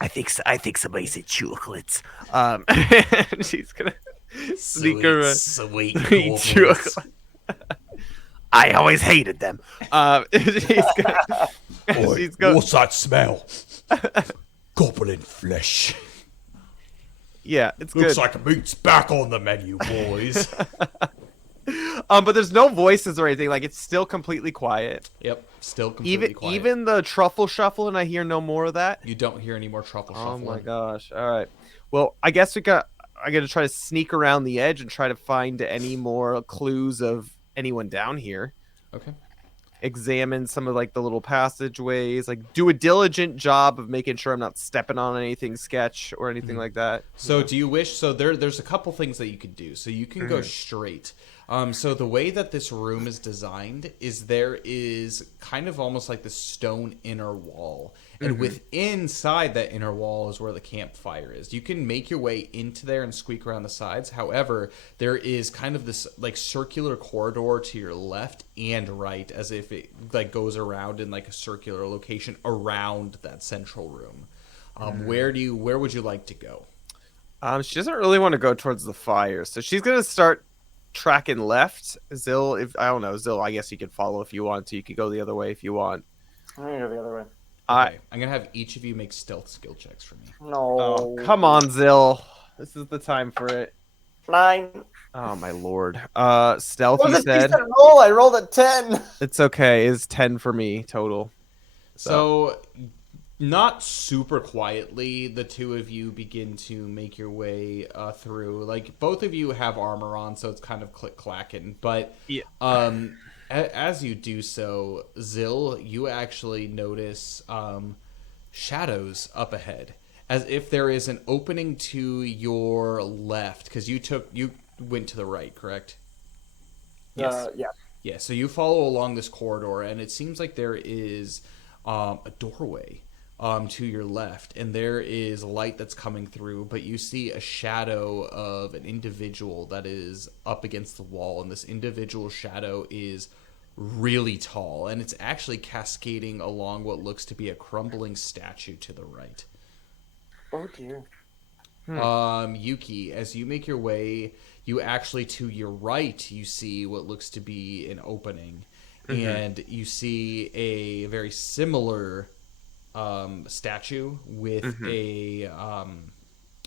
I think somebody said chocolates. She's gonna sneak around. Sweet Chocolate. I always hated them. She's gonna. What's that smell? Goblin flesh. Yeah, it's Looks good. like meat's back on the menu, boys. But there's no voices or anything. Like, it's still completely quiet. Yep, still completely quiet. Even the truffle shuffling, I hear no more of that. You don't hear any more truffle shuffling. Oh my gosh! All right. Well, I guess I got to try to sneak around the edge and try to find any more clues of anyone down here. Okay. Examine some of like the little passageways, like do a diligent job of making sure I'm not stepping on anything sketch or anything like that. So do you wish, so there's a couple things that you could do. So you can go straight. So the way that this room is designed is there is kind of almost like this stone inner wall. And inside that inner wall is where the campfire is. You can make your way into there and squeak around the sides. However, there is kind of this like circular corridor to your left and right, as if it like goes around in like a circular location around that central room. Where would you like to go? She doesn't really want to go towards the fire, so she's gonna start tracking left. Zill, I don't know, Zill, I guess you could follow if you want to. You could go the other way if you want. I'm gonna go the other way. Okay, I'm gonna have each of you make stealth skill checks for me. No. Oh, come on, Zill. This is the time for it. 9. Oh my lord. Stealth, It was you a said? decent roll. I rolled a 10. It's okay. It's 10 for me total. So, not super quietly, the two of you begin to make your way through. Like, both of you have armor on, so it's kind of click-clacking. But Yeah. as you do so, Zill, you actually notice shadows up ahead, as if there is an opening to your left, because you went to the right, correct? Yes. Yeah. Yeah, so you follow along this corridor, and it seems like there is a doorway to your left, and there is light that's coming through, but you see a shadow of an individual that is up against the wall, and this individual shadow is really tall, and it's actually cascading along what looks to be a crumbling statue to the right. Oh dear. Yuki, as you make your way, you actually to your right, you see what looks to be an opening, and you see a very similar statue with a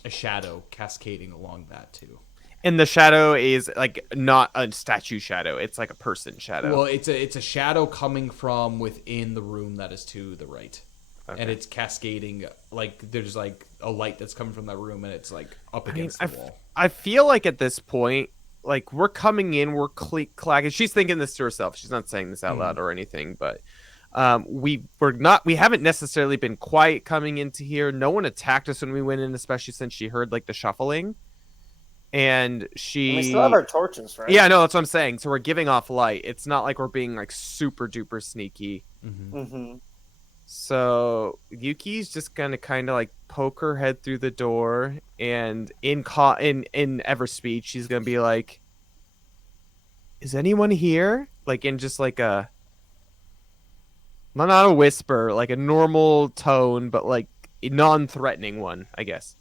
shadow cascading along that too. And the shadow is like not a statue shadow. It's like a person shadow. Well, it's a shadow coming from within the room that is to the right. Okay. And it's cascading, like there's like a light that's coming from that room, and it's like up against the wall. I feel like at this point, like we're coming in, we're clacking. She's thinking this to herself. She's not saying this out loud or anything, but we haven't necessarily been quiet coming into here. No one attacked us when we went in, especially since she heard like the shuffling. And We still have our torches, right? Yeah, no, that's what I'm saying. So we're giving off light. It's not like we're being like super duper sneaky. Mm-hmm. So Yuki's just gonna kind of like poke her head through the door, and in Everspeech, she's gonna be like, "Is anyone here?" Like in just like a not a whisper, like a normal tone, but like a non-threatening one, I guess.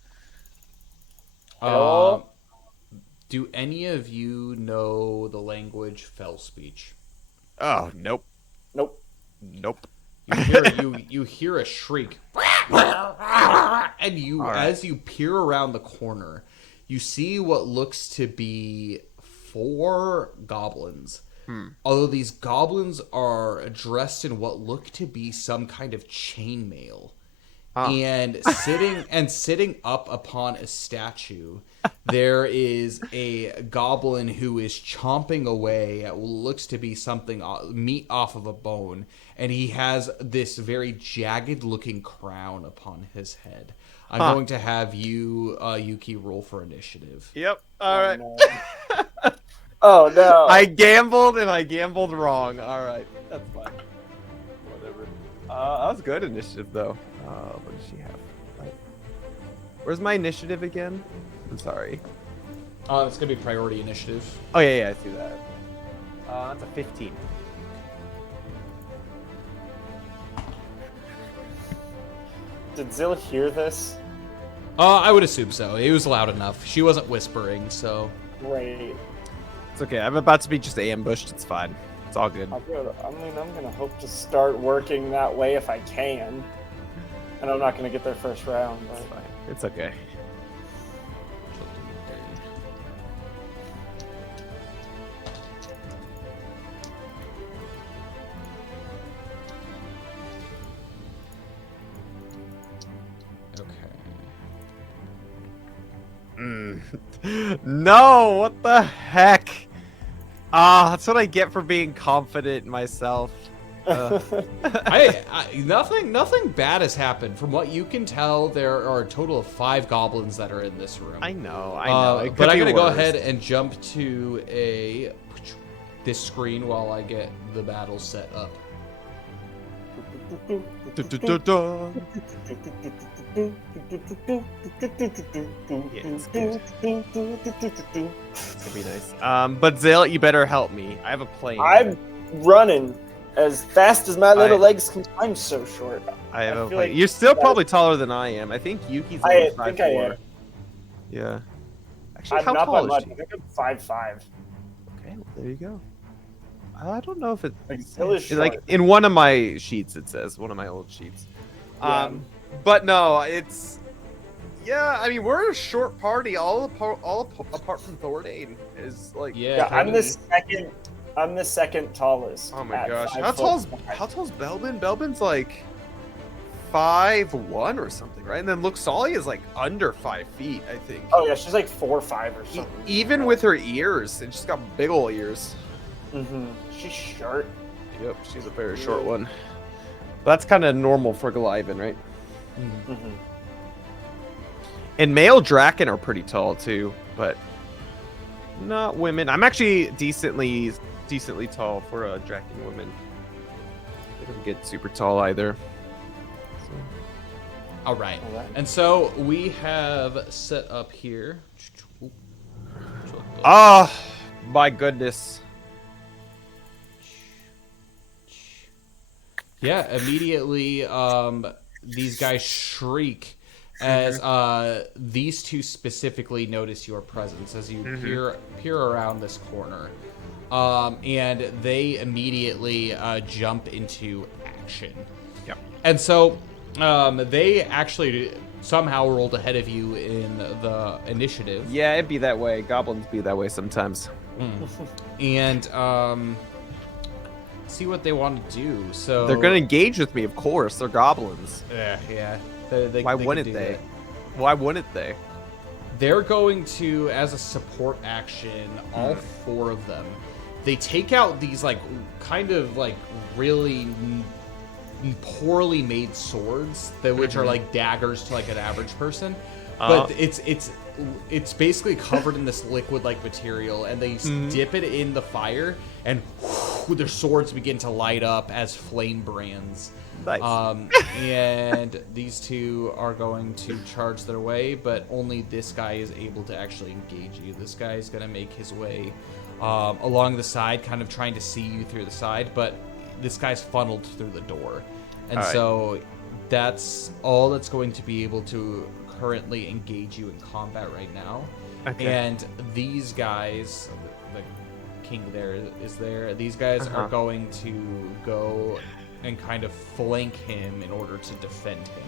Hello? Do any of you know the language fell speech? Oh, nope. Nope. You hear a shriek, and as you peer around the corner, you see what looks to be 4 goblins. Although these goblins are dressed in what look to be some kind of chainmail, and sitting up upon a statue, there is a goblin who is chomping away at what looks to be something meat off of a bone, and he has this very jagged-looking crown upon his head. I'm going to have you, Yuki, roll for initiative. Yep. All right. No. Oh no! I gambled and I gambled wrong. All right, that's fine. Whatever. That was good initiative though. What does she have? Where's my initiative again? I'm sorry. It's gonna be priority initiative. Oh yeah, I see that. That's a 15. Did Zill hear this? I would assume so. It was loud enough. She wasn't whispering, so. Great. It's okay. I'm about to be just ambushed. It's fine. It's all good. I'm gonna hope to start working that way if I can. And I'm not gonna get there first round. But... It's fine. It's okay. No, what the heck? That's what I get for being confident in myself. Nothing bad has happened. From what you can tell, there are a total of 5 goblins that are in this room. I know. But I'm gonna go ahead and jump to this screen while I get the battle set up. Yeah, it's good. It's gonna be nice. But Zale, you better help me. I have a plane. I'm running as fast as my little legs can. I'm so short. I have a plane. like You're still probably taller than I am. I think Yuki's I like think I am. 5'4". Yeah. Actually, I'm how not by tall much. is I she? think I'm 5'5". Okay, well, there you go. I don't know if it Like, Zill is like short. in one of my sheets it says, one of my old sheets. But no, it's yeah. I mean, we're a short party. All apart from Thordane is like Yeah, I'm the second. I'm the second tallest. Oh my at gosh, 5 how tall's foot. Belbin? Belbin's like 5'1" or something, right? And then Luxali is like under 5 feet, I think. Oh yeah, she's like 4 or 5 or something. Even with her ears, and she's got big ol' ears. She's short. Yep, she's a very short one. That's kind of normal for Goliath, right? And male Draken are pretty tall too, but not women. I'm actually decently tall for a Draken woman. They don't get super tall either. All right. And so we have set up here. Ah, my goodness. Yeah, immediately these guys shriek as these two specifically notice your presence as you peer around this corner. And they immediately jump into action. Yep. And so they actually somehow rolled ahead of you in the initiative. Yeah, it'd be that way. Goblins be that way sometimes. And see what they want to do. So they're gonna engage with me, of course. They're goblins. Yeah. Why wouldn't they? Why wouldn't they? They're going to, as a support action, all 4 of them. They take out these like kind of like really poorly made swords that which are like daggers to like an average person, but it's basically covered in this liquid-like material, and they dip it in the fire, and their swords begin to light up as flame brands. Nice. And these two are going to charge their way, but only this guy is able to actually engage you. This guy is going to make his way along the side, kind of trying to see you through the side, but this guy's funneled through the door. And so that's all that's going to be able to currently engage you in combat right now. Okay. And these guys, the king there is there, these guys are going to go and kind of flank him in order to defend him.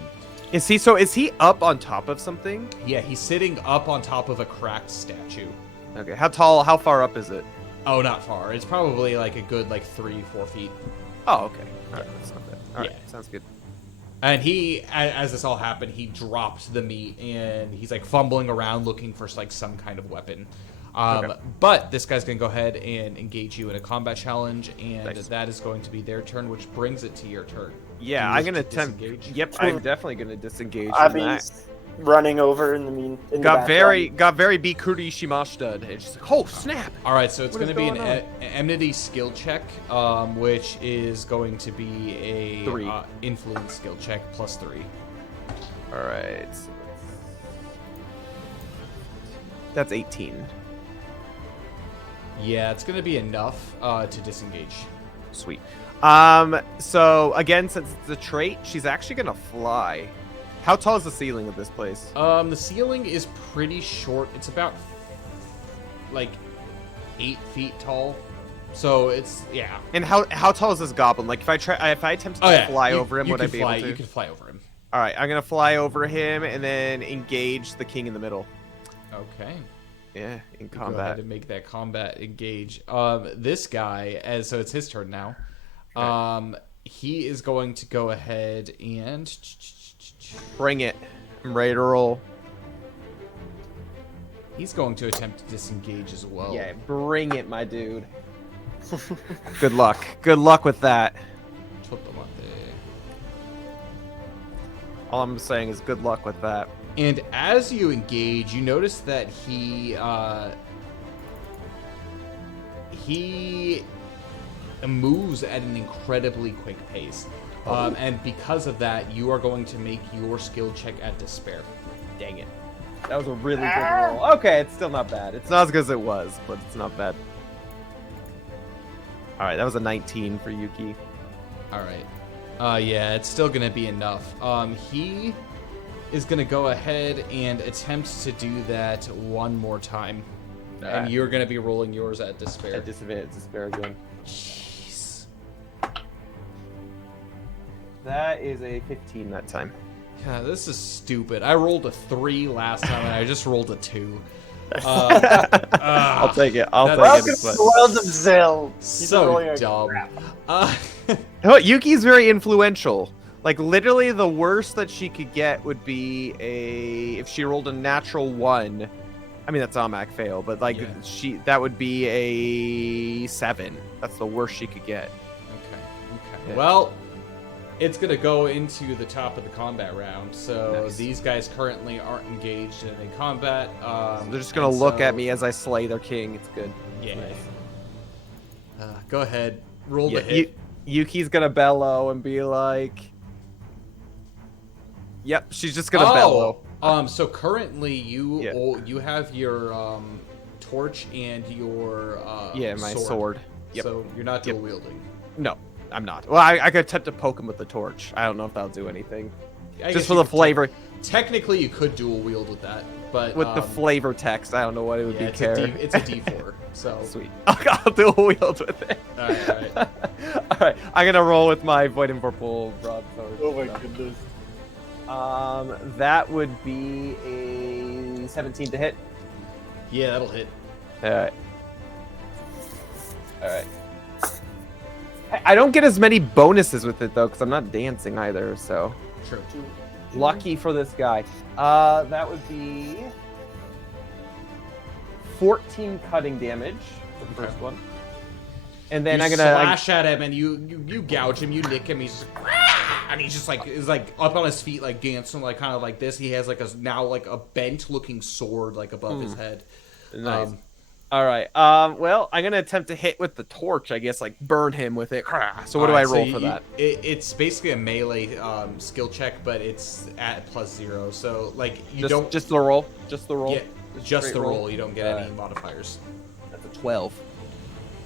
Is he up on top of something? Yeah, he's sitting up on top of a cracked statue. Okay, how far up is it? Oh, not far. It's probably like a good 3-4 feet. Oh, okay. All right, that's not bad. All right, sounds good. And he, as this all happened, he dropped the meat, and he's like fumbling around looking for like some kind of weapon. But this guy's going to go ahead and engage you in a combat challenge, and that is going to be their turn, which brings it to your turn. Yeah, I'm going to attempt. Yep, I'm definitely going to disengage. Abby's running over in the mean. Got very Bikuri Shimashita. It's just like, oh snap! All right, so it's going to be an enmity skill check, which is going to be a influence skill check +3. All right, that's 18. Yeah, it's going to be enough to disengage. Sweet. So again, since it's a trait, she's actually going to fly. How tall is the ceiling of this place? The ceiling is pretty short. It's about 8 feet tall. So it's And how tall is this goblin? Like if I attempt to fly over him, would I be able to? You can fly over him. All right, I'm gonna fly over him and then engage the king in the middle. Okay. Yeah, in combat. Go ahead and make that combat engage. This guy, so it's his turn now. Okay. He is going to go ahead and bring it. I'm ready to roll. He's going to attempt to disengage as well. Yeah, bring it, my dude. Good luck. Good luck with that. All I'm saying is good luck with that. And as you engage, you notice that he moves at an incredibly quick pace. And because of that, you are going to make your skill check at despair. Dang it. That was a really good roll. Okay, it's still not bad. It's not as good as it was, but it's not bad. All right, that was a 19 for Yuki. All right. Yeah, it's still going to be enough. He is going to go ahead and attempt to do that one more time. And you're going to be rolling yours at despair. At disadvantage, despair again. Jeez. That is a 15 that time. Yeah, this is stupid. I rolled a 3 last time, and I just rolled a 2. I'll take it. I'll take Welcome it. to the world of Zill. He's rolling So a dumb. crap. Oh, Yuki's very influential. Like literally, the worst that she could get would be if she rolled a natural 1. I mean, that's automatic fail, but like Yeah. that would be a 7. That's the worst she could get. Okay. Yeah. Well, it's going to go into the top of the combat round. So Nice. these guys currently aren't engaged in any combat. They're just gonna and look so- at me as I slay their king. It's good. Yeah. Nice. Go ahead. Roll Yeah, the hit. Yuki's gonna bellow and be like, "Yep." She's just gonna bellow. So currently you Yeah. you have your torch and your My sword. Yep. So you're not dual Yep. wielding. No, I'm not. Well, I could attempt to poke him with the torch. I don't know if that'll do anything. I guess Just for you the could flavor. Technically, you could dual wield with that, but With the flavor text, I don't know what it would yeah, be. it's Care. it's a D4. So Sweet. I'll dual wield with it. all right. All right. I'm gonna roll with my void and purple broadsword. Oh my goodness. That would be a 17 to hit. Yeah, that'll hit. All right. All right. I don't get as many bonuses with it though, because I'm not dancing either. So True. lucky for this guy. That would be 14 cutting damage for the first one, and then you I'm gonna slash at him and you gouge him, you nick him. He's just, and he's just like is like up on his feet, like dancing, like kind of like this. He has like a bent looking sword like above his head. Nice. All right. Well, I'm gonna attempt to hit with the torch. I guess like burn him with it. So what do I roll for that? It's basically a melee skill check, but it's at +0. So like you don't Just the roll. Just the roll. Yeah, just straight the roll. roll. You don't get any modifiers. That's a 12.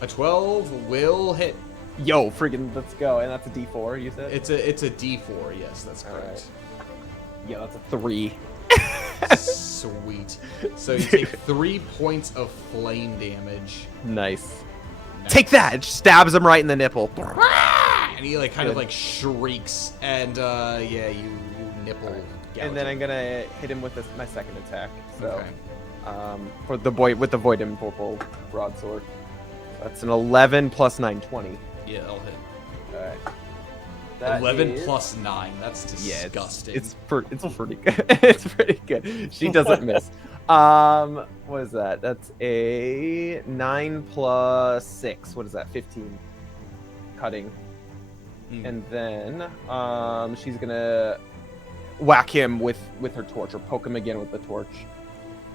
A 12 will hit. Yo, friggin' let's go. And that's a D4. You said. It's a D4. Yes, that's correct. Yeah, that's a 3. Sweet. So you take 3 points of flame damage. Nice. Take that! It stabs him right in the nipple. And he like kind of Good. like shrieks, and you nipple. Gouge And then him. I'm gonna hit him with my second attack. So, Okay. for the boy with the void and purple broadsword. That's an 11 plus 9, 20. Yeah, that'll hit. All right. That 11 is- plus 9. That's Yeah, disgusting. it's pretty good. It's pretty good. She doesn't miss. What is that? That's a 9 plus 6. What is that? 15 cutting. Hmm. And then she's gonna whack him with her torch, or poke him again with the torch.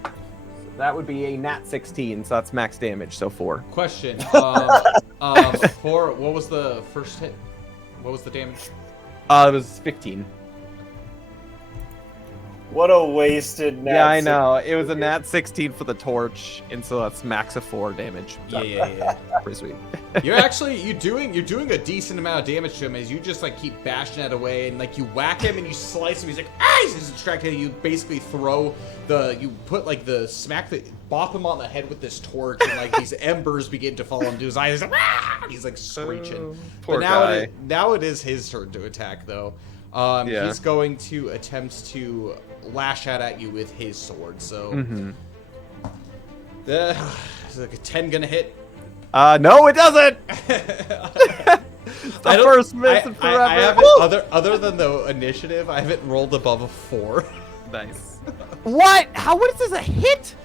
So that would be a nat 16, so that's max damage, so 4. Question. For what was the first hit? What was the damage? It was 15. What a wasted nat. Yeah, I know. It was a nat 16 for the torch, and so that's max of 4 damage. Yeah. Pretty sweet. You're doing a decent amount of damage to him as you just like keep bashing it away, and like you whack him and you slice him. He's like, he's distracted. And you basically bop him on the head with this torch, and like these embers begin to fall into his eyes. He's like screeching. Poor But now guy. now it is his turn to attack though. Yeah. He's going to attempt to lash out at you with his sword. So, Mm-hmm. is like a 10 gonna hit? No, it doesn't. I don't- first miss in forever. I haven't, other than the initiative, I haven't rolled above a 4. Nice. What? What is this, a hit?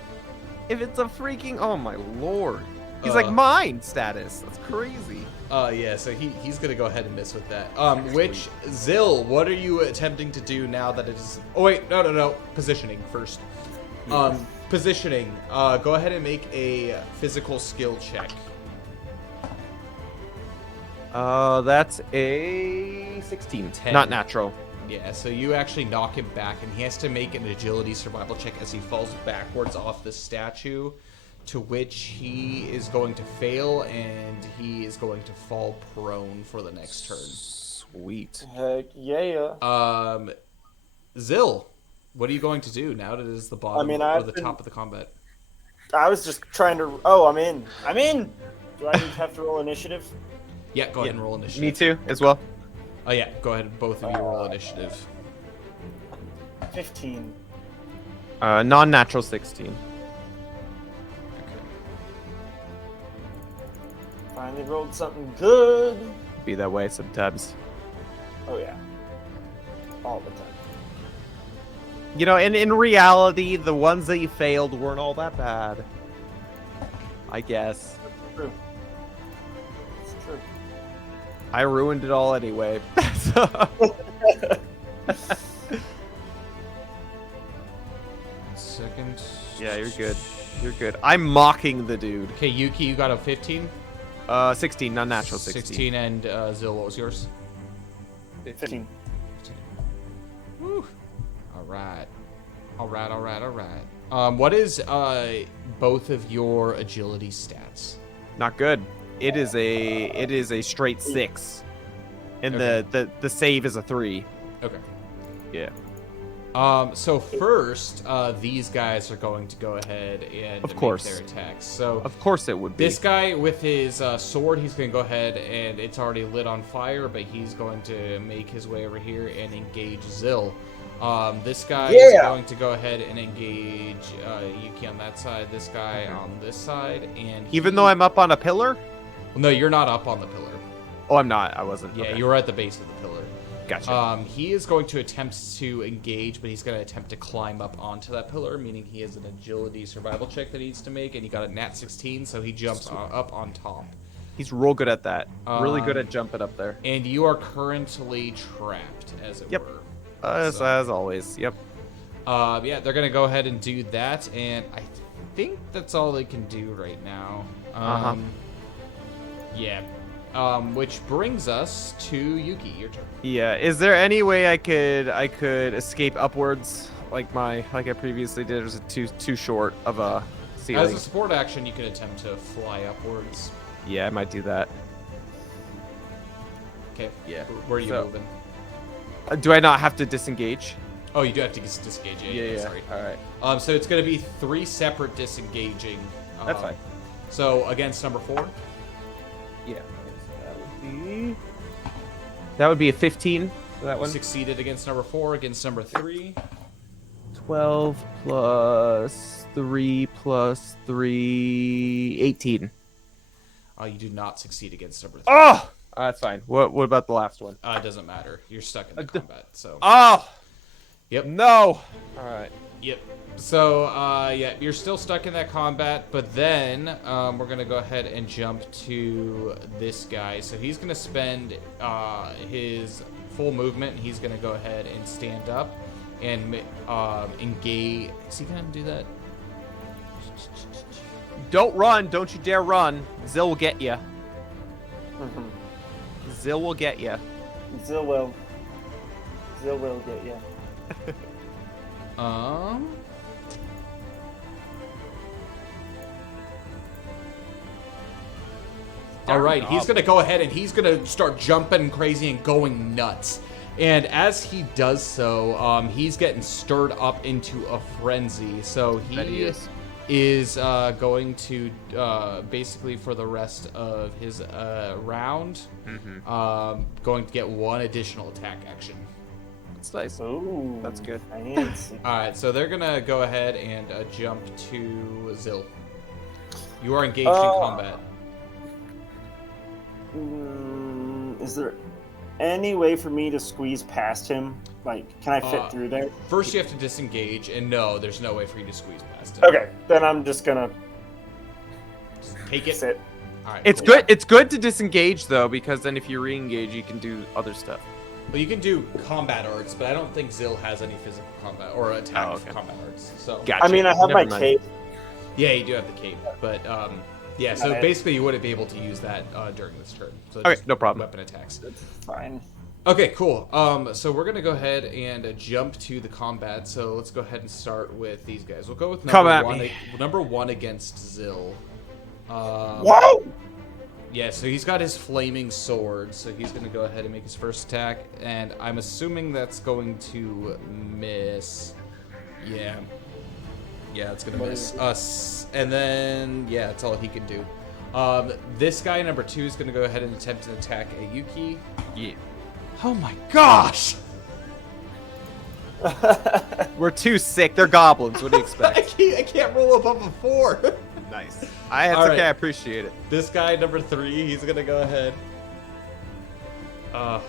If it's a freaking, oh my lord. He's like mine status. That's crazy. Yeah, so he's gonna go ahead and miss with that. Which, Zill, what are you attempting to do now that it is... Oh wait, no. Positioning first. Positioning. Go ahead and make a physical skill check. That's a 16. 10. Not natural. Yeah, so you actually knock him back, and he has to make an agility survival check as he falls backwards off the statue, to which he is going to fail, and he is going to fall prone for the next turn. Sweet. Heck yeah. Zill, what are you going to do now that it is the bottom or the top of the combat? I was just trying to. Oh, I'm in. I'm in. Do I have to roll initiative? Yeah, go ahead and roll initiative. Me too, as well. Oh yeah, go ahead. Both of you roll initiative. 15. Non-natural 16. Finally rolled something good. Be that way sometimes. Oh yeah. All the time. You know, and in reality, the ones that you failed weren't all that bad. I guess. True. It's true. I ruined it all anyway. So- Second. Yeah, you're good. You're good. I'm mocking the dude. Okay, Yuki, you got a 15? 16, non-natural 16. 16, and Zil, what was yours? 15. Woo. All right. What is both of your agility stats? Not good. It is a straight 6. And Okay. the save is a 3. Okay. Yeah. So first, these guys are going to go ahead and Of course. make their attacks. So Of course it would be. this guy with his sword, he's going to go ahead and it's already lit on fire, but he's going to make his way over here and engage Zil. This guy is going to go ahead and engage Yuki on that side, this guy on this side, and Even though I'm up on a pillar? no, you're not up on the pillar. Oh, I'm not. I wasn't. Yeah, Okay. you were at the base of the pillar. Gotcha. He is going to attempt to engage, but he's going to attempt to climb up onto that pillar, meaning he has an agility survival check that he needs to make, and he got a nat 16, so he jumps up on top. He's real good at that. Really good Um, at jumping up there. And you are currently trapped, as it Yep. were. As always. Yep. Yeah, they're going to go ahead and do that, and I think that's all they can do right now. Yeah. Which brings us to Yuki, your turn. Yeah. Is there any way I could escape upwards like I previously did? Or is it too short of a ceiling? As a support action, you can attempt to fly upwards. Yeah, I might do that. Okay. Yeah. Where are you So- moving? Do I not have to disengage? Oh, you do have to disengage. Yeah. Sorry. All right. So it's going to be 3 separate disengaging. That's fine. So against number 4. Yeah. That would be a 15 for that one. Succeeded against number 4. Against number 3. 12 plus 3 plus 3, 18. You do not succeed against number 3. Oh, that's fine. What about the last one? It doesn't matter. You're stuck in the combat. So. Oh, Yep. no. All right. Yep. So, yeah, you're still stuck in that combat, but then we're going to go ahead and jump to this guy. So he's going to spend his full movement, and he's going to go ahead and stand up and engage. Is he going to do that? Don't run. Don't you dare run. Zil will get you. Zil will get you. Zil will get you. All right, he's going to go ahead and he's going to start jumping crazy and going nuts. And as he does so, he's getting stirred up into a frenzy. So he is going to basically for the rest of his round, going to get 1 additional attack action. That's nice. Ooh, That's good. Fancy. All right, so they're gonna go ahead and jump to Zil. You are engaged in combat. Is there any way for me to squeeze past him? Like, can I fit through there? First, you have to disengage, and no, there's no way for you to squeeze past him. Okay, then I'm just gonna Take it. sit. All right, It's cool. good. It's good to disengage though, because then if you re-engage, you can do other stuff. Well, you can do combat arts, but I don't think Zil has any physical combat or attack Oh, okay. combat arts. So Gotcha. I mean, I have Never my mind. cape. yeah, you do have the cape, but yeah. So Okay. basically, you wouldn't be able to use that during this turn. So Okay, just no problem. Weapon attacks. It's fine. Okay, cool. So we're gonna go ahead and jump to the combat. So let's go ahead and start with these guys. We'll go with Come number at one. me. Number 1 against Zil. Whoa! Yeah, so he's got his flaming sword. So he's gonna go ahead and make his first attack, and I'm assuming that's going to miss. Yeah. Yeah, it's gonna miss us. And then yeah, that's all he can do. This guy number 2 is gonna go ahead and attempt to attack a Yuki. Yeah. Oh my gosh! We're too sick. They're goblins. What do you I expect? can't roll above a 4. Nice. It's All okay. right. I appreciate it. This guy, number 3, he's gonna go ahead. Yeah,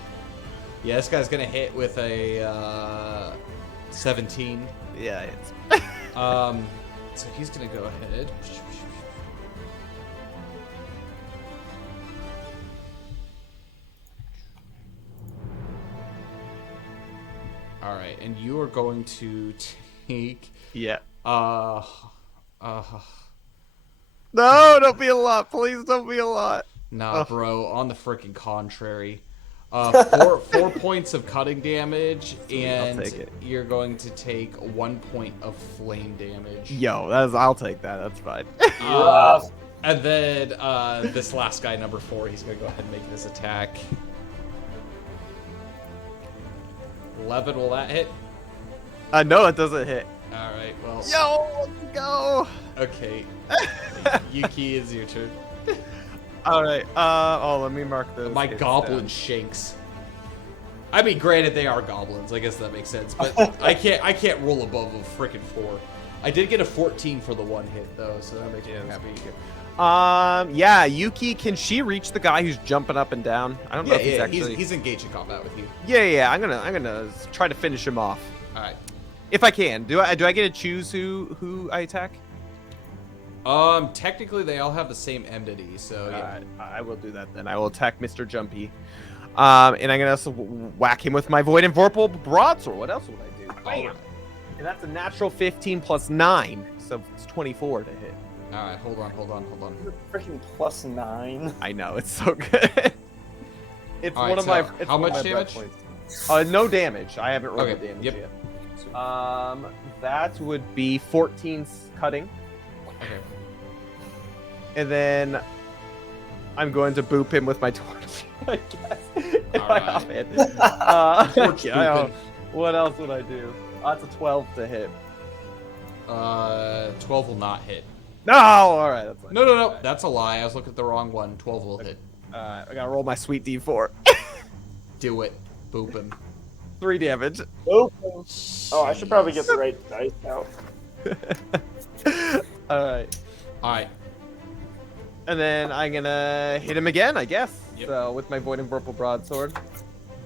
this guy's gonna hit with a 17. Yeah, it's. So he's gonna go ahead. All right, and you are going to take. Yeah. Uh, No, don't be a lot. Please don't be a lot. Nah, bro. On the freaking contrary, 4 points of cutting damage, and take it. you're going to take 1 point of flame damage. Yo, I'll take that. That's fine. Rough. And then this last guy, number 4, he's gonna go ahead and make this attack. 11, will that hit? No, it doesn't hit. All right. Well. Yo, let's go. Okay. Yuki, is your turn. All right. Let me mark those. My hits goblin down. shanks. I mean, granted, they are goblins. I guess that makes sense. But I can't roll above a freaking 4. I did get a 14 for the 1 hit though, so that makes me happy. Yeah, Yuki, can she reach the guy who's jumping up and down? I don't know Yeah, if he's yeah. actually. He's engaged in combat with you. Yeah. I'm gonna try to finish him off All right. if I can. Do I get to choose who I attack? Technically, they all have the same enmity, so yeah. Alright, I will do that then. I will attack Mr. Jumpy. And I'm gonna also whack him with my void and vorpal broadsword. What else would I do? Bam! And that's a natural 15 plus 9, so it's 24 to hit. All right, hold on. Freaking +9. I know, it's so good. It's All one right, of my. so It's how one of much my breath damage? points. No damage. I haven't rolled Okay, the damage yep. yet. That would be 14 cutting, Okay. and then I'm going to boop him with my torch. I guess. If All I right. offhand. Torch yeah, I don't- booping. What else would I do? That's a 12 to hit. 12 will not hit. No, all right, that's fine. No. That's a lie. I was looking at the wrong one. 12 will hit. I gotta roll my sweet D4. Do it. Boop him. 3 damage. Oh, I should probably get the right dice out. All right, All right. and then I'm gonna hit him again, I guess. Yep. So with my void and purple broadsword,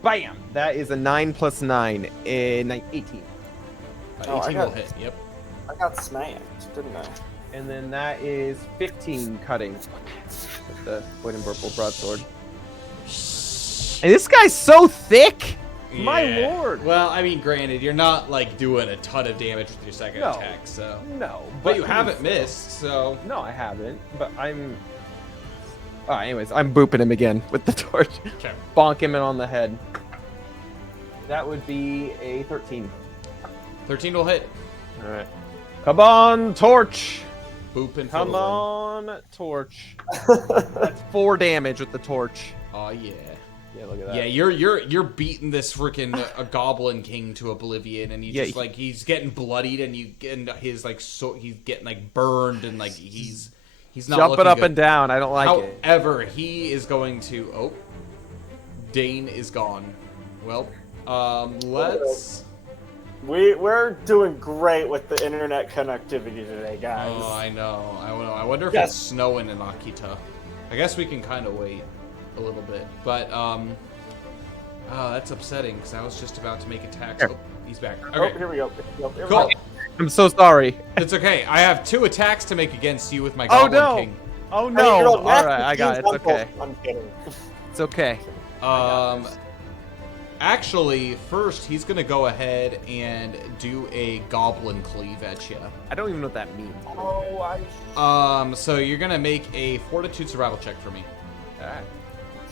bam! That is a 9 plus 9, 18. 18 Oh, I will got- hit. Yep. I got smacked, didn't I? And then that is 15 cutting with the void and purple broadsword. And this guy's so thick. My Yeah. lord. Well, I mean, granted, you're not like doing a ton of damage with your second No. attack, so. No, But you haven't missed, so. No, I haven't. But I'm. Anyways, I'm booping him again with the torch. Okay. Bonk him on the head. That would be a 13. 13 will hit. All right. Come on, torch. Booping. Come for the win. on, torch. That's 4 damage with the torch. Oh yeah. Yeah, look at that. Yeah, you're beating this freaking a goblin king to oblivion, and he's getting bloodied, and his he's getting like burned, and like he's not Jumping looking up good. and down. I don't like it. However, he is going to. Oh, Dane is gone. Well, let's. We're doing great with the internet connectivity today, guys. Oh, I know. I wonder if Yes. it's snowing in Akita. I guess we can kind of wait a little bit, but that's upsetting because I was just about to make attacks. Oh, he's back. Oh, Okay, here we go. cool. I'm so sorry. It's okay. I have 2 attacks to make against you with my Oh, Goblin no. King. Oh Hey, no! girl, All right, I got it. It's Uncle. okay. I'm kidding. It's okay. Actually, first he's gonna go ahead and do a Goblin Cleave at you. I don't even know what that means. Oh, So you're gonna make a Fortitude survival check for me. Alright.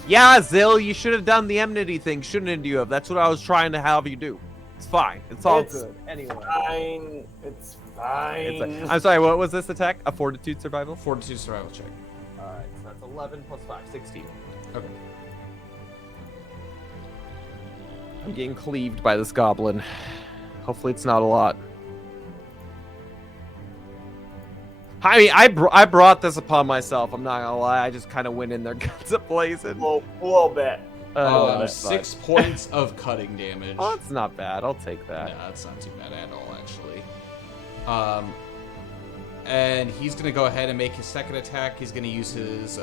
Yeah, Zill, you should have done the enmity thing, shouldn't you have? That's what I was trying to have you do. It's fine. It's all It's good. Anyway. fine. It's fine. I'm sorry, what was this attack? A fortitude survival? Fortitude survival check. Alright, so that's 11 plus 5, 16. Okay. I'm getting cleaved by this goblin. Hopefully it's not a lot. I mean, I brought this upon myself. I'm not gonna lie. I just kind of went in there guns a blazing. A little bit. That's 6 points of cutting damage. Oh, that's not bad. I'll take that. No, that's not too bad at all, actually. And he's going to go ahead and make his second attack. He's going to use his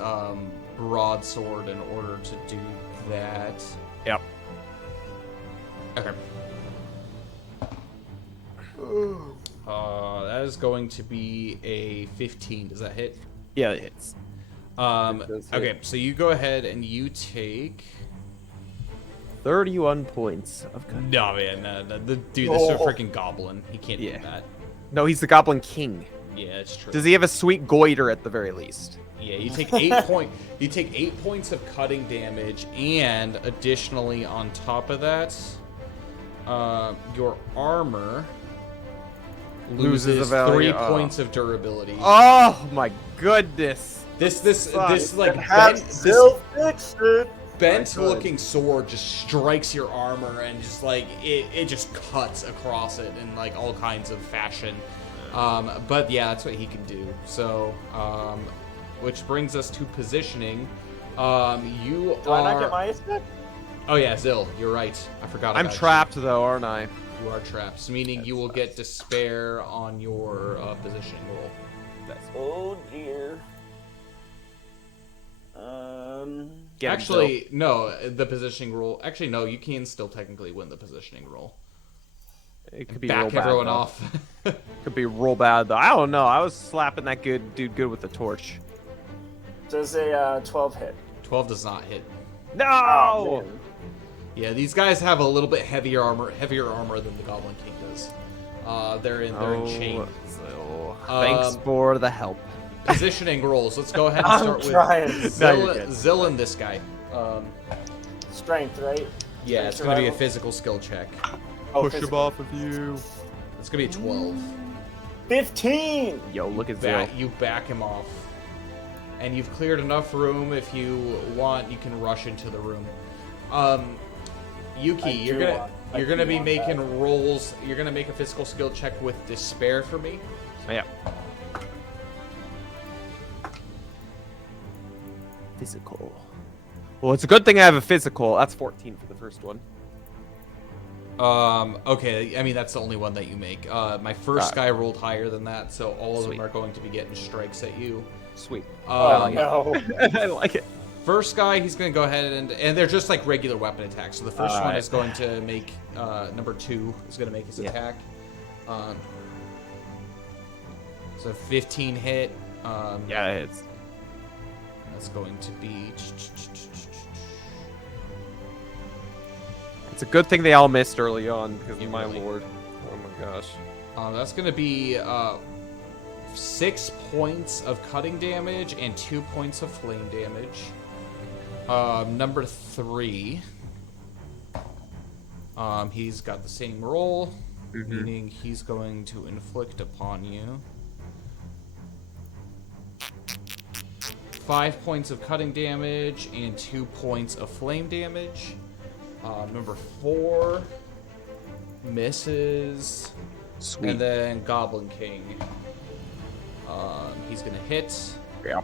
broadsword in order to do that. Yep. Okay. That is going to be a 15. Does that hit? Yeah, it hits. It does hit. Okay, so you go ahead and you take... 31 points of cut. No, man. Dude, this is a freaking goblin. He can't do that. No, he's the Goblin King. Yeah, it's true. Does he have a sweet goiter at the very least? Yeah, you take 8 You take 8 points of cutting damage, and additionally on top of that, your armor loses a value. 3 points of durability. Oh my goodness! This like Still fixed it. bent looking sword just strikes your armor, and just like it just cuts across it in like all kinds of fashion. But yeah, that's what he can do. So, which brings us to positioning. Do I not get my attack? Oh yeah, Zill, you're right. I forgot. I'm about trapped though, aren't I? You are trapped, meaning you will get despair on your positioning roll. Oh dear. Actually, no. The positioning roll. Actually, no. You can still technically win the positioning roll. It could be Back real bad, everyone though. off. Could be real bad though. I don't know. I was slapping that dude good with the torch. Does a 12 hit? 12 does not hit. No. Oh, man. Yeah, these guys have a little bit heavier armor than the Goblin King does. They're in chain. So, thanks for the help. Positioning rolls. Let's go ahead and start with Zill and this guy. Strength, right? Yeah, it's going to be a physical skill check. Push him off of you. It's going to be a 12. 15! Yo, look at that. You back him off. And you've cleared enough room. If you want, you can rush into the room. Yuki, you're gonna be making rolls. You're gonna make a physical skill check with despair for me. Yeah. Physical. Well, it's a good thing I have a physical. That's 14 for the first one. Okay. I mean, that's the only one that you make. My first guy rolled higher than that, so all of them are going to be getting strikes at you. Sweet. Oh, no. I like it. First guy, he's going to go ahead and they're just like regular weapon attacks. So the first one is going to make, number 2 is going to make his attack. So 15 hit. Yeah, it hits. That's going to be... It's a good thing they all missed early on, because my lord. Oh my gosh. That's going to be 6 points of cutting damage and 2 points of flame damage. Number 3. He's got the same roll, meaning he's going to inflict upon you 5 points of cutting damage and 2 points of flame damage. Number 4 misses. Sweet. And then Goblin King. He's going to hit. Yeah.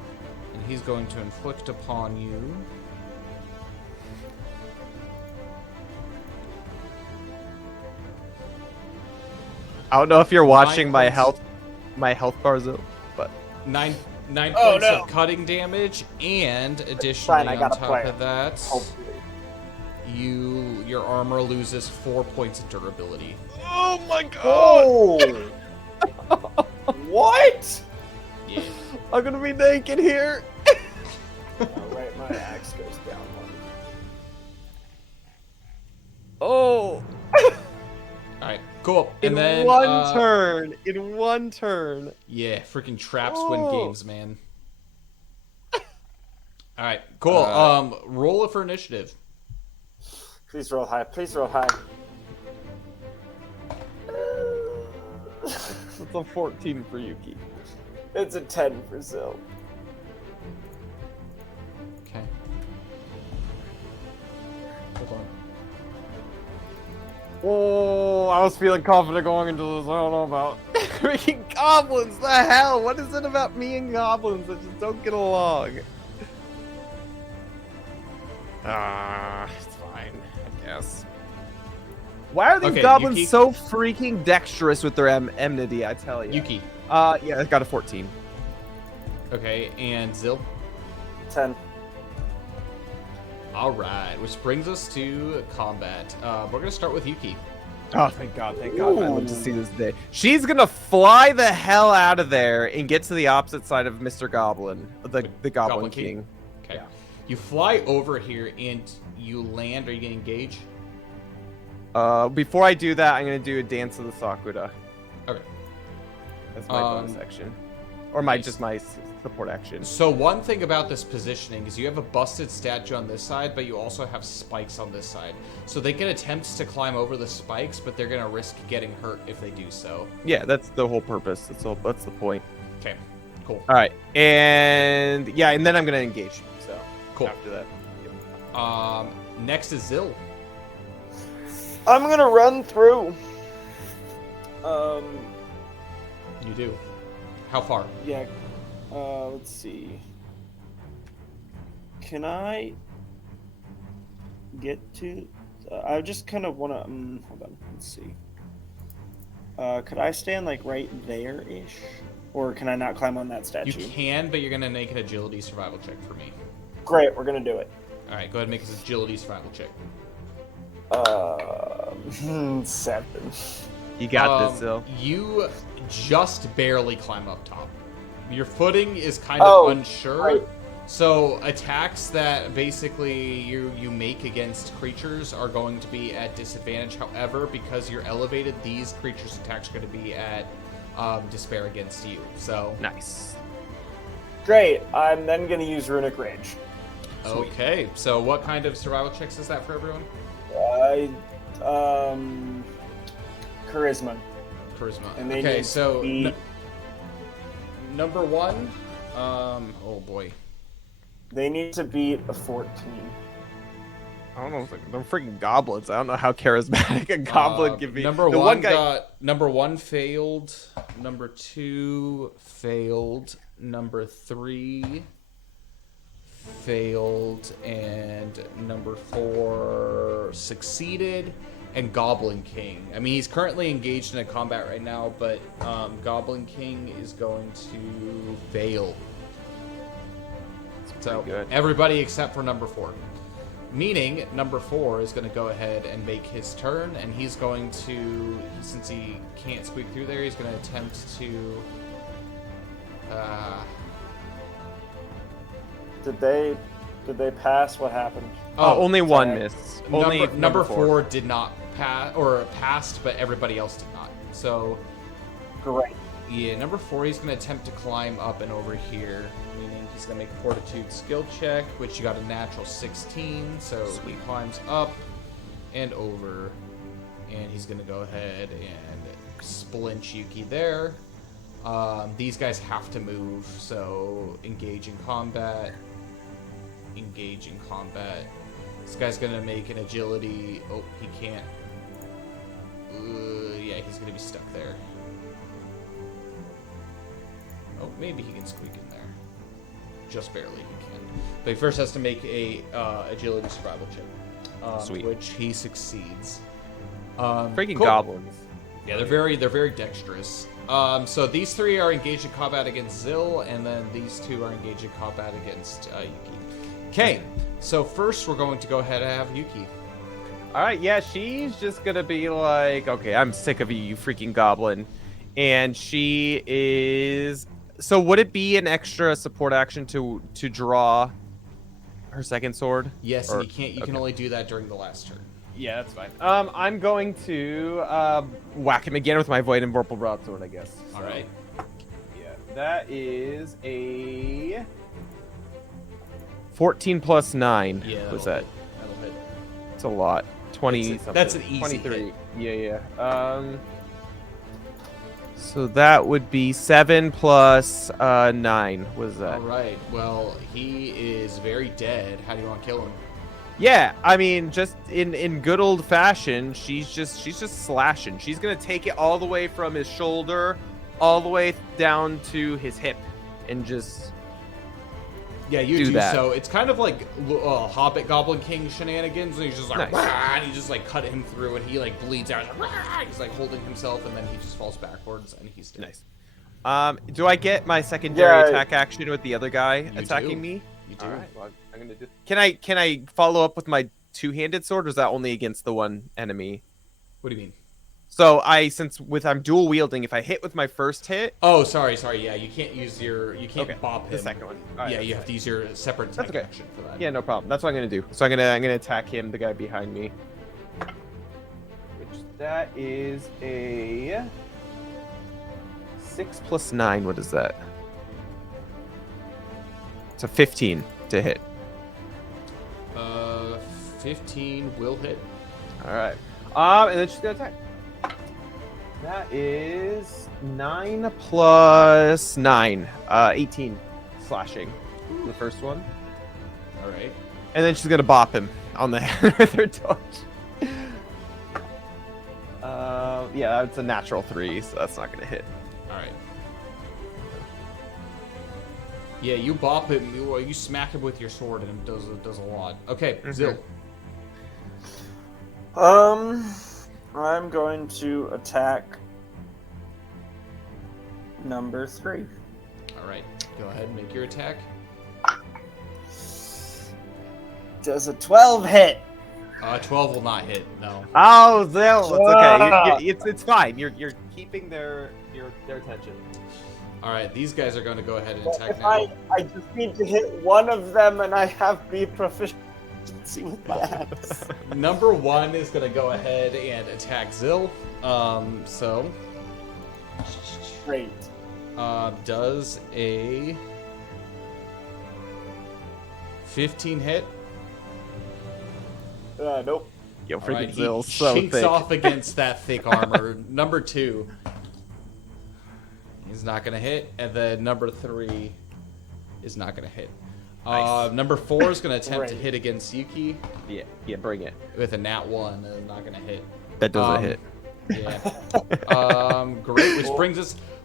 And he's going to inflict upon you. I don't know if you're watching 9 my points. health bars though, but 9 Oh, points no. of cutting damage, and additionally Fine, I on gotta top play of it. that, Hopefully. your armor loses 4 points of durability. oh my god, Oh! What? Yeah. I'm gonna be naked here. Alright, my axe goes down one. Oh, All right, cool. in And then one turn, in one turn. yeah, freaking traps win games, man. All right, cool. Roll it for initiative. Please roll high. Please roll high. It's a 14 for Yuki. It's a 10 for Zill. Okay. Hold on. Oh, I was feeling confident going into this. I don't know about freaking goblins. The hell? What is it about me and goblins that just don't get along? It's fine, I guess. Why are these Okay, goblins Yuki? so freaking dexterous with their enmity, I tell you? Yuki. Yeah, I got a 14. Okay, and Zil. 10. All right, which brings us to combat. We're gonna start with Yuki. Oh, thank God, thank God. I live to see this day. She's gonna fly the hell out of there and get to the opposite side of Mr. Goblin, the Goblin King. Okay. Yeah. You fly over here and you land. Are you gonna engage? Before I do that, I'm gonna do a Dance of the Sakura. Okay. That's my bonus action. Or just my support action. So one thing about this positioning is you have a busted statue on this side, but you also have spikes on this side. So they can attempt to climb over the spikes, but they're going to risk getting hurt if they do so. Yeah, that's the whole purpose. That's the point. Okay, cool. All right, and then I'm gonna engage. So Cool. after that. Next is Zil. I'm gonna run through. You do. How far? Yeah. Let's see. Can I get to? I just kind of want to. Hold on. Let's see. Could I stand like right there-ish, or can I not climb on that You statue? can, but you're going to make an agility survival check for me. Great. We're gonna do it. All right, go ahead and make an agility survival check. 7. You got this, Zil. You just barely climb up top. Your footing is kind of unsure. right. So attacks that basically you make against creatures are going to be at disadvantage. However, because you're elevated, these creatures' attacks are going to be at despair against you. So Nice. Great. I'm then gonna use Runic Rage. okay. So what kind of survival checks is that for everyone? Charisma. Charisma. And they Okay, need so to be- number one. Oh boy. They need to beat a 14. I don't know. They're freaking goblins. I don't know how charismatic a goblin can be. Number The one guy. got number one failed. Number two failed. Number three failed, and number four succeeded. And Goblin King. I mean, he's currently engaged in a combat right now, but Goblin King is going to fail. So good. everybody except for number four. Meaning, number four is going to go ahead and make his turn, and he's going to, since he can't squeak through there, he's going to attempt to. Did they pass? What happened? Only one sorry. missed. Only Number four did not pass, or passed, but everybody else did not. So, Great. yeah, number four, he's going to attempt to climb up and over here, meaning he's going to make a fortitude skill check, which you got a natural 16, so he climbs up and over, and he's going to go ahead and splinch Yuki there. These guys have to move, so engage in combat. Engage in combat. This guy's gonna make an agility. Oh, he can't. Yeah, he's gonna be stuck there. Oh, maybe he can squeak in there. Just barely, he can. But he first has to make a agility survival check, Sweet. which he succeeds. Freaking cool. goblins. Yeah, they're very dexterous. So these three are engaged in combat against Zil, and then these two are engaged in combat against Yuki. Okay, so first we're going to go ahead and have Yuki. All right, yeah, she's just gonna be like, okay, I'm sick of you, you freaking goblin, and she is. So would it be an extra support action to draw her second sword? Yes, Or- and you can't. You can only do that during the last turn. Yeah, that's fine. I'm going to whack him again with my voiden vorpal broadsword, I guess. All right. Yeah, that is a 14 plus 9. Yeah. What's that? That'll hit. It's a lot. 20 That's something. that's an easy 23. hit. Yeah. So that would be 7 plus 9. What is that? All right. Well, he is very dead. How do you want to kill him? Yeah, I mean, just in good old fashion, she's just slashing. She's gonna take it all the way from his shoulder, all the way down to his hip, and just Yeah, you do that. so. It's kind of like Hobbit Goblin King shenanigans, and he's just like, Nice. "Rah," and you just like cut him through, and he like bleeds out. Rah, he's like holding himself, and then he just falls backwards, and he's dead. Nice. Do I get my secondary Yeah. attack action with the other guy You attacking do. me? You do. All right. Well, I'm gonna do. Can I follow up with my two-handed sword, or is that only against the one enemy? What do you mean? So I'm dual wielding, if I hit with my first hit, Oh, sorry. Yeah, you can't use you can't Okay, bop him. the second one. All right, Yeah, that's you have to use your separate attack okay. action for that. yeah, no problem. That's what I'm gonna do. So I'm gonna attack him, the guy behind me. Which that is a 6 + 9. What is that? It's a 15 to hit. 15 will hit. All right. And then she's gonna attack. That is 9 + 9. 18 slashing. The first one. All right. And then she's gonna bop him on the head with her torch. Yeah, that's a natural 3, so that's not gonna hit. All right. Yeah, you bop him. You smack him with your sword, and it does a lot. Okay, Zil. I'm going to attack number 3. All right, go ahead and make your attack. Does a 12 hit? 12 will not hit. No. Oh, Zil, it's okay. It's fine. You're keeping their attention. All right, these guys are going to go ahead and attack If now. I just need to hit one of them and I have B proficiency with that. Number 1 is going to go ahead and attack Zil. So Great. does a 15 hit. Nope. Yo, All right, freaking he Zil, so chinks thick. off against that thick armor. Number 2, he's not going to hit, and then number 3 is not going to hit. Nice. Number 4 is going to attempt to Great. hit against Yuki Yeah, bring it. with a nat 1, not going to hit. That doesn't hit. Yeah. Great.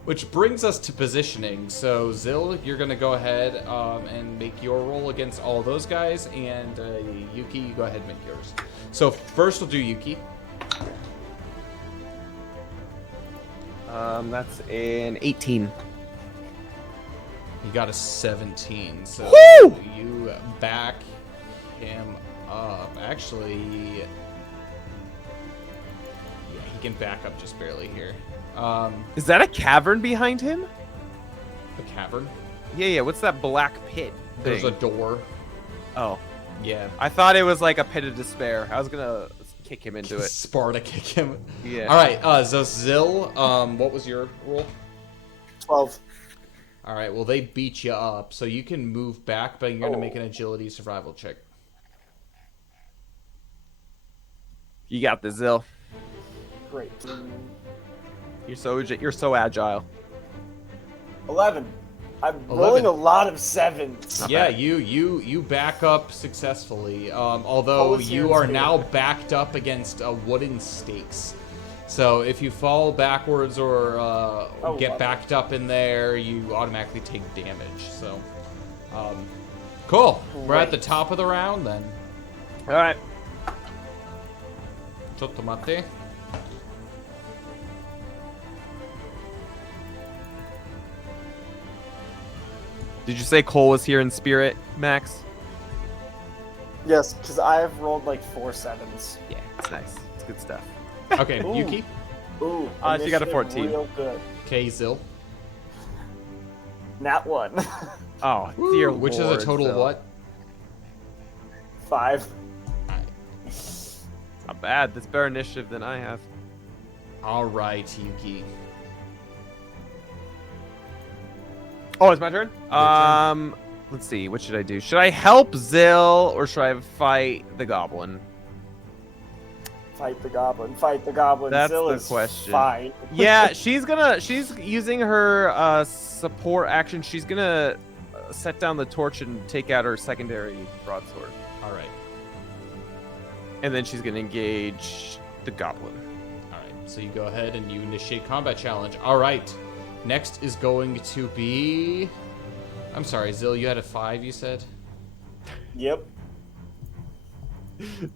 Which brings us to positioning. So Zil, you're gonna go ahead and make your roll against all those guys, and Yuki, you go ahead and make yours. So first we'll do Yuki. That's an 18. You got a 17. So Woo! you back him up. Actually, yeah, he can back up just barely here. Is that a cavern behind him? The cavern. Yeah. What's that black pit There's thing? a door. Oh, Yeah. I thought it was like a pit of despair. I was gonna kick him into it. Sparta kick him. Yeah. All right. So Zil, what was your roll? 12. All right. Well, they beat you up, so you can move back, but you're gonna make an agility survival check. You got this, Zil. Great. You're so agile. 11. I'm 11. rolling a lot of 7s. Not Yeah, bad. you back up successfully. Although What was your you are speed? now backed up against wooden stakes. So if you fall backwards or get wow. backed up in there, you automatically take damage. So, cool. We're at the Great. top of the round then. All right. Chotomate. Did you say Cole was here in spirit, Max? Yes, because I have rolled like 4 7s. Yeah, it's nice. It's good stuff. Okay, Ooh. Yuki. Ooh, She got a initiative 14. Real good. Okay, Zil. Nat 1. Oh, dear Which Lord, is a total of Zil. what? 5. Not bad. That's better initiative than I have. All right, Yuki. Oh, it's my turn? turn. Let's see. What should I do? Should I help Zil or should I fight the goblin? Fight the goblin. Fight the goblin. That's Zil the is question. Fine. Yeah, she's using her support action. She's gonna set down the torch and take out her secondary broadsword. All right. And then she's gonna engage the goblin. All right. So you go ahead and you initiate combat challenge. All right. Next is going to be I'm sorry, Zil, you had a 5, you said? Yep.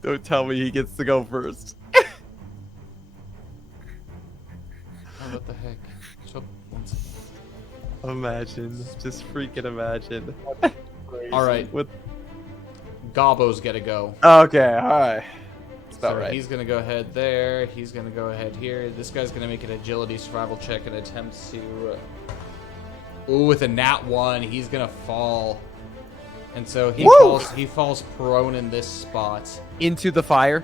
Don't tell me he gets to go first. Oh, what the heck? So, one second. Imagine. Just freaking imagine. Crazy. All right, With Gobbo's got to go. Okay, alright. That's about So right. he's going to go ahead there. He's going to go ahead here. This guy's going to make an agility survival check and attempt to... Ooh, with a nat 1, he's going to fall. And so he falls prone in this spot. Into the fire.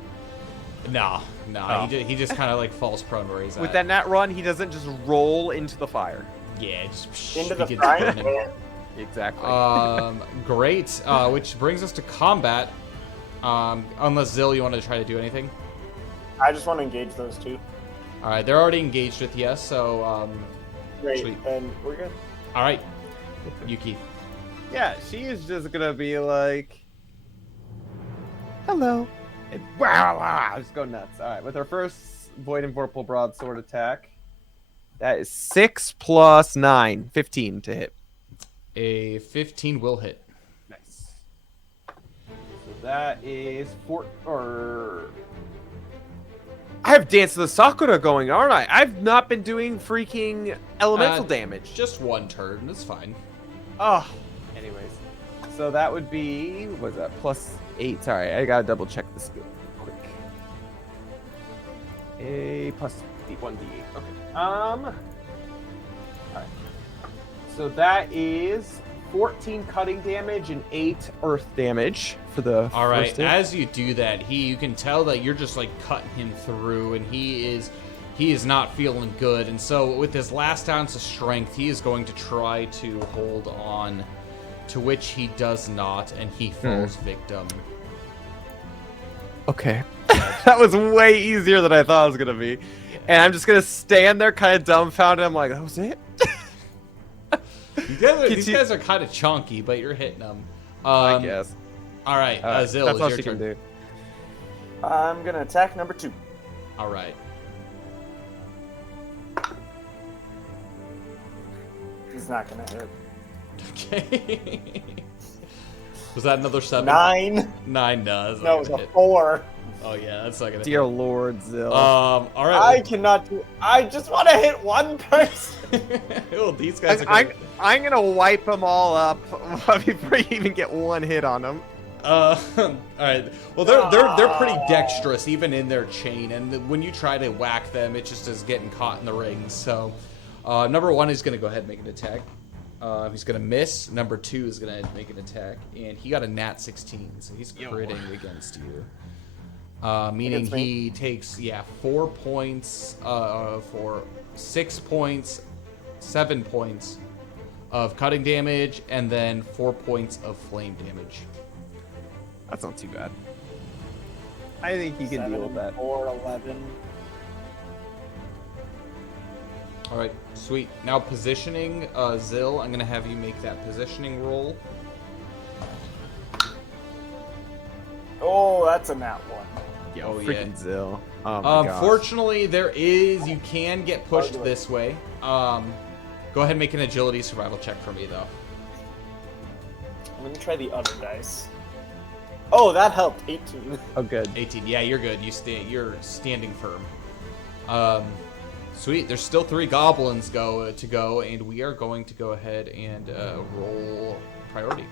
No, Oh. he just kind of like falls prone where he's With at. that nat run, he doesn't just roll into the fire. Yeah, just Into the begins frying burning. pan. Exactly. Great. Which brings us to combat. Unless Zil, you want to try to do anything? I just want to engage those two. All right, they're already engaged with you, so Great. Sweet. And we're good. all right, Yuki. Yeah, she is just gonna be like, hello. And wow, just go nuts. All right, with her first Void and Vorpal Broadsword attack, that is 6 plus 9, 15 to hit. A 15 will hit. Nice. So that is 4 or. I have Dance of the Sakura going, aren't I? I've not been doing freaking elemental damage. Just one turn. That's fine. Oh, anyways. So that would be, what was that, plus 8. Sorry, I gotta double check the skill quick. A plus 1d8. Okay. Alright. So that is 14 cutting damage and 8 earth damage for the All right. first hit. As you do that, you can tell that you're just like cutting him through, and he is not feeling good. And so, with his last ounce of strength, he is going to try to hold on, to which he does not, and he falls victim. Okay. That was way easier than I thought it was gonna be. And I'm just gonna stand there kind of dumbfounded. I'm like, that was it? These guys are kind of chunky, but you're hitting them. I guess. All right, Zil, That's it's all your she turn. can do. I'm gonna attack number 2. All right. He's not gonna hit. Okay. Was that another 7? 9. 9 does. No, it was a 4. Oh yeah, that's not gonna. Dear hit. Lord, Zil. All I right. cannot do. I just want to hit one person. Well, these guys are. I'm gonna wipe them all up before you even get one hit on them. All right. Well, they're pretty dexterous, even in their chain, and when you try to whack them, it just is getting caught in the rings. So, number 1 is gonna go ahead and make an attack. He's gonna miss. Number 2 is gonna make an attack, and he got a nat 16, so he's critting against you. Meaning he takes 4 points, for 6 points, 7 points of cutting damage, and then 4 points of flame damage. That's not too bad. I think he can deal with that. 4, 11. All right, sweet. Now positioning, Zil, I'm gonna have you make that positioning roll. Oh, that's a nat 1. Yo, Oh, yeah. freaking Zil. Oh my gosh. Fortunately, you can get pushed this way. Go ahead and make an agility survival check for me, though. I'm gonna try the other dice. Oh, that helped. 18. Oh, good. 18. Yeah, you're good. You're standing firm. Sweet. There's still 3 goblins to go, and we are going to go ahead and roll priority.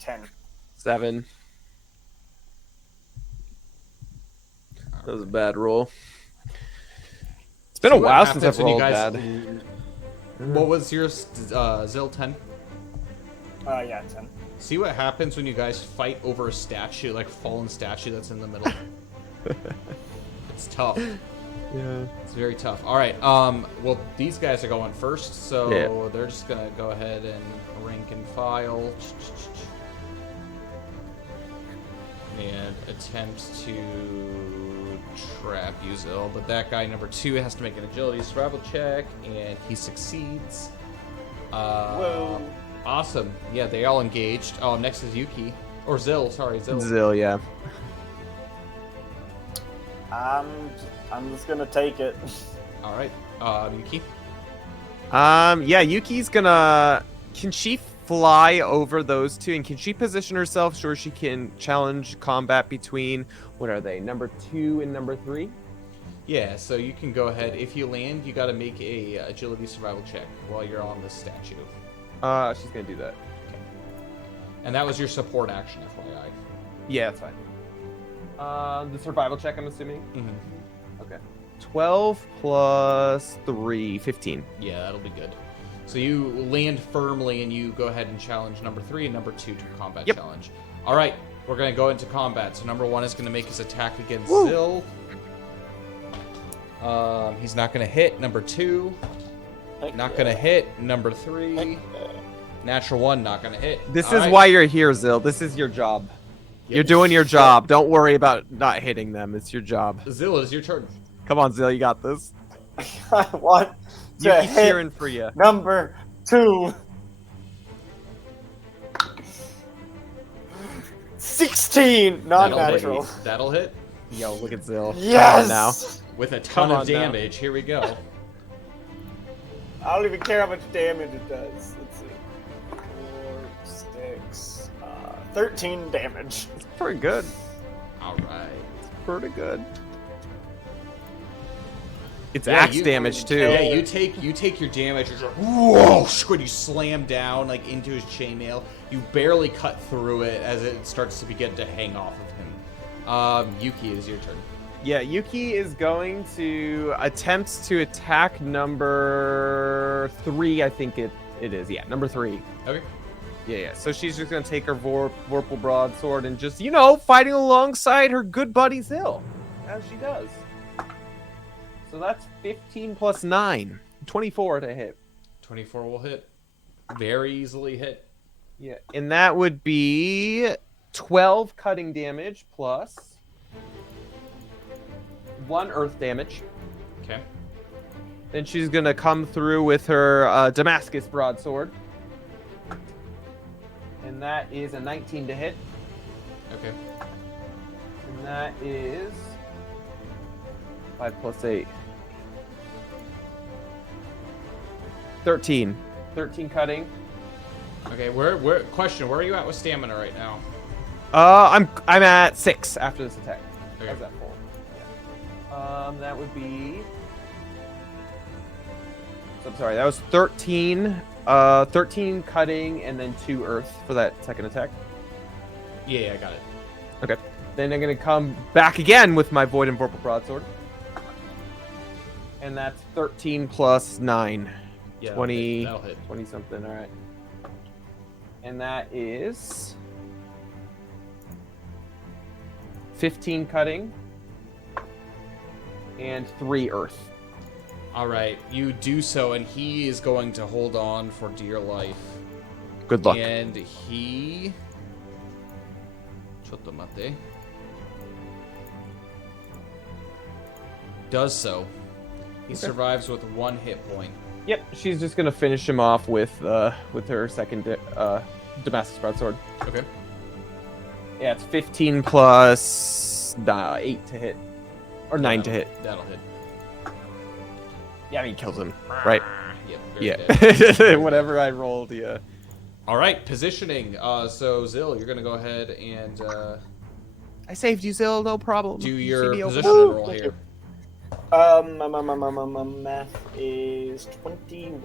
10. 7. That was a bad roll. It's been a See what while since happens I've when you rolled guys- bad. What was yours, Zil? 10? Yeah, 10. See what happens when you guys fight over a statue, like a fallen statue that's in the middle. It's tough. Yeah. It's very tough. All right. Well, these guys are going first, so Yeah. they're just gonna go ahead and rank and file and attempt to trap you, Zil. But that guy number 2 has to make an agility survival check, and he succeeds. Whoa. Awesome. Yeah, they all engaged. Oh, next is Yuki. Or Zil, sorry, Zil. Zil, yeah. I'm just gonna take it. All right. Yuki. Yeah, Yuki's gonna. Can she fly over those two? And can she position herself so she can challenge combat between, what are they, number 2 and number 3? Yeah, so you can go ahead. If you land, you got to make a agility survival check while you're on this statue. She's gonna do that. And that was your support action, FYI. Yeah, that's fine. The survival check, I'm assuming? Mm-hmm. Okay. 12 plus 3, 15. Yeah, that'll be good. So you land firmly, and you go ahead and challenge number 3 and number 2 to combat challenge. All right, we're going to go into combat. So number 1 is going to make his attack against Zill. He's not going to hit. Number 2, not going to hit. Number 3, natural 1, not going to hit. This is why you're here, Zill. This is your job. Yep. You're doing your job. Don't worry about not hitting them. It's your job. Zill, it is your turn. Come on, Zill. You got this. I want to Yuki's hit cheering for you. number 2. 16, non-natural. That'll hit. Yo, look at Zill. Yes! Now. With a ton Come of on now. damage. Here we go. I don't even care how much damage it does. Let's see. 4, 6, 13 damage. It's pretty good. All right. It's pretty good. It's axe damage too. Yeah, you take your damage. You're like, whoa! When you slam down like into his chainmail, you barely cut through it as it starts to begin to hang off of him. Yuki, it is your turn. Yeah, Yuki is going to attempt to attack number 3. I think it is. Yeah, number 3. Okay. Yeah. So she's just gonna take her Vorpal broadsword and just, fighting alongside her good buddy Zill, as she does. So that's 15 plus 9, 24 to hit. 24 will hit. Very easily hit. Yeah, and that would be 12 cutting damage plus 1 earth damage. Okay. Then she's gonna come through with her Damascus broadsword. And that is a 19 to hit. Okay. And that is 5 plus 8. 13. 13 cutting. Okay. Question? Where are you at with stamina right now? I'm at 6 after this attack. Okay. How's that for? Yeah. That would be. So I'm sorry. That was 13. 13 cutting and then 2 earth for that second attack. Yeah, I got it. Okay. Then I'm gonna come back again with my void and vorpal broadsword. And that's 13 plus 9. Yeah, 20. That'll hit. 20 something. All right. And that is 15 cutting and 3 earth. All right, you do so, and he is going to hold on for dear life. Good luck. And he... Chotomate. Does so. He survives with 1 hit point. Yep, she's just gonna finish him off with her second Damascus broadsword. Okay. Yeah, it's 15 plus 8 to hit, or 9 to hit. That'll hit. Yeah, I mean, kills him, right? Yep, very Yeah. Whatever I rolled, yeah. All right, positioning. So Zill, you're gonna go ahead and I saved you, Zill. No problem. do your CBO. positioning roll here. My math is 21.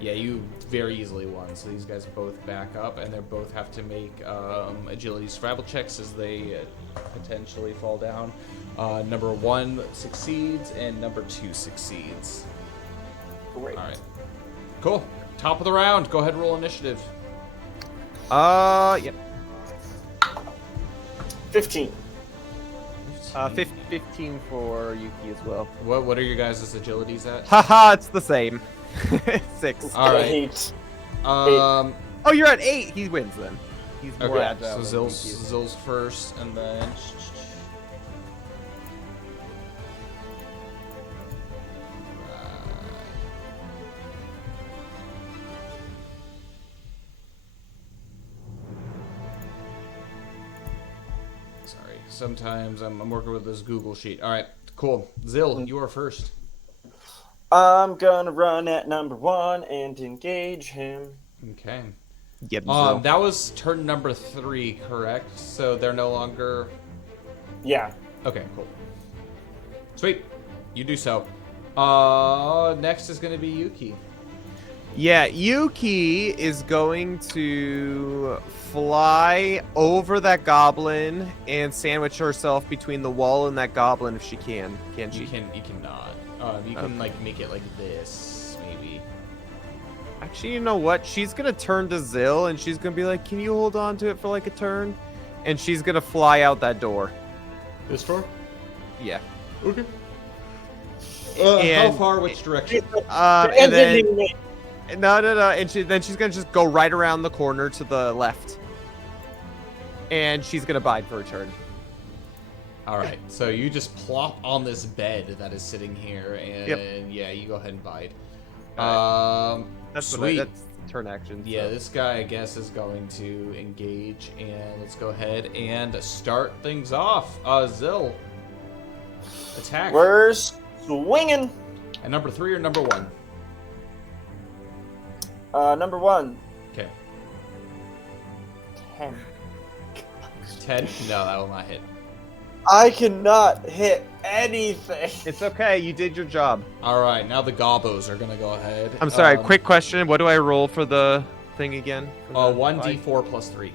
Yeah, you very easily won. So these guys both back up, and they both have to make agility survival checks as they potentially fall down. Number 1 succeeds, and number 2 succeeds. Great. All right. Cool. Top of the round. Go ahead and roll initiative. Yep. 15. 15 for Yuki as well. What are your guys' agilities at? Haha, it's the same. 6. All right. 8. Oh, you're at 8. He wins then. He's more Okay. agile. So than Yuki is. Zill's first, and then. Sorry. Sometimes I'm working with this Google sheet. All right. Cool. Zill, you are first. I'm gonna run at number 1 and engage him. Okay. Get Zill. That was turn number 3, correct? So they're no longer. Yeah. Okay, cool. Sweet. You do so. Next is gonna be Yuki. Yeah, Yuki is going to fly over that goblin and sandwich herself between the wall and that goblin if she can. Can she? You cannot. You can like make it like this, maybe. Actually, you know what? She's gonna turn to Zill and she's gonna be like, "Can you hold on to it for like a turn?" And she's gonna fly out that door. This door? Yeah. Okay. How And- far? Which direction? And then no, and she's gonna just go right around the corner to the left. And she's gonna bide for her turn. All right. So you just plop on this bed that is sitting here, and Yep. yeah, you go ahead and bide. That's Sweet. that's turn action. Yeah, so. this guy, I guess, is going to engage, and let's go ahead and start things off. Zill, attack. We're swinging. At number 3 or number 1? Number 1. Okay. 10. 10? No, that will not hit. I cannot hit anything. It's okay. You did your job. All right, now the gobos are gonna go ahead. I'm sorry. Quick question. What do I roll for the thing again? 1d4 plus 3.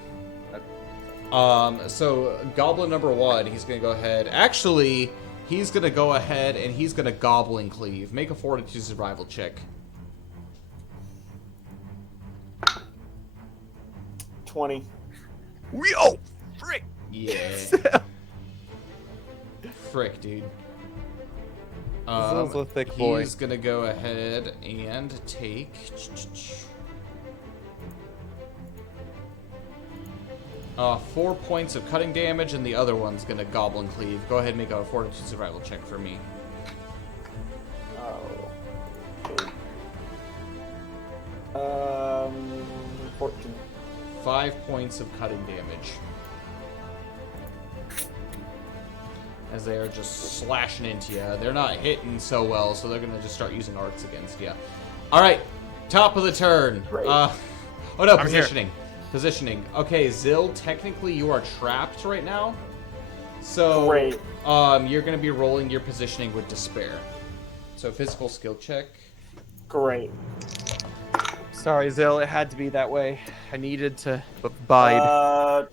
So goblin number 1, he's gonna go ahead. Actually, he's gonna go ahead and he's gonna goblin cleave. Make a fortitude survival check. 20. Oh, frick. Yeah. Frick, dude. Zill's a thick boy. He's gonna go ahead and take. 4 points of cutting damage, and the other one's gonna goblin cleave. Go ahead and make a fortitude survival check for me. Oh. 14. 5 points of cutting damage. As they are just slashing into you. They're not hitting so well, so they're gonna just start using arcs against you. Alright, top of the turn. Great. Oh no, I'm here. Positioning. Okay, Zill, technically you are trapped right now. So Great. You're gonna be rolling your positioning with despair. So physical skill check. Great. Sorry, Zill. It had to be that way. I needed to bide.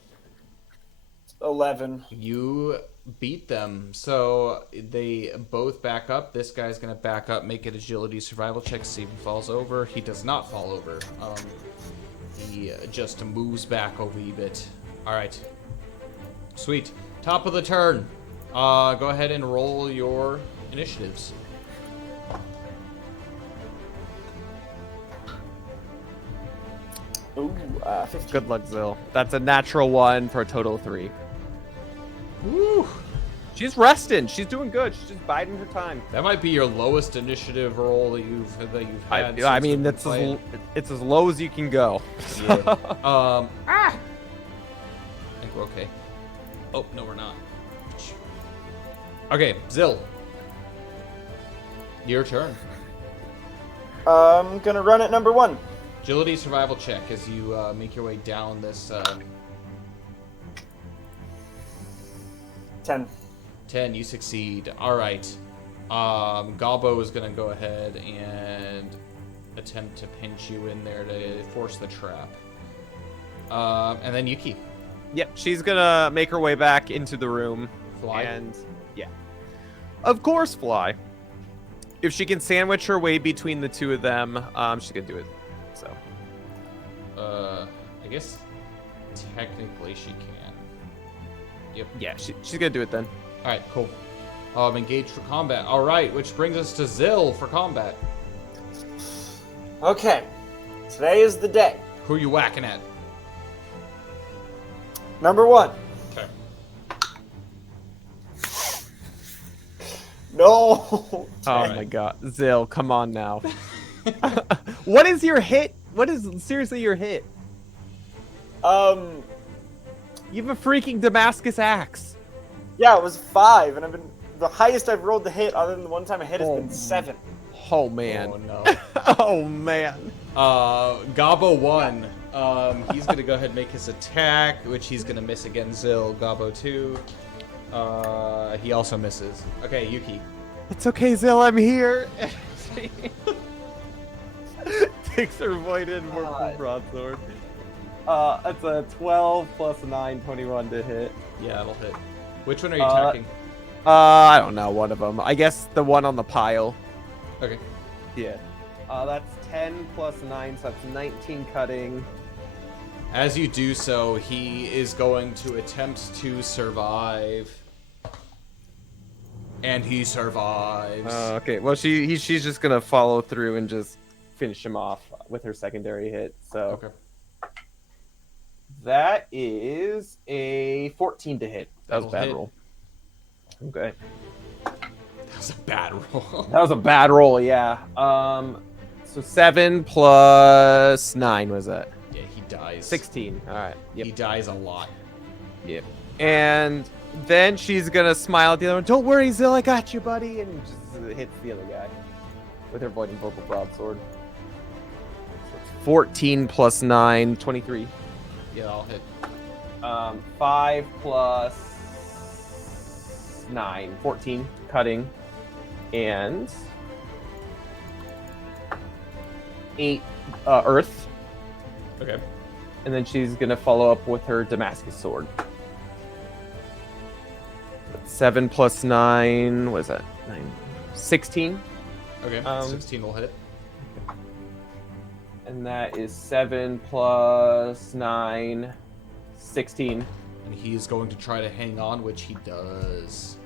11. You beat them. So they both back up. This guy's gonna back up, make an agility survival check, see if he falls over. He does not fall over. He just moves back a wee bit. Alright. Sweet. Top of the turn. Go ahead and roll your initiatives. Ooh, 15. Good luck, Zill. That's a natural 1 for a total of 3. Woo! She's resting. She's doing good. She's just biding her time. That might be your lowest initiative roll that you've had. I since mean, we've been it's playing. it's as low as you can go. Yeah. I think we're okay. Oh, no, we're not. Okay, Zill. Your turn. I'm gonna run at number 1. Agility survival check as you make your way down this 10. 10. You succeed. All right. Galbo is going to go ahead and attempt to pinch you in there to force the trap. And then Yuki. Yep, she's gonna make her way back into the room. Fly. And yeah, of course, fly. If she can sandwich her way between the two of them, she's gonna do it. So. I guess technically she can. Yep. Yeah, she's gonna do it then. All right, cool. Engage for combat. All right, which brings us to Zill for combat. Okay. Today is the day. Who are you whacking at? Number 1. Okay. No. Oh my god, Zill, come on now. What is your hit? What is seriously your hit? You have a freaking Damascus axe. Yeah, it was 5, and I've been the highest I've rolled the hit, other than the one time I hit, has been 7. Oh man. Oh no. Oh man. Gobbo 1. He's gonna go ahead and make his attack, which he's gonna miss against Zill. Gobbo 2. He also misses. Okay, Yuki. It's okay, Zill, I'm here. Takes her voided purple broadsword. It's a 12 plus 9, 21 to hit. Yeah, that'll hit. Which one are you attacking? I don't know, one of them. I guess the one on the pile. Okay. Yeah. That's 10 plus 9, so that's 19 cutting. As you do so, he is going to attempt to survive. And he survives. Okay, well, she's just gonna follow through and just finish him off with her secondary hit. So Okay. that is a 14 to hit. That was a That'll bad hit. roll. Okay. That was a bad roll. That was a bad roll, yeah. So 7 plus 9 was that? Yeah, he dies. 16. All right. He Yep. dies a lot. Yep. And then she's gonna smile at the other one. Don't worry, Zill, I got you, buddy. And just hits the other guy with her voiding purple broadsword. So it's 14 plus 9, 23. Yeah, I'll hit. 5 plus 9, 14 cutting, and 8 earth. Okay. And then she's gonna follow up with her Damascus sword. 7 plus 9, what is that? 9, 16. Okay. 16 will hit. And that is 7 plus 9, 16. And he's going to try to hang on, which he does.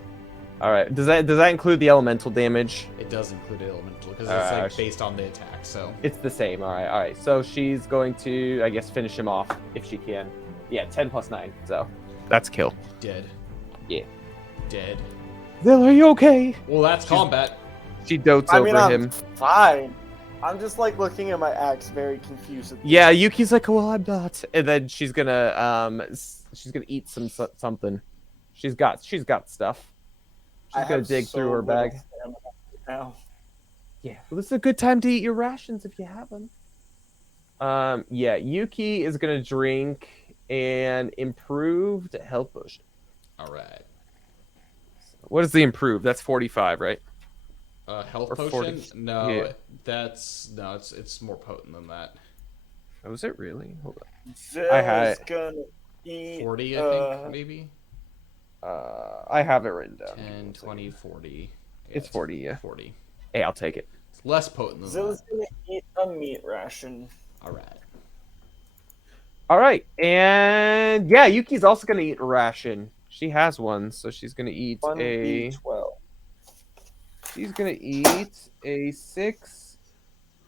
All right. Does that include the elemental damage? It does include elemental because it's Alright, like based on the attack. So It's the same. All right. All right. So she's going to, I guess, finish him off if she can. Yeah, 10 plus 9. So that's kill. dead. Yeah. Dead. Zill, are you okay? Well, that's combat. She dotes I mean, over I'm him. fine. I'm just like looking at my axe, very confused. Yeah, Yuki's like, well, I'm not. And then she's gonna eat something. She's got stuff. She's gonna dig through her bag. Now. Yeah, well, this is a good time to eat your rations if you have them. Yeah, Yuki is gonna drink an improved health potion. All right. What is the improved? That's 45, right? Health Or potion? 40. No, Yeah. it's more potent than that. Oh, is it really? Hold on. Zill's gonna eat. 40, I think, maybe. I have it written down. 10, 20, 40. Yeah, It's 40, yeah. 40. Hey, I'll take it. It's less potent than Zill's that. gonna eat a meat ration. All right. All right, and yeah, Yuki's also gonna eat a ration. She has one, so she's gonna eat 1d12. She's gonna eat a 6.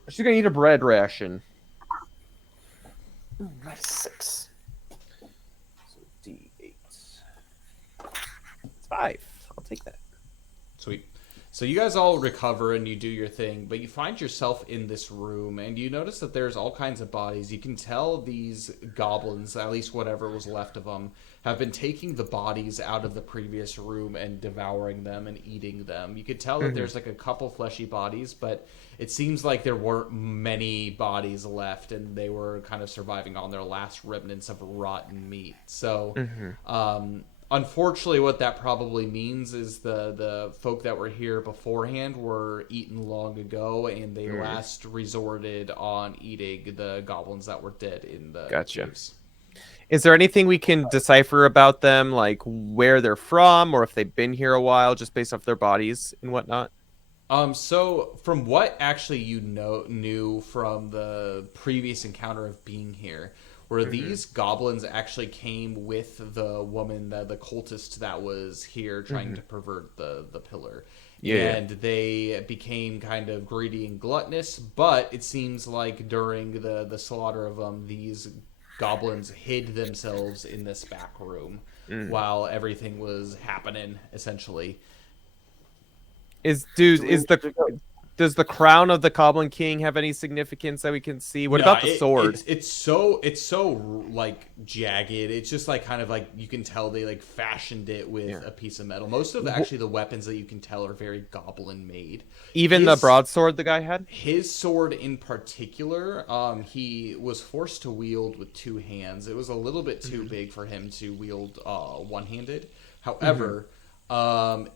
She's gonna eat a bread ration. That's 6. So D8. It's 5. I'll take that. Sweet. So you guys all recover and you do your thing, but you find yourself in this room and you notice that there's all kinds of bodies. You can tell these goblins, at least whatever was left of them, have been taking the bodies out of the previous room and devouring them and eating them. You could tell that there's like a couple fleshy bodies, but it seems like there weren't many bodies left and they were kind of surviving on their last remnants of rotten meat. So, unfortunately, what that probably means is the folk that were here beforehand were eaten long ago, and they last resorted on eating the goblins that were dead in the Gotcha. caves. Is there anything we can decipher about them, like where they're from, or if they've been here a while, just based off their bodies and whatnot? So from what actually knew from the previous encounter of being here, where these goblins actually came with the woman, the cultist that was here trying to pervert the pillar. Yeah. And they became kind of greedy and gluttonous, but it seems like during the slaughter of them, these goblins hid themselves in this back room while everything was happening, essentially. Is Does the crown of the Goblin King have any significance that we can see? What about the sword? It's so like jagged. It's just like kind of like you can tell they like fashioned it with a piece of metal. Most of actually the weapons that you can tell are very goblin made. Even the broadsword the guy had? His sword in particular, he was forced to wield with 2 hands. It was a little bit too big for him to wield one-handed. However,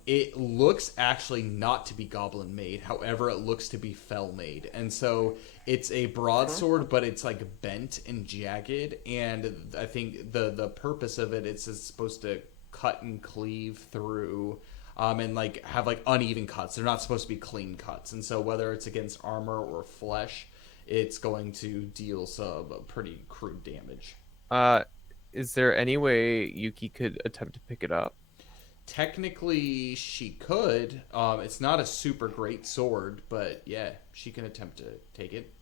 it looks actually not to be goblin made. However, it looks to be fell made. And so it's a broadsword, but it's like bent and jagged. And I think the purpose of it's supposed to cut and cleave through and like have like uneven cuts. They're not supposed to be clean cuts. And so whether it's against armor or flesh, it's going to deal some pretty crude damage. Is there any way Yuki could attempt to pick it up? Technically, she could. It's not a super great sword, but yeah, she can attempt to take it.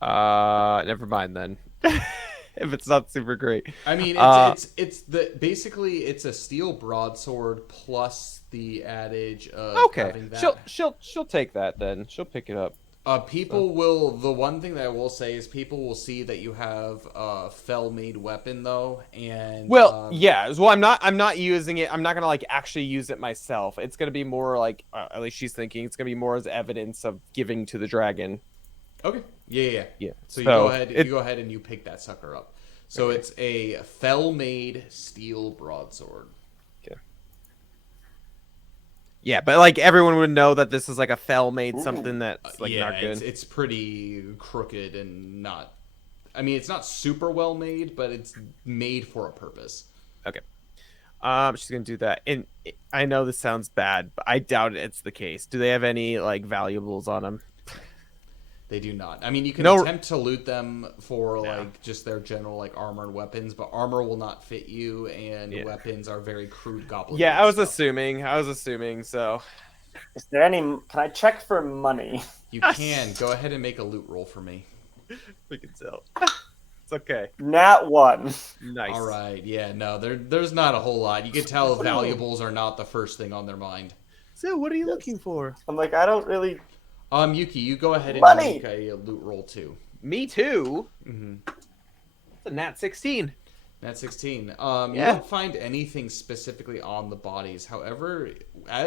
Never mind then. If it's not super great. I mean, it's a steel broadsword plus the adage of having that. She'll take that then. She'll pick it up. The one thing that I will say is people will see that you have a fell-made weapon though, and I'm not using it. I'm not gonna like actually use it myself. It's gonna be more like, at least she's thinking, it's gonna be more as evidence of giving to the dragon. Okay. Yeah. So you go ahead and you pick that sucker up. So it's a fell-made steel broadsword. Yeah, but like everyone would know that this is like a fell-made something that's like not good. It's pretty crooked and not. I mean, it's not super well made, but it's made for a purpose. Okay. She's gonna do that, and I know this sounds bad, but I doubt it's the case. Do they have any like valuables on them? They do not. I mean, you can attempt to loot them for like just their general like armor and weapons, but armor will not fit you, and weapons are very crude goblin. Yeah, I was assuming. So, is there any? Can I check for money? You can go ahead and make a loot roll for me. We can tell. It's okay. Nat 1. Nice. All right. Yeah. No, there's not a whole lot. You can tell valuables are not the first thing on their mind. So, what are you looking for? I'm like, I don't really. Yuki, you go ahead and make a loot roll too. Me too? Mm-hmm. It's a nat 16. Nat 16. You don't find anything specifically on the bodies. However,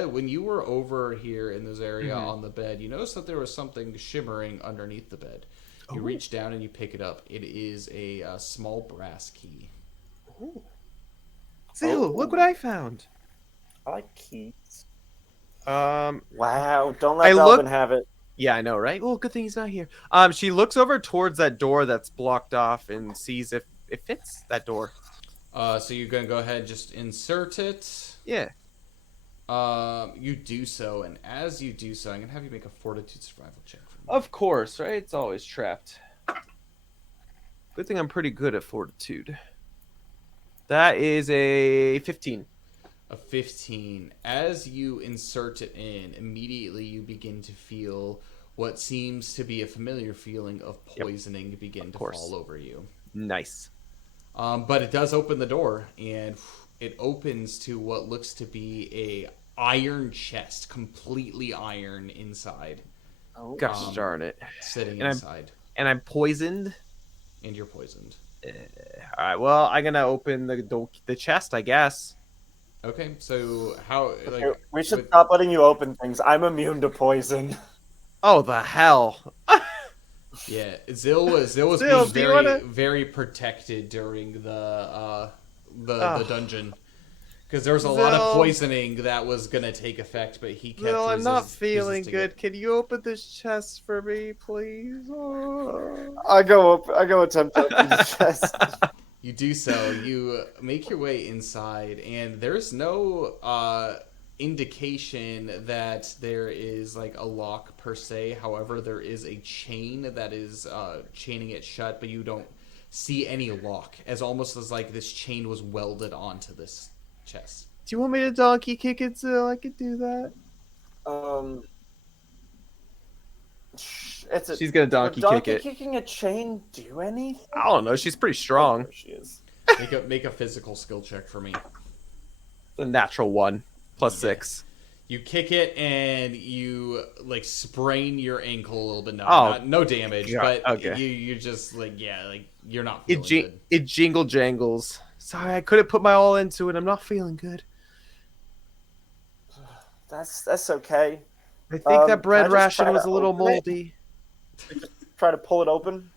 when you were over here in this area on the bed, you noticed that there was something shimmering underneath the bed. You reach down and you pick it up. It is a small brass key. Ooh. So, look what I found. I like keys. Wow, don't let Melvin have it. Yeah, I know, right? Well, good thing he's not here. She looks over towards that door that's blocked off and sees if it fits that door. So you're gonna go ahead and just insert it. Yeah. You do so, and as you do so, I'm gonna have you make a fortitude survival check for me. Of course, right? It's always trapped. Good thing I'm pretty good at fortitude. That is a 15. A 15. As you insert it in, immediately you begin to feel what seems to be a familiar feeling of poisoning begin to fall over you. Nice. But it does open the door, and it opens to what looks to be a iron chest, completely iron inside. Oh, gosh darn it! Sitting inside. I'm poisoned. And you're poisoned. All right. Well, I'm gonna open the chest, I guess. Okay, so how? Like, we should stop letting you open things. I'm immune to poison. Oh, the hell! Yeah, Zill was being very protected during the dungeon because there was a lot of poisoning that was gonna take effect, but he kept. I'm not feeling good. It. Can you open this chest for me, please? Oh. I go attempt to open the chest. You do so. You make your way inside, and there's no indication that there is like a lock per se. However, there is a chain that is chaining it shut, but you don't see any lock, as almost as like this chain was welded onto this chest. Do you want me to donkey kick it, Zill? I could do that. She's gonna donkey kick it. Donkey kicking a chain do anything? I don't know. She's pretty strong. She is. Make a physical skill check for me. A natural 1 plus 6. You kick it and you like sprain your ankle a little bit. No, Oh, no damage, God, but okay. you're just like you're not It feeling good. it jingle jangles. Sorry, I couldn't put my all into it. I'm not feeling good. That's okay. I think that Can I bread just try ration was to a little open it? moldy. Try to pull it open.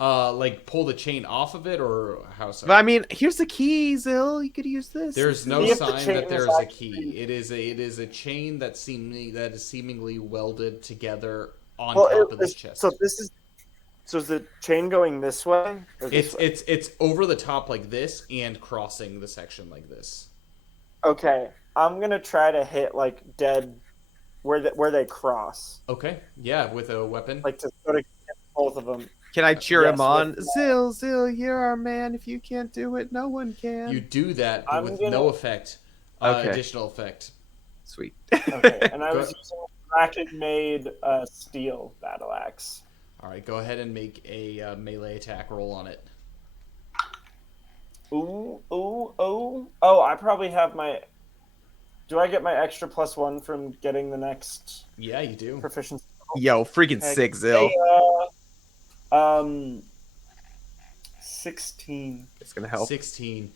Like pull the chain off of it, or how so? But I mean, here's the key, Zill. You could use this. There's no See if the sign chain that is there's a actually- key. It is a chain that is seemingly welded together on Well, top of this chest. So is the chain going this way? Or this way? It's over the top like this and crossing the section like this. Okay. I'm gonna try to hit like dead where they cross, Okay, yeah, with a weapon. like to sort of get both of them. Can I cheer Yes, him on? with- Zill, you're our man. If you can't do it, no one can. You do that, but I'm with gonna- no effect. Okay. Additional effect. Sweet. Okay, and I Go- was using a bracket-made steel battle axe. All right, go ahead and make a melee attack roll on it. Ooh. Oh, I probably have my. Do I get my extra +1 from getting the next Yeah, you do. proficiency? Yo, freaking Heck, sick, Zill. Hey, 16. It's gonna help. 16.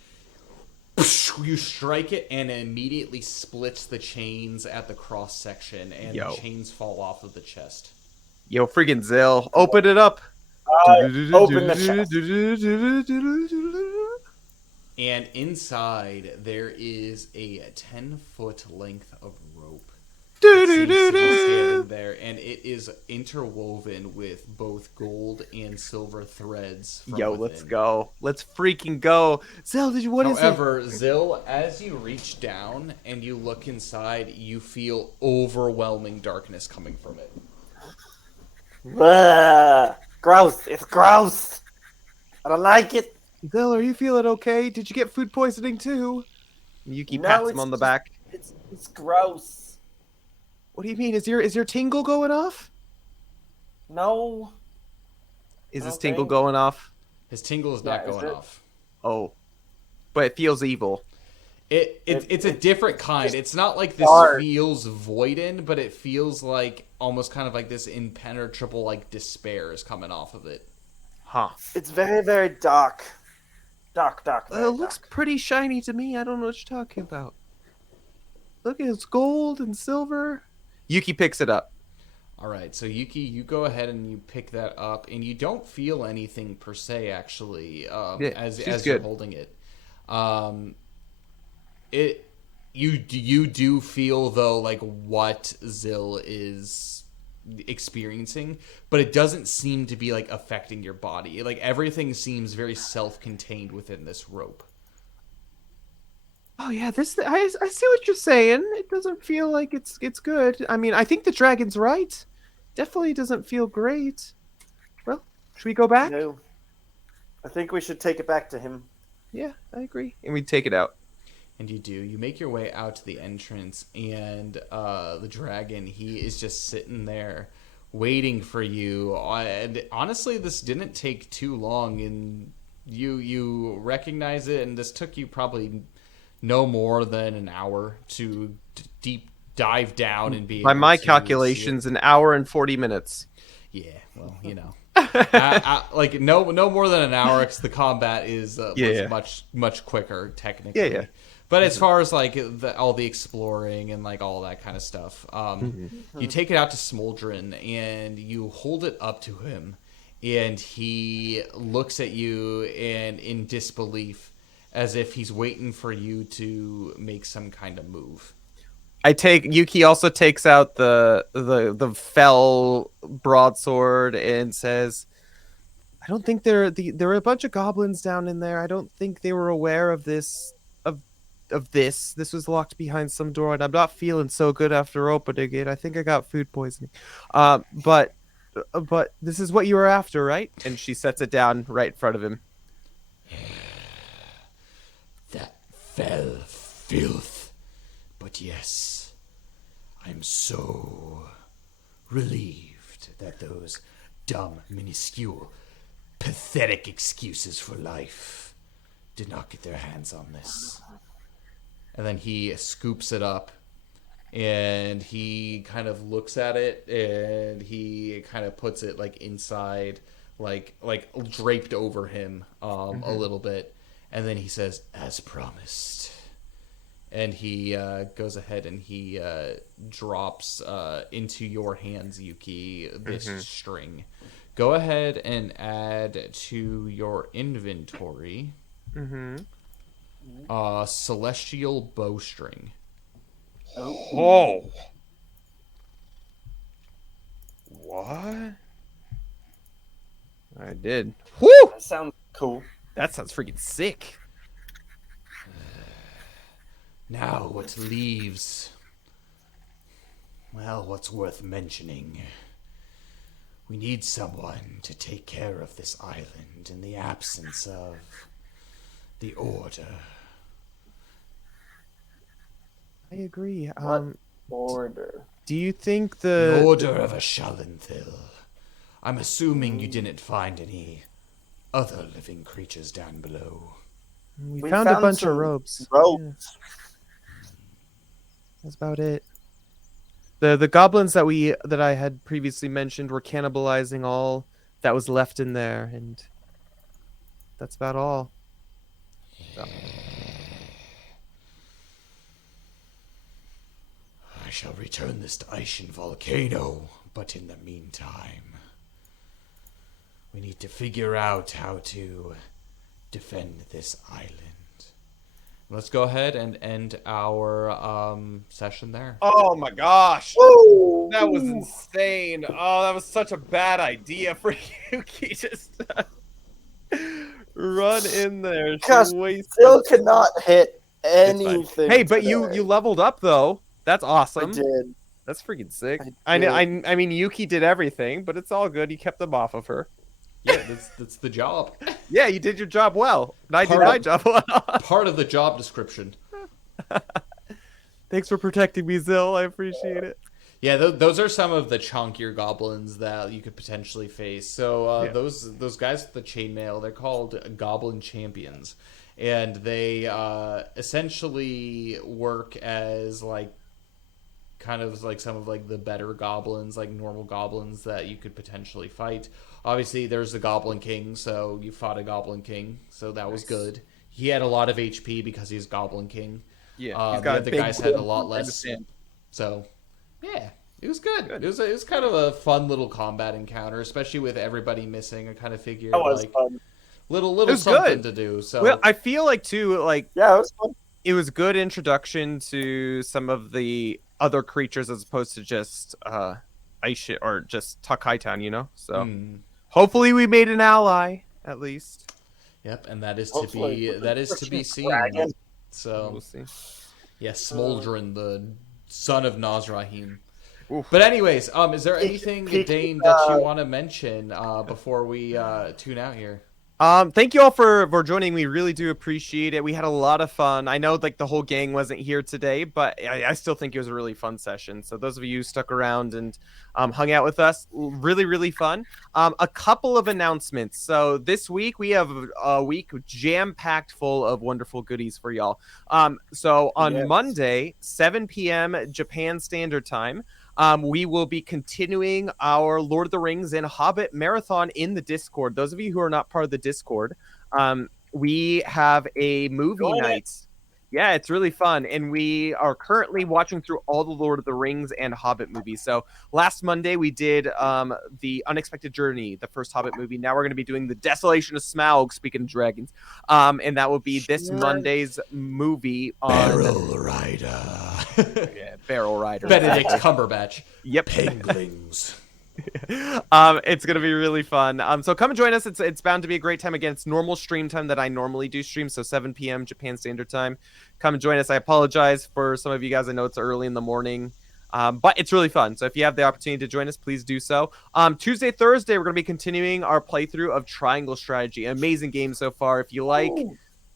You strike it and it immediately splits the chains at the cross section, and Yo. the chains fall off of the chest. Yo, freaking Zill, open it up. Open the chest. And inside there is a 10-foot length of rope. It seems to be standing there, and it is interwoven with both gold and silver threads. From Yo, within. let's go. Let's freaking go. Zill, what is it? However, Zill, as you reach down and you look inside, you feel overwhelming darkness coming from it. Ugh, gross. It's gross. I don't like it. Zill, are you feeling okay? Did you get food poisoning too? Yuki No, pats him it's on the just- back. It's gross. What do you mean? Is your tingle going off? No. Is I his don't tingle think- going off? His tingle is not Yeah, is going it? off. Oh. But it feels evil. It's a different kind. It's not like this dark. feels voiden, but it feels like almost kind of like this impenetrable like despair is coming off of it. Huh. It's very, very dark. Dark. It Very looks dark. pretty shiny to me. I don't know what you're talking about. Look, it's gold and silver. Yuki picks it up. All right, so Yuki, you go ahead and you pick that up, and you don't feel anything per se actually as she's you're good. holding it. You do feel though like what Zill is experiencing, but it doesn't seem to be like affecting your body. Like everything seems very self-contained within this rope. Oh yeah, I see what you're saying. It doesn't feel like it's good. I mean, I think the dragon's right. Definitely doesn't feel great. Well, should we go back? No. I think we should take it back to him. Yeah, I agree. And we take it out. And you do. You make your way out to the entrance, and the dragon, he is just sitting there waiting for you. And honestly, this didn't take too long, and you recognize it, and this took you probably no more than an hour to deep dive down and be By able my to see calculations, an hour and 40 minutes. it. Yeah, well, you know. Like no more than an hour, because the combat is Yeah. was much quicker technically. Yeah. But as far as like all the exploring and like all that kind of stuff, you take it out to Smoldrin and you hold it up to him, and he looks at you and in disbelief, as if he's waiting for you to make some kind of move. Yuki also takes out the fell broadsword and says, I don't think there were a bunch of goblins down in there. I don't think they were aware of this of this. This was locked behind some door, and I'm not feeling so good after opening it. I think I got food poisoning. But this is what you were after, right? And she sets it down right in front of him. That fell filth. But yes, I'm so relieved that those dumb, minuscule, pathetic excuses for life did not get their hands on this. And then he scoops it up and he kind of looks at it, and he kind of puts it like inside, like draped over him a little bit, and then he says, "As promised." And he goes ahead and he drops into your hands, Yuki, this string. Go ahead and add to your inventory celestial bowstring. Oh. What? I did. Woo! That sounds cool. That sounds freaking sick. Now what leaves? Well, what's worth mentioning? We need someone to take care of this island in the absence of the Order. I agree. What order? Do you think The the Order of Ashalenthil. I'm assuming you didn't find any other living creatures down below. we found a bunch of some ropes? Ropes. Yeah, that's about it. The goblins that I had previously mentioned were cannibalizing all that was left in there, and that's about all. So. I shall return this to Aishen Volcano, but in the meantime, we need to figure out how to defend this island. Let's go ahead and end our session there. Oh my gosh. Woo! That was insane. Oh, that was such a bad idea for Yuki. Just run in there. Because Waste- still cannot hit It's fine. anything. Hey, but you today. leveled up though. That's I awesome. did. That's freaking sick. I I mean Yuki did everything, but it's all good. You kept them off of her. Yeah, that's the job. Yeah, you did your job well. And I did Part my of- job well. Part of the job description. Thanks for protecting me, Zill. I appreciate it. Yeah, those are some of the chunkier goblins that you could potentially face. So Yeah. those guys with the chainmail, they're called goblin champions, and they essentially work as like kind of like some of like the better goblins, like normal goblins that you could potentially fight. Obviously, there's the Goblin King, so you fought a Goblin King, so that was good. He had a lot of HP because he's Goblin King. Yeah, The other guys had a lot less. So, yeah, it was good. It was kind of a fun little combat encounter, especially with everybody missing. I kind of figured That was like fun. little was something good. to do. So Well, I feel like too, like Yeah, it was fun. it was good introduction to some of the other creatures as opposed to just Aishen or just Takai Town, you know. So hopefully we made an ally at least. Yep, and that is Hopefully, to be seen. dragon. So We'll see. yes, Smoldrin, the son of Nazrahim. Oof. But anyways, is there anything, Dane, that you want to mention before we tune out here? Thank you all for joining. We really do appreciate it. We had a lot of fun. I know like the whole gang wasn't here today, but I still think it was a really fun session. So those of you who stuck around and hung out with us, really, really fun. A couple of announcements. So this week we have a week jam-packed full of wonderful goodies for y'all. So on Monday, 7 p.m. Japan Standard Time, we will be continuing our Lord of the Rings and Hobbit marathon in the Discord. Those of you who are not part of the Discord, we have a movie night. Yeah, it's really fun. And we are currently watching through all the Lord of the Rings and Hobbit movies. So last Monday we did The Unexpected Journey, the first Hobbit movie. Now we're going to be doing The Desolation of Smaug, speaking of dragons. And that will be this Monday's movie on Barrel Rider. Barrel Rider. Benedict Cumberbatch. Yep. Penglings. It's gonna be really fun. So come and join us. It's bound to be a great time. Again, it's normal stream time that I normally do stream, so 7 p.m. Japan Standard Time. Come and join us. I apologize for some of you guys. I know it's early in the morning, but it's really fun. So if you have the opportunity to join us, please do so. Tuesday, Thursday, we're gonna be continuing our playthrough of Triangle Strategy. Amazing game so far. If you like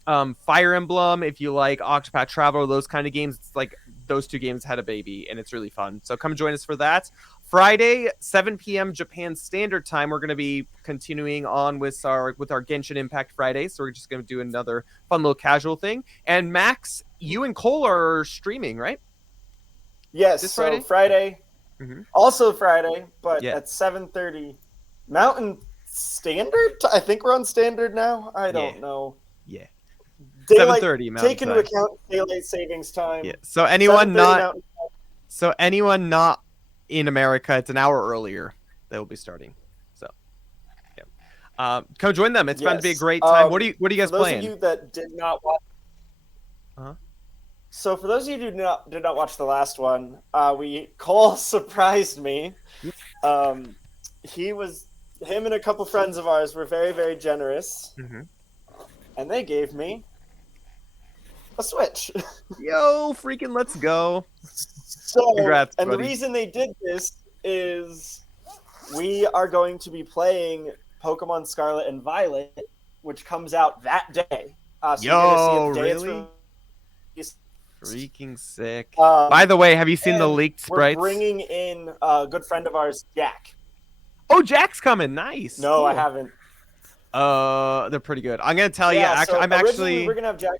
Fire Emblem, if you like Octopath Traveler, those kind of games, it's like those two games had a baby, and it's really fun. So come join us for that. Friday, 7 p.m. Japan Standard Time, we're going to be continuing on with our Genshin Impact Friday. So we're just going to do another fun little casual thing. And Max, you and Cole are streaming, right? Yes, This so Friday? Friday, Mhm. also Friday, but Yeah. at 7:30 Mountain Standard. I think we're on Standard now. I Yeah. don't know. Yeah. Daylight 7:30 Mountain take into Time. account daylight savings time. Yeah. So anyone 7:30 not Mountain. so anyone not in America, it's an hour earlier. They will be starting. So yeah. Come join them. It's bound to be a Yes. great time. What are you For guys those playing? of you that did not watch, Uh-huh. so for those of you who did not watch the last one, Cole surprised me. Him and a couple friends of ours were very, very generous, Mhm. and they gave me a Switch. Yo, freaking let's go. So, Congrats, and buddy. the reason they did this is we are going to be playing Pokemon Scarlet and Violet, which comes out that day. So you're gonna see it the day it's really? released. Freaking sick. Um, By the way, have you seen the and leaked we're sprites? bringing in a good friend of ours, Jack. Oh, Jack's coming. Nice. No, Cool. I haven't. They're pretty good. I'm gonna tell you. Yeah, so I'm originally actually. we were gonna have Jack.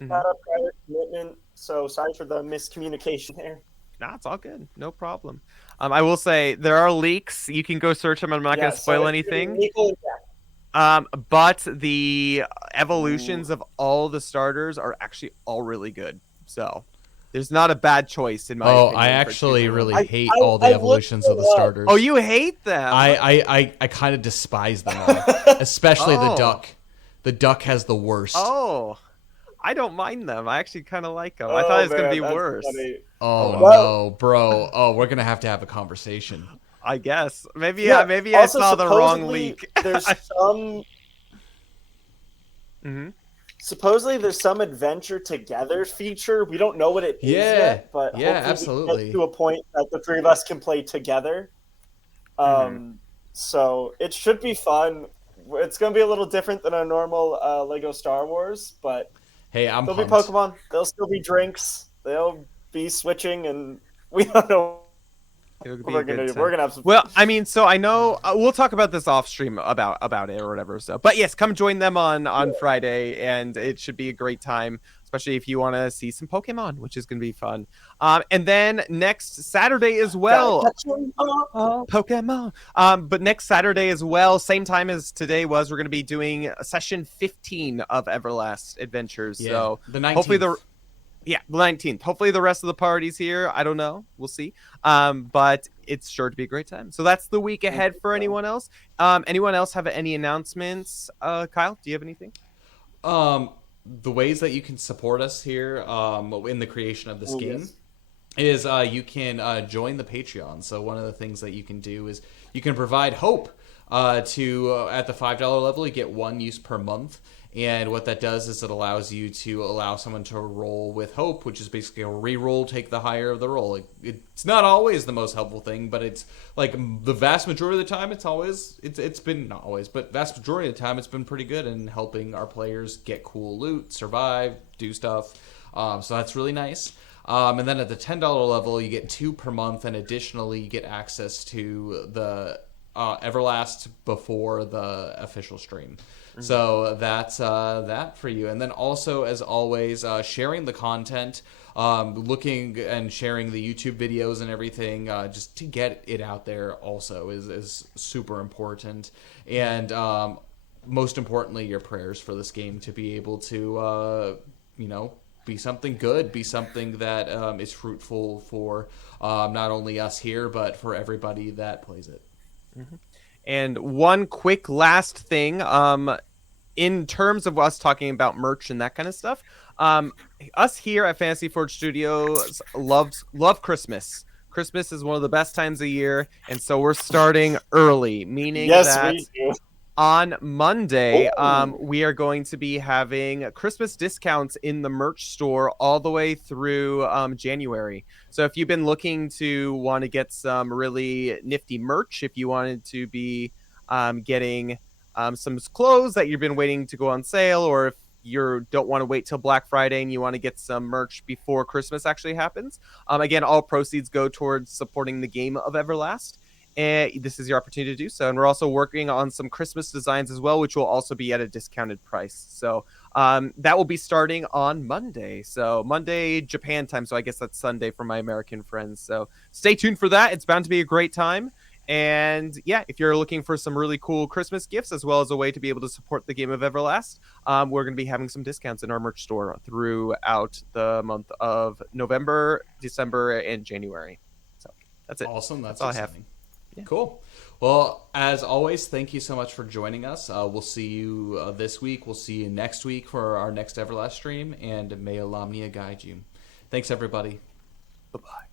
Had a private commitment, so sorry for the miscommunication there. Nah, it's all good. No problem. I will say there are leaks. You can go search them. I'm not gonna spoil anything. Nico and Jack. But the evolutions of all the starters are actually all really good. So there's not a bad choice in my opinion. I for actually choosing really them. hate all the evolutions of the starters. Oh, you hate them? I kind of despise them all, especially the Oh. duck. The duck has the worst. Oh, I don't mind them. I actually kind of like them. I thought it was gonna be that's worse. funny. Oh Well- no, bro. Oh, we're gonna have to have a conversation. I guess maybe Yeah, maybe I also, saw the wrong supposedly, leak. There's some. Mhm. Supposedly, there's some adventure together feature. We don't know what it is Yeah, yet, but yeah, hopefully absolutely. we get to a point that the three of us can play together. So it should be fun. It's going to be a little different than a normal Lego Star Wars, but Hey, I'm there'll be pumped. Pokemon. There'll still be drinks. They'll be switching, and we don't know It'll what be we're a going good to do. time. We're going to have some. Well, I mean, so I know we'll talk about this off stream about it or whatever. So, but yes, come join them on Friday, and it should be a great time, especially if you want to see some Pokemon, which is going to be fun. And then next Saturday as well, Pokemon. But next Saturday as well, same time as today was, we're going to be doing session 15 of Everlast Adventures. Yeah, So the 19th. hopefully the 19th. Hopefully the rest of the party's here. I don't know. We'll see. But it's sure to be a great time. So that's the week ahead for anyone else. Anyone else have any announcements? Kyle, do you have anything? The ways that you can support us here in the creation of this game is you can join the Patreon. So one of the things that you can do is you can provide hope to at the $5 level. You get one use per month. And what that does is it allows you to allow someone to roll with hope, which is basically a re-roll, take the higher of the roll. It's not always the most helpful thing, but it's like the vast majority of the time it's been, not always, but vast majority of the time it's been pretty good in helping our players get cool loot, survive, do stuff. So that's really nice. And then at the $10 level, you get 2 per month, and additionally you get access to the Everlast before the official stream. So that's that for you. And then also, as always, sharing the content, looking and sharing the YouTube videos and everything, just to get it out there also is super important. And most importantly, your prayers for this game to be able to, be something good, be something that is fruitful for not only us here, but for everybody that plays it. Mm-hmm. And one quick last thing, in terms of us talking about merch and that kind of stuff, us here at Fantasy Forge Studios love Christmas. Christmas is one of the best times of year, and so we're starting early, meaning that we do. on Monday, we are going to be having Christmas discounts in the merch store all the way through January. So if you've been looking to want to get some really nifty merch, if you wanted to be getting some clothes that you've been waiting to go on sale, or if you don't want to wait till Black Friday and you want to get some merch before Christmas actually happens, again, all proceeds go towards supporting the game of Everlast. and this is your opportunity to do so. And we're also working on some Christmas designs as well, which will also be at a discounted price. So that will be starting on Monday. So Monday, Japan time. So I guess that's Sunday for my American friends. So stay tuned for that. It's bound to be a great time. And yeah, if you're looking for some really cool Christmas gifts, as well as a way to be able to support the game of Everlast, we're going to be having some discounts in our merch store throughout the month of November, December, and January. So that's it. Awesome. That's all exciting. Yeah. Cool. Well, as always, thank you so much for joining us. We'll see you this week. We'll see you next week for our next Everlast stream, and may Alamnia guide you. Thanks, everybody. Bye-bye.